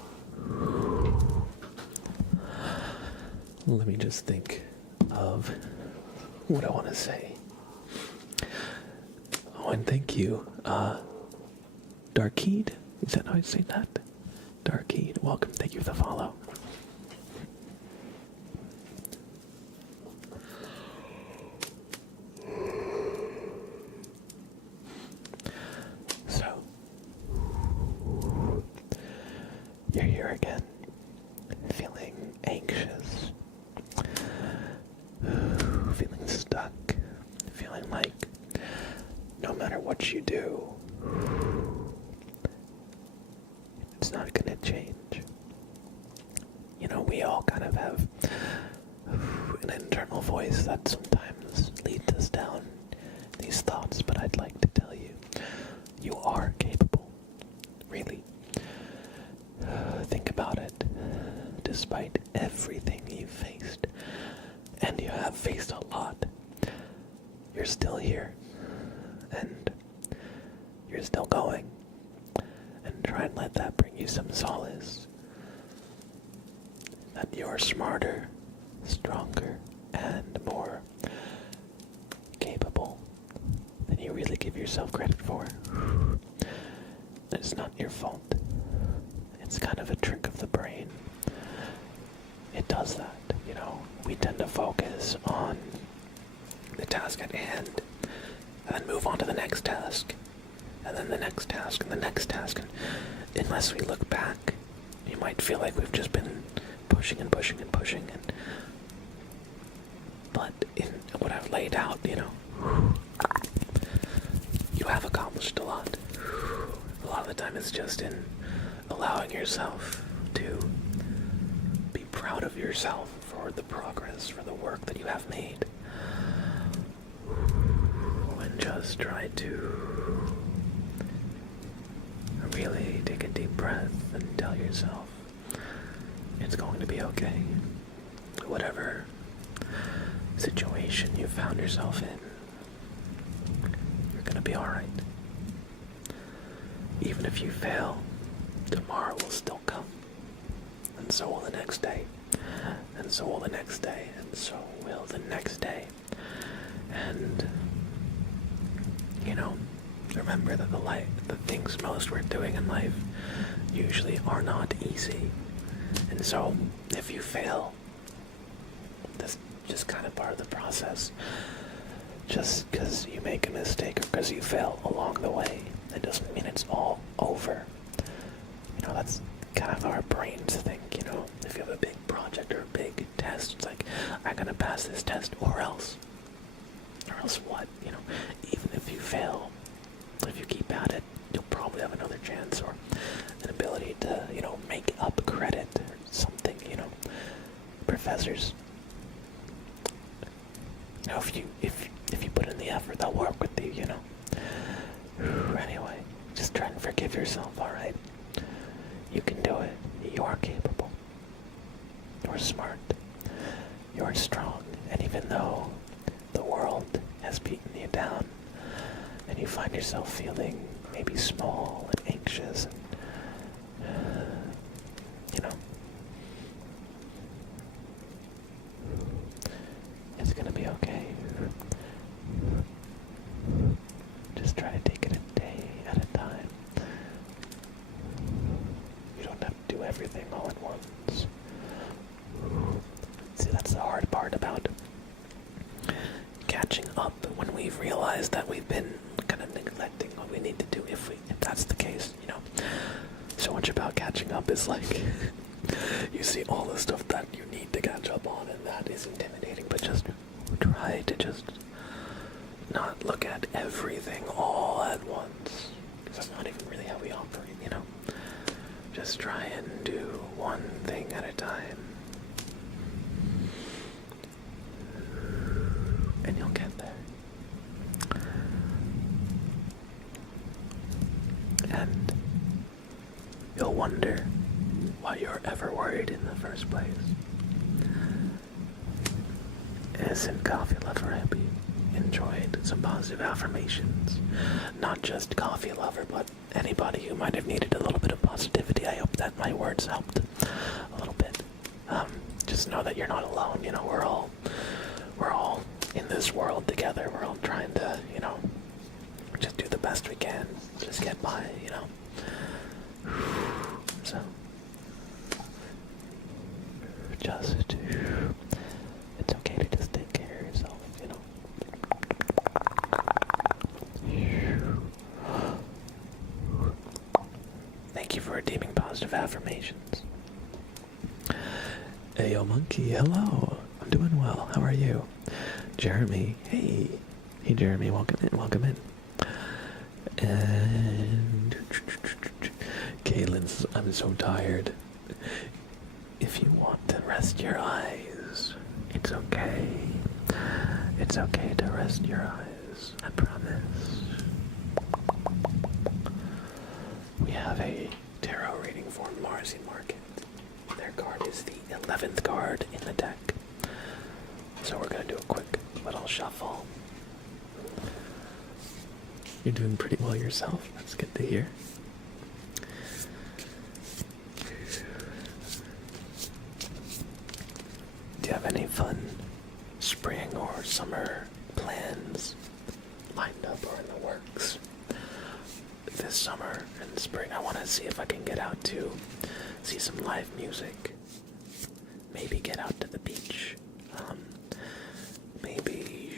Let me just think of what I want to say. Oh, and thank you, Darkeed. Is that how I say that? Darkeed, welcome. Thank you for the follow. So, you're here again, feeling anxious, feeling stuck, feeling like no matter what you do, it's not gonna change. We all kind of have an internal voice that sometimes leads us down these thoughts, but I'd like to tell you, you are capable, really. Think about it. Despite everything you've faced, and you have faced a lot, you're still here, and you're still going, and try and let that bring you some solace, that you're smarter, stronger, and more capable than you really give yourself credit for. It's not your fault. It's kind of a trick of the brain. It does that, We tend to focus on the task at hand, and then move on to the next task, and then the next task, and the next task, and unless we look back, you might feel like we've just been pushing and pushing and pushing, but what I've laid out, you know, you have accomplished a lot. A lot of the time it's just in allowing yourself to be proud of yourself for the progress, for the work that you have made. And just try to really take a deep breath and tell yourself it's going to be okay. Whatever situation you found yourself in, you're gonna be alright. Even if you fail, tomorrow will still come. And so will the next day. And so will the next day. And so will the next day. And, you know, remember that the things most worth doing in life usually are not easy. And so, if you fail, that's just kind of part of the process. Just because you make a mistake or because you fail along the way, it doesn't mean it's all over. You know, that's kind of our brains think, you know. If you have a big project or a big test, it's like, I'm gonna pass this test or else. Or else what? You know, even if you fail, if you keep at it, you'll probably have another chance or an ability to, you know, make up credit or something, you know. Professors, you know, if you put in the effort, they'll work with you, you know. Anyway, just try and forgive yourself, alright? You can do it. You are capable. You're smart. You're strong. And even though the world has beaten you down, and you find yourself feeling maybe small and anxious, and, you know, it's gonna be okay. Just try to take it a day at a time. You don't have to do everything all at once. See, that's the hard part about catching up when we've realized that we've been kind of neglecting what we need to do if that's the case, you know. So much about catching up is like, you see all the stuff that you need to catch up on, and that is intimidating, but just try to just not look at everything all at once, because that's not even really how we operate, you know. Just try and do one thing at a time, and you'll get there. And you'll wonder why you're ever worried in the first place. Isn't Coffee Lover happy? Enjoyed some positive affirmations. Not just Coffee Lover, but anybody who might have needed a little bit of positivity. I hope that my words helped a little bit. Just know that you're not alone. You know, we're all in this world together. We're all trying to, you know, just do the best we can. Just get by, you know. So, just, it's okay to just take care of yourself, you know. Thank you for redeeming positive affirmations. Hey, yo, monkey, hello. I'm doing well. How are you? Jeremy, hey. Hey, Jeremy, welcome in. And Kaylin's, I'm so tired. If you want to rest your eyes, it's okay. It's okay to rest your eyes, I promise. We have a tarot reading for Marcy Market. Their card is the 11th card in the deck. So we're going to do a quick little shuffle. You're doing pretty well yourself. That's good to hear. Do you have any fun spring or summer plans lined up or in the works? This summer and spring, I want to see if I can get out to see some live music. Maybe get out to the beach. Maybe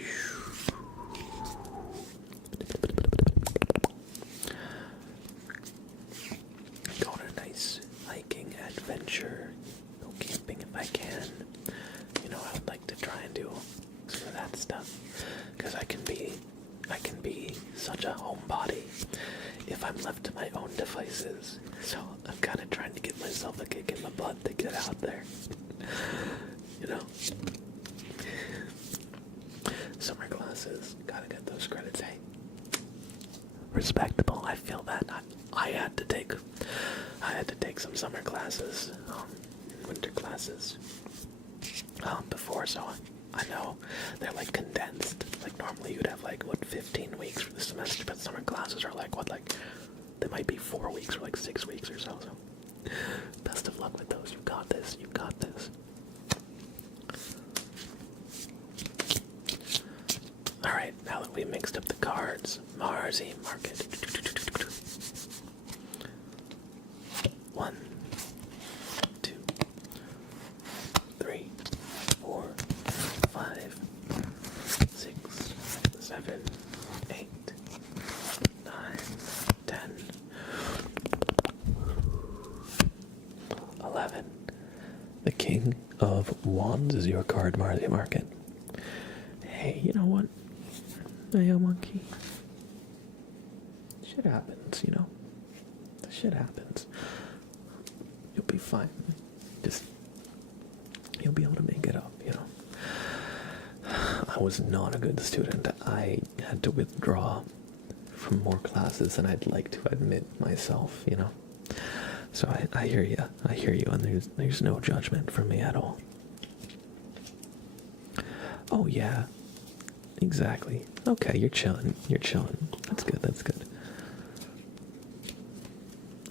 go on a nice hiking adventure. Go camping if I can. You know, I would like to try and do some of that. that stuff. Because I can be such a homebody if I'm left to my own devices. So I'm kind of trying to give myself a kick in the butt to get out there. You know? Summer classes, gotta get those credits, hey? Respectable, I feel that. I had to take some summer classes, winter classes, before, so I know they're like condensed. Like normally you'd have like, 15 weeks for the semester, but summer classes are like, they might be 4 weeks or like 6 weeks or so, best of luck with those. You got this, you got this. Alright, now that we mixed up the cards, Marzi Market. 1, 2, 3, 4, 5, 6, 7, 8, 9, 10, 11. The King of Wands is your card, Marzi Market. Hey, you know what? Hey, monkey. Shit happens, you know? Shit happens. You'll be fine. You'll be able to make it up, you know? I was not a good student. I had to withdraw from more classes than I'd like to admit myself, you know? So I hear you. I hear you, and there's no judgment from me at all. Oh, yeah. Exactly. Okay, you're chilling. You're chilling. That's good, that's good.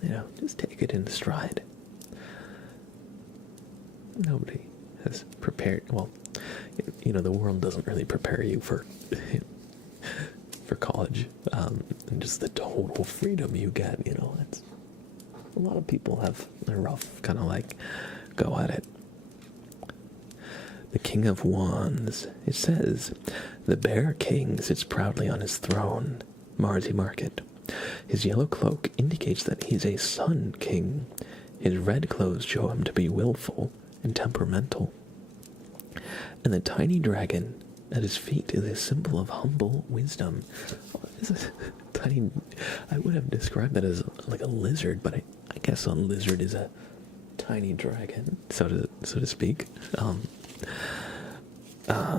You know, just take it in stride. Nobody has prepared, well, you know, the world doesn't really prepare you for college, and just the total freedom you get, you know. It's, a lot of people have a rough kind of like go at it. The King of Wands, it says, the Bear King sits proudly on his throne, Marzi Market. His yellow cloak indicates that he's a Sun King. His red clothes show him to be willful and temperamental. And the tiny dragon at his feet is a symbol of humble wisdom. This is tiny. I would have described it as like a lizard, but I guess a lizard is a tiny dragon, so to speak.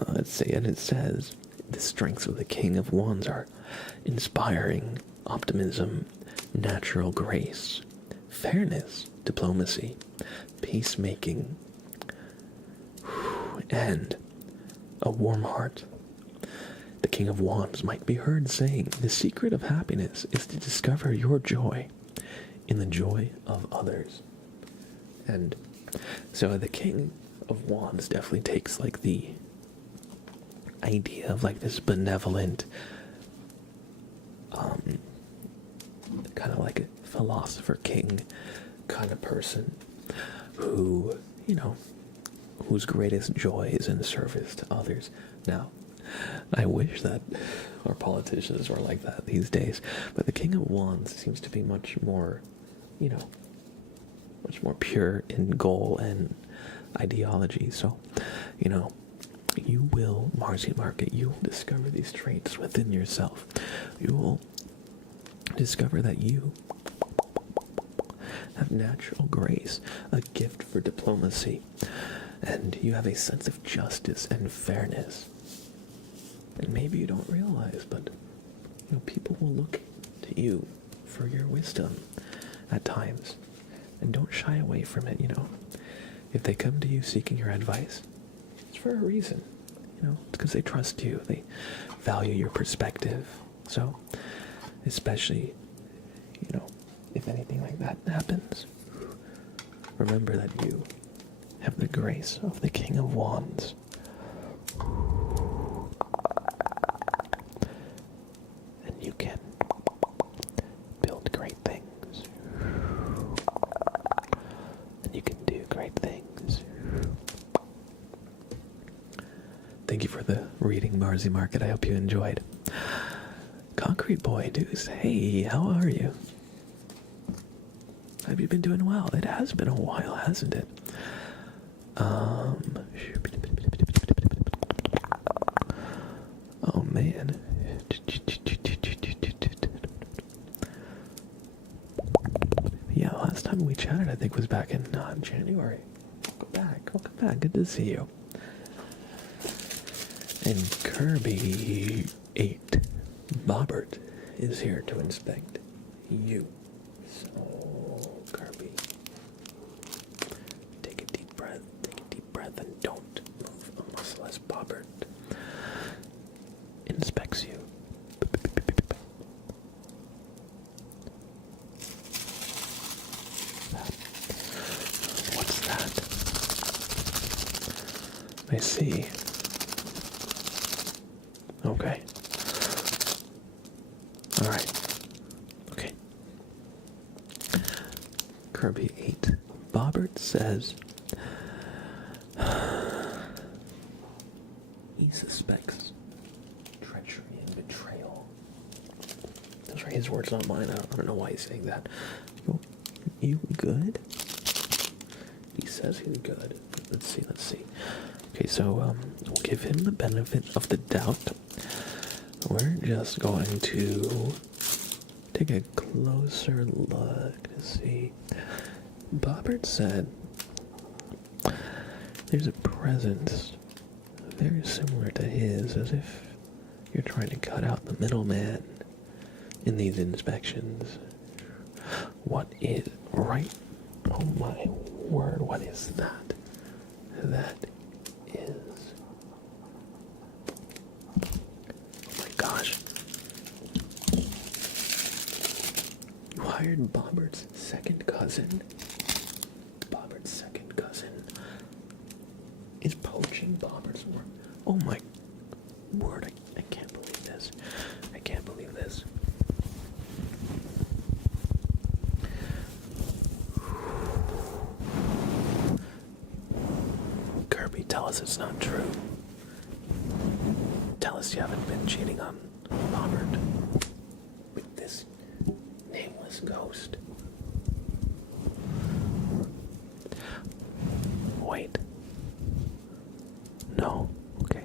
Let's see, and it says the strengths of the King of Wands are inspiring, optimism, natural grace, fairness, diplomacy, peacemaking, and a warm heart. The King of Wands might be heard saying, the secret of happiness is to discover your joy in the joy of others. And so the King of Wands definitely takes like the idea of like this benevolent, kind of like a philosopher king kind of person who, you know, whose greatest joy is in service to others. Now, I wish that our politicians were like that these days, but the King of Wands seems to be much more, you know, much more pure in goal and ideology. So, you know, you will, Marzi Market, you will discover these traits within yourself. You will discover that you have natural grace, a gift for diplomacy, and you have a sense of justice and fairness. And maybe you don't realize, but you know, people will look to you for your wisdom at times, and don't shy away from it. You know, if they come to you seeking your advice, it's for a reason. You know, it's because they trust you, they value your perspective. So, especially, you know, if anything like that happens, remember that you have the grace of the King of Wands. And you can build great things. And you can do great things. Thank you for the reading, Marzi Market. I hope you enjoyed. Concrete Boy Deuce, hey, how are you? Have you been doing well? It has been a while, hasn't it? time we chatted, I think, was back in January. Welcome back. Good to see you. And Kirby 8 Bobbert is here to inspect you. So, Kirby, take a deep breath, and don't move a muscle as Bobbert inspects you. What's that? I see. Okay. Alright. Okay. Kirby 8. Bobbert says he suspects treachery and betrayal. Those are his words, not mine. I don't know why he's saying that. You good? He says he's good. Let's see. Okay, so we'll give him the benefit of the doubt. We're just going to take a closer look to see. Bobbert said there's a presence very similar to his, as if you're trying to cut out the middleman in these inspections. What is right? Oh my word, what is that? That is... Oh my gosh. You hired Bobbert's second cousin? Bobbert's second cousin is poaching Bobbert's work. Oh my word, I can't believe this. I can't believe this. Kirby, tell us it's not true. Tell us you haven't been cheating on Bobbert with this nameless ghost. Wait. No. Okay.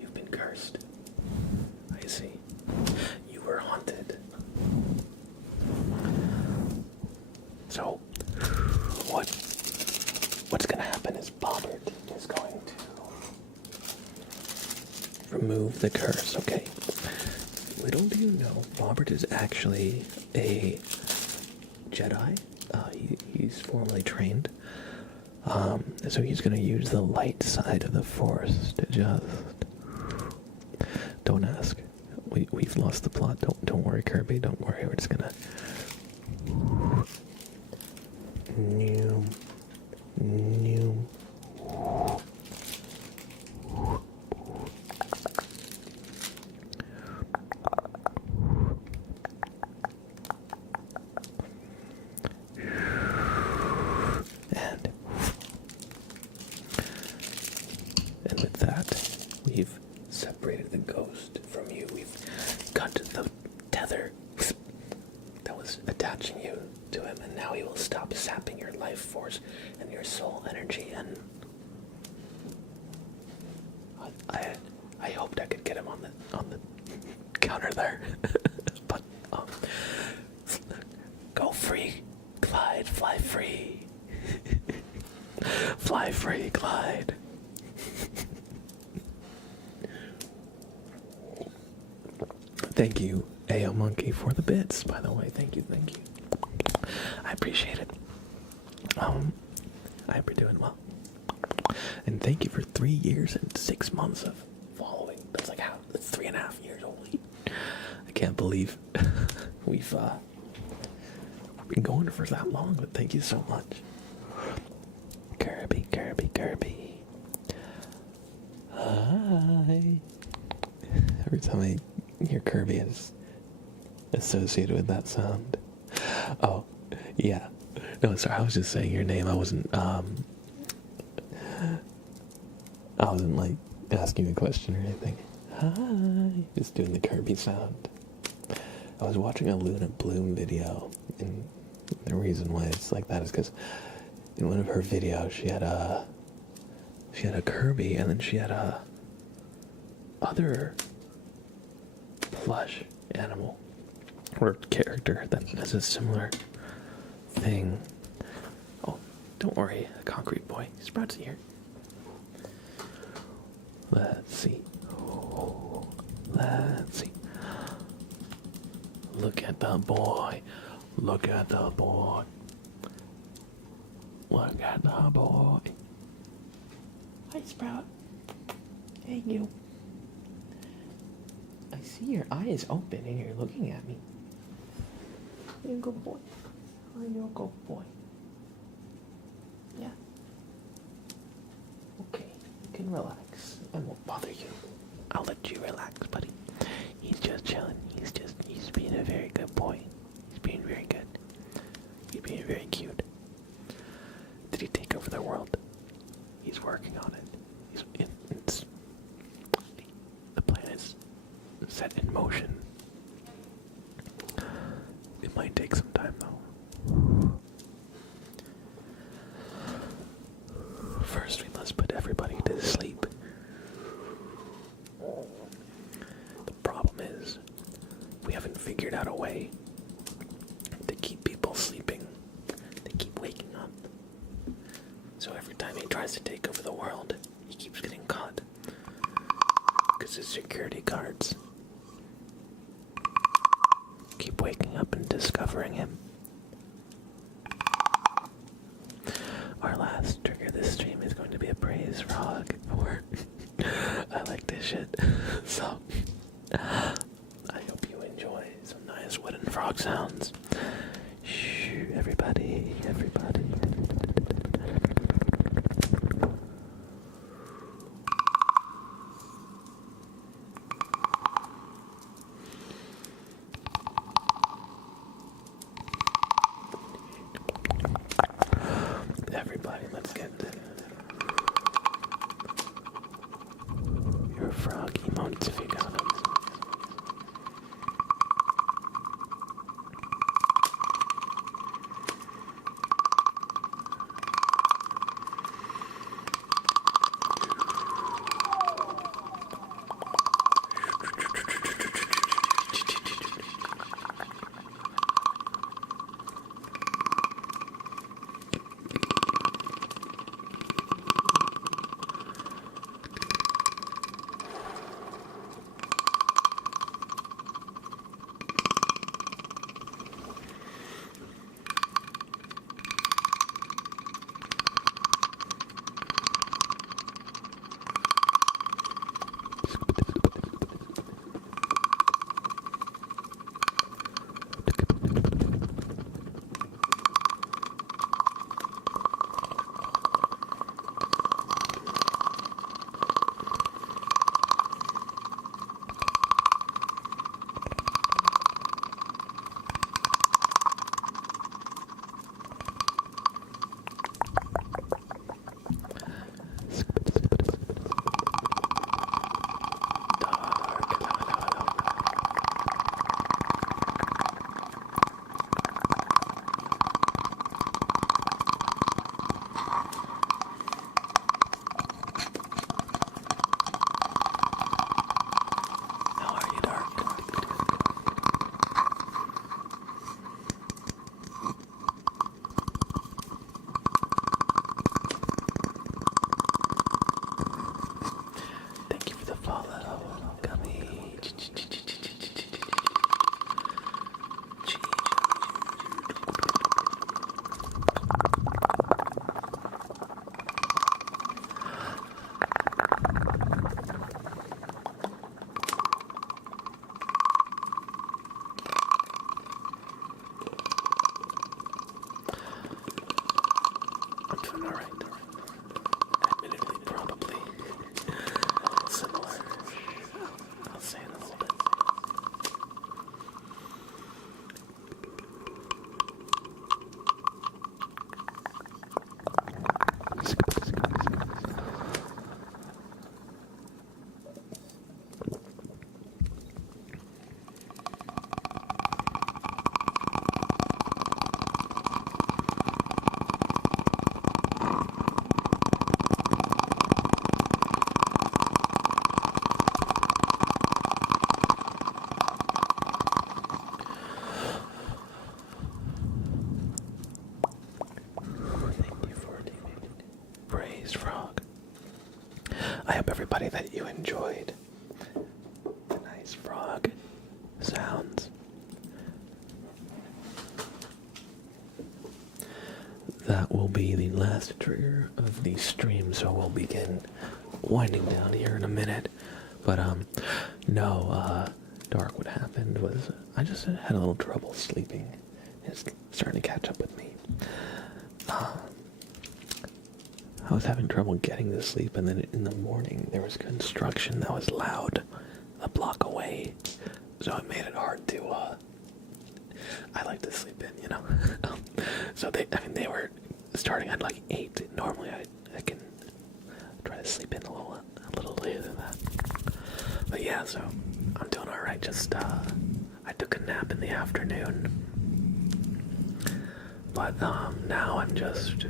You've been cursed. I see. You were haunted. So, what's gonna happen is Bobbert is going to remove the curse, okay? Little do you know, Bobbert is actually a Jedi. He's formally trained. So he's gonna use the light side of the Force to just... Don't ask. We've lost the plot. Don't worry, Kirby. Don't worry. We're just gonna... New. And with that, we've separated the ghost from you. We've cut the tether that was attaching you to him, and now he will stop sapping your life force and your soul energy. And I hoped I could get him on the counter there, but go free, Clyde, fly free, fly free, Clyde. Thank you, AO Monkey, for the bits, by the way. Thank you. I appreciate it. I hope you're doing well. And thank you for 3 years and 6 months of following. That's like that's 3.5 years. Holy. I can't believe we've been going for that long, but thank you so much. Kirby. Hi. Every time I hear Kirby is associated with that sound. Oh, yeah. No, sorry, I was just saying your name. I wasn't like asking a question or anything. Hi. Just doing the Kirby sound. I was watching a Luna Bloom video, and the reason why it's like that is because in one of her videos she had a Kirby, and then she had a other plush animal. or character that has a similar thing. Oh, don't worry, a concrete boy. Sprout's here. Let's see. Oh, let's see. Look at the boy. Look at the boy. Look at the boy. Hi, Sprout. Hey, you. I see your eyes open and you're looking at me. You're a good boy. Are you a good boy? Yeah. Okay, you can relax. I won't bother you. I'll let you relax, buddy. He's just chilling. He's being a very good boy. He's being very good. He's being very cute. Did he take over the world? He's working on it. The plan is set in motion. It might take some time though. First, we must put everybody to sleep. The problem is, we haven't figured out a way to keep people sleeping. They keep waking up. So every time he tries to take over the world, he keeps getting caught. Because his security guards keep waking up and discovering him. Our last trigger this stream is going to be a praise frog for I like this shit. So I hope you enjoy some nice wooden frog sounds. Shh, everybody. Everybody, let's get your frog emotes if you got them. hope everybody that you enjoyed the nice frog sounds. That will be the last trigger of the stream, so we'll begin winding down here in a minute. But no, Dark, what happened was I just had a little trouble sleeping. It's starting to catch up with me. I was having trouble getting to sleep, and then in the morning there was construction that was loud a block away, so it made it hard to, I like to sleep in, you know. So they were starting at like 8. Normally I can try to sleep in a little later than that. But yeah, so I'm doing alright. Just, I took a nap in the afternoon. But now I'm just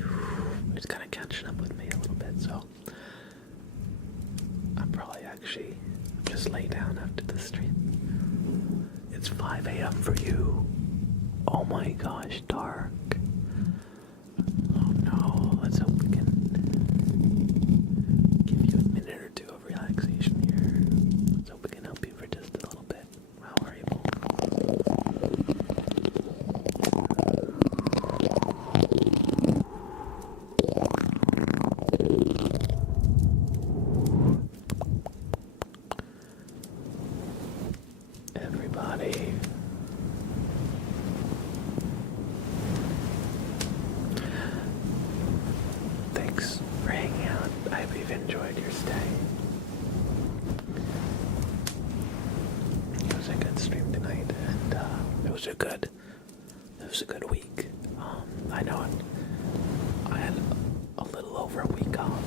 kind of catching up with me a little bit, so I'll probably actually just lay down after the stream. It's 5 a.m. for you. Oh my gosh, Dark. Oh no, let's hope we can give you a minute or two of relaxation here. Let's hope we can help you for just a little bit. How are you? Everybody. Thanks for hanging out. I hope you've enjoyed your stay. It was a good stream tonight, and it was a good week. I know I had a little over a week off,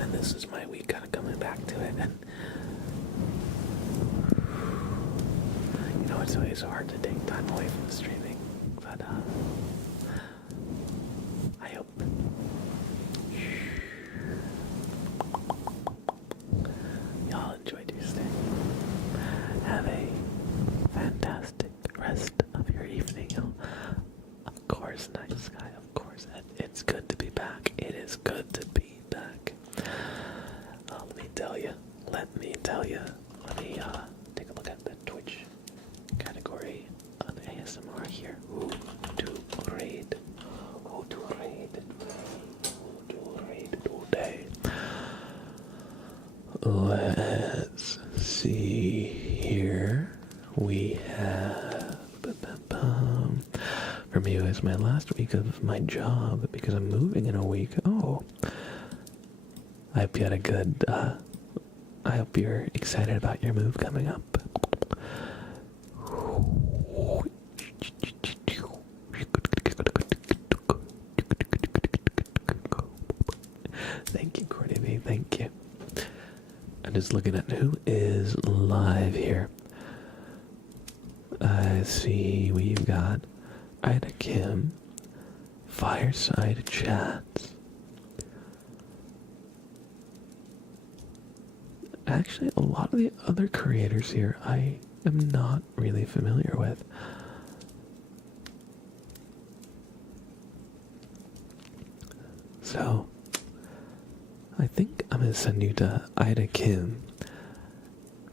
and this is my week kind of coming back to it, and you know, it's always hard to take time away from the streaming, but I hope y'all enjoyed your stay. Have a fantastic rest of your evening. Of course, night sky, of course. It's good to be back. It is good to be back. Let me tell you. Let me take a look at the Twitch category of ASMR here. Who to raid today? Let's see here. We have for me, it's my last week of my job because I'm moving in a week. Oh, I hope you had a good. I hope you're excited about your move coming up. Thank you, Courtney. Thank you. I'm just looking at who is live here. I see we've got Ida Kim, Fireside Chats. Actually, a lot of the other creators here I am not really familiar with. So, I think I'm going to send you to Ida Kim.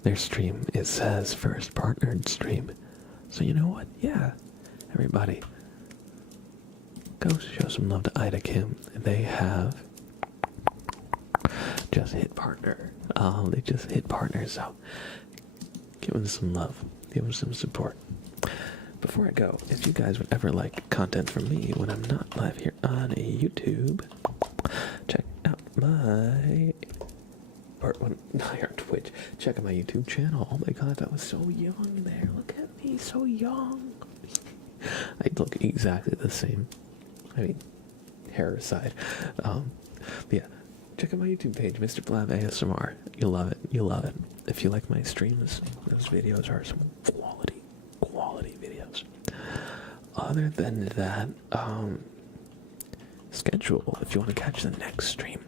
Their stream, it says first partnered stream. So you know what? Yeah, everybody, go show some love to Ida Kim. They have just hit partner. They just hit partner, so give them some love. Give them some support. Before I go, if you guys would ever like content from me when I'm not live here on YouTube, check out my... Or not here on Twitch. Check out my YouTube channel. Oh my god, that was so young there. Look at me, so young. I look exactly the same. I mean, hair aside. Yeah, check out my YouTube page, Mr. Blab ASMR. You'll love it. You'll love it. If you like my streams, those videos are some quality videos. Other than that, schedule. If you want to catch the next stream,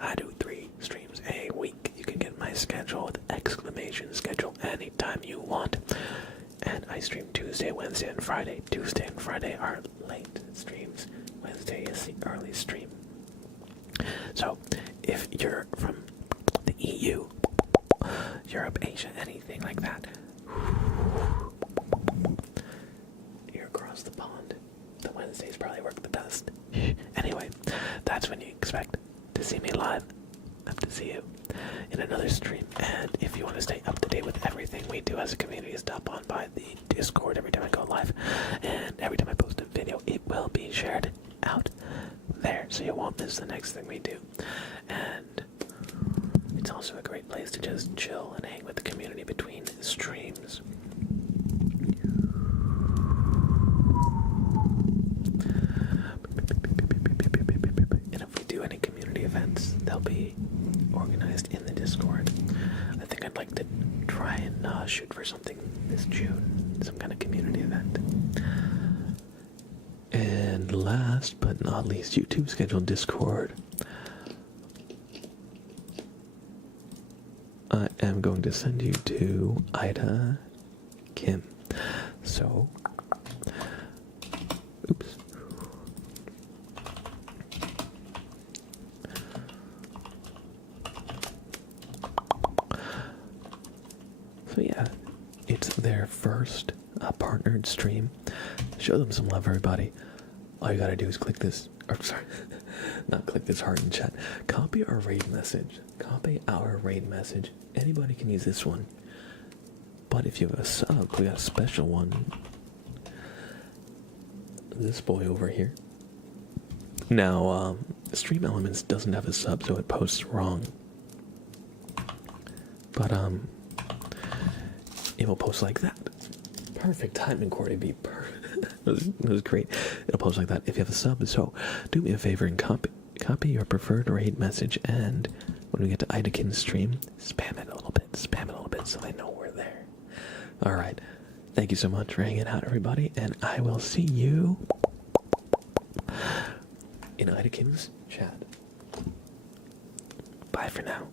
I do 3 streams a week. You can get my schedule with exclamation schedule anytime you want. And I stream Tuesday, Wednesday, and Friday. Tuesday and Friday are late streams. Wednesday is the early stream. So if you're from you. Europe, Asia, anything like that. You're across the pond. The Wednesdays probably work the best. Anyway, that's when you expect to see me live. I have to see you in another stream. And if you want to stay up to date with everything we do as a community, stop on by the Discord every time I go live. And every time I post a video, it will be shared out there, so you won't miss the next thing we do. And it's also a great place to just chill and hang with the community between streams. And if we do any community events, they'll be organized in the Discord. I think I'd like to try and shoot for something this June, some kind of community event. And last but not least, YouTube scheduled Discord. I am going to send you to Ida Kim. So, oops. So yeah, it's their first partnered stream. Show them some love, everybody. All you gotta do is click this, or sorry, not click this heart in chat. Copy our raid message. Copy our raid message. Anybody can use this one. But if you have a sub, we got a special one. This boy over here. Now, Stream Elements doesn't have a sub, so it posts wrong. But, it will post like that. Perfect timing, Cordy. Be perfect. It was great. It'll post like that if you have a sub. So do me a favor and copy your preferred raid message, and when we get to Idakin's stream, spam it a little bit. Spam it a little bit so they know we're there. All right. Thank you so much for hanging out, everybody, and I will see you in Idakin's chat. Bye for now.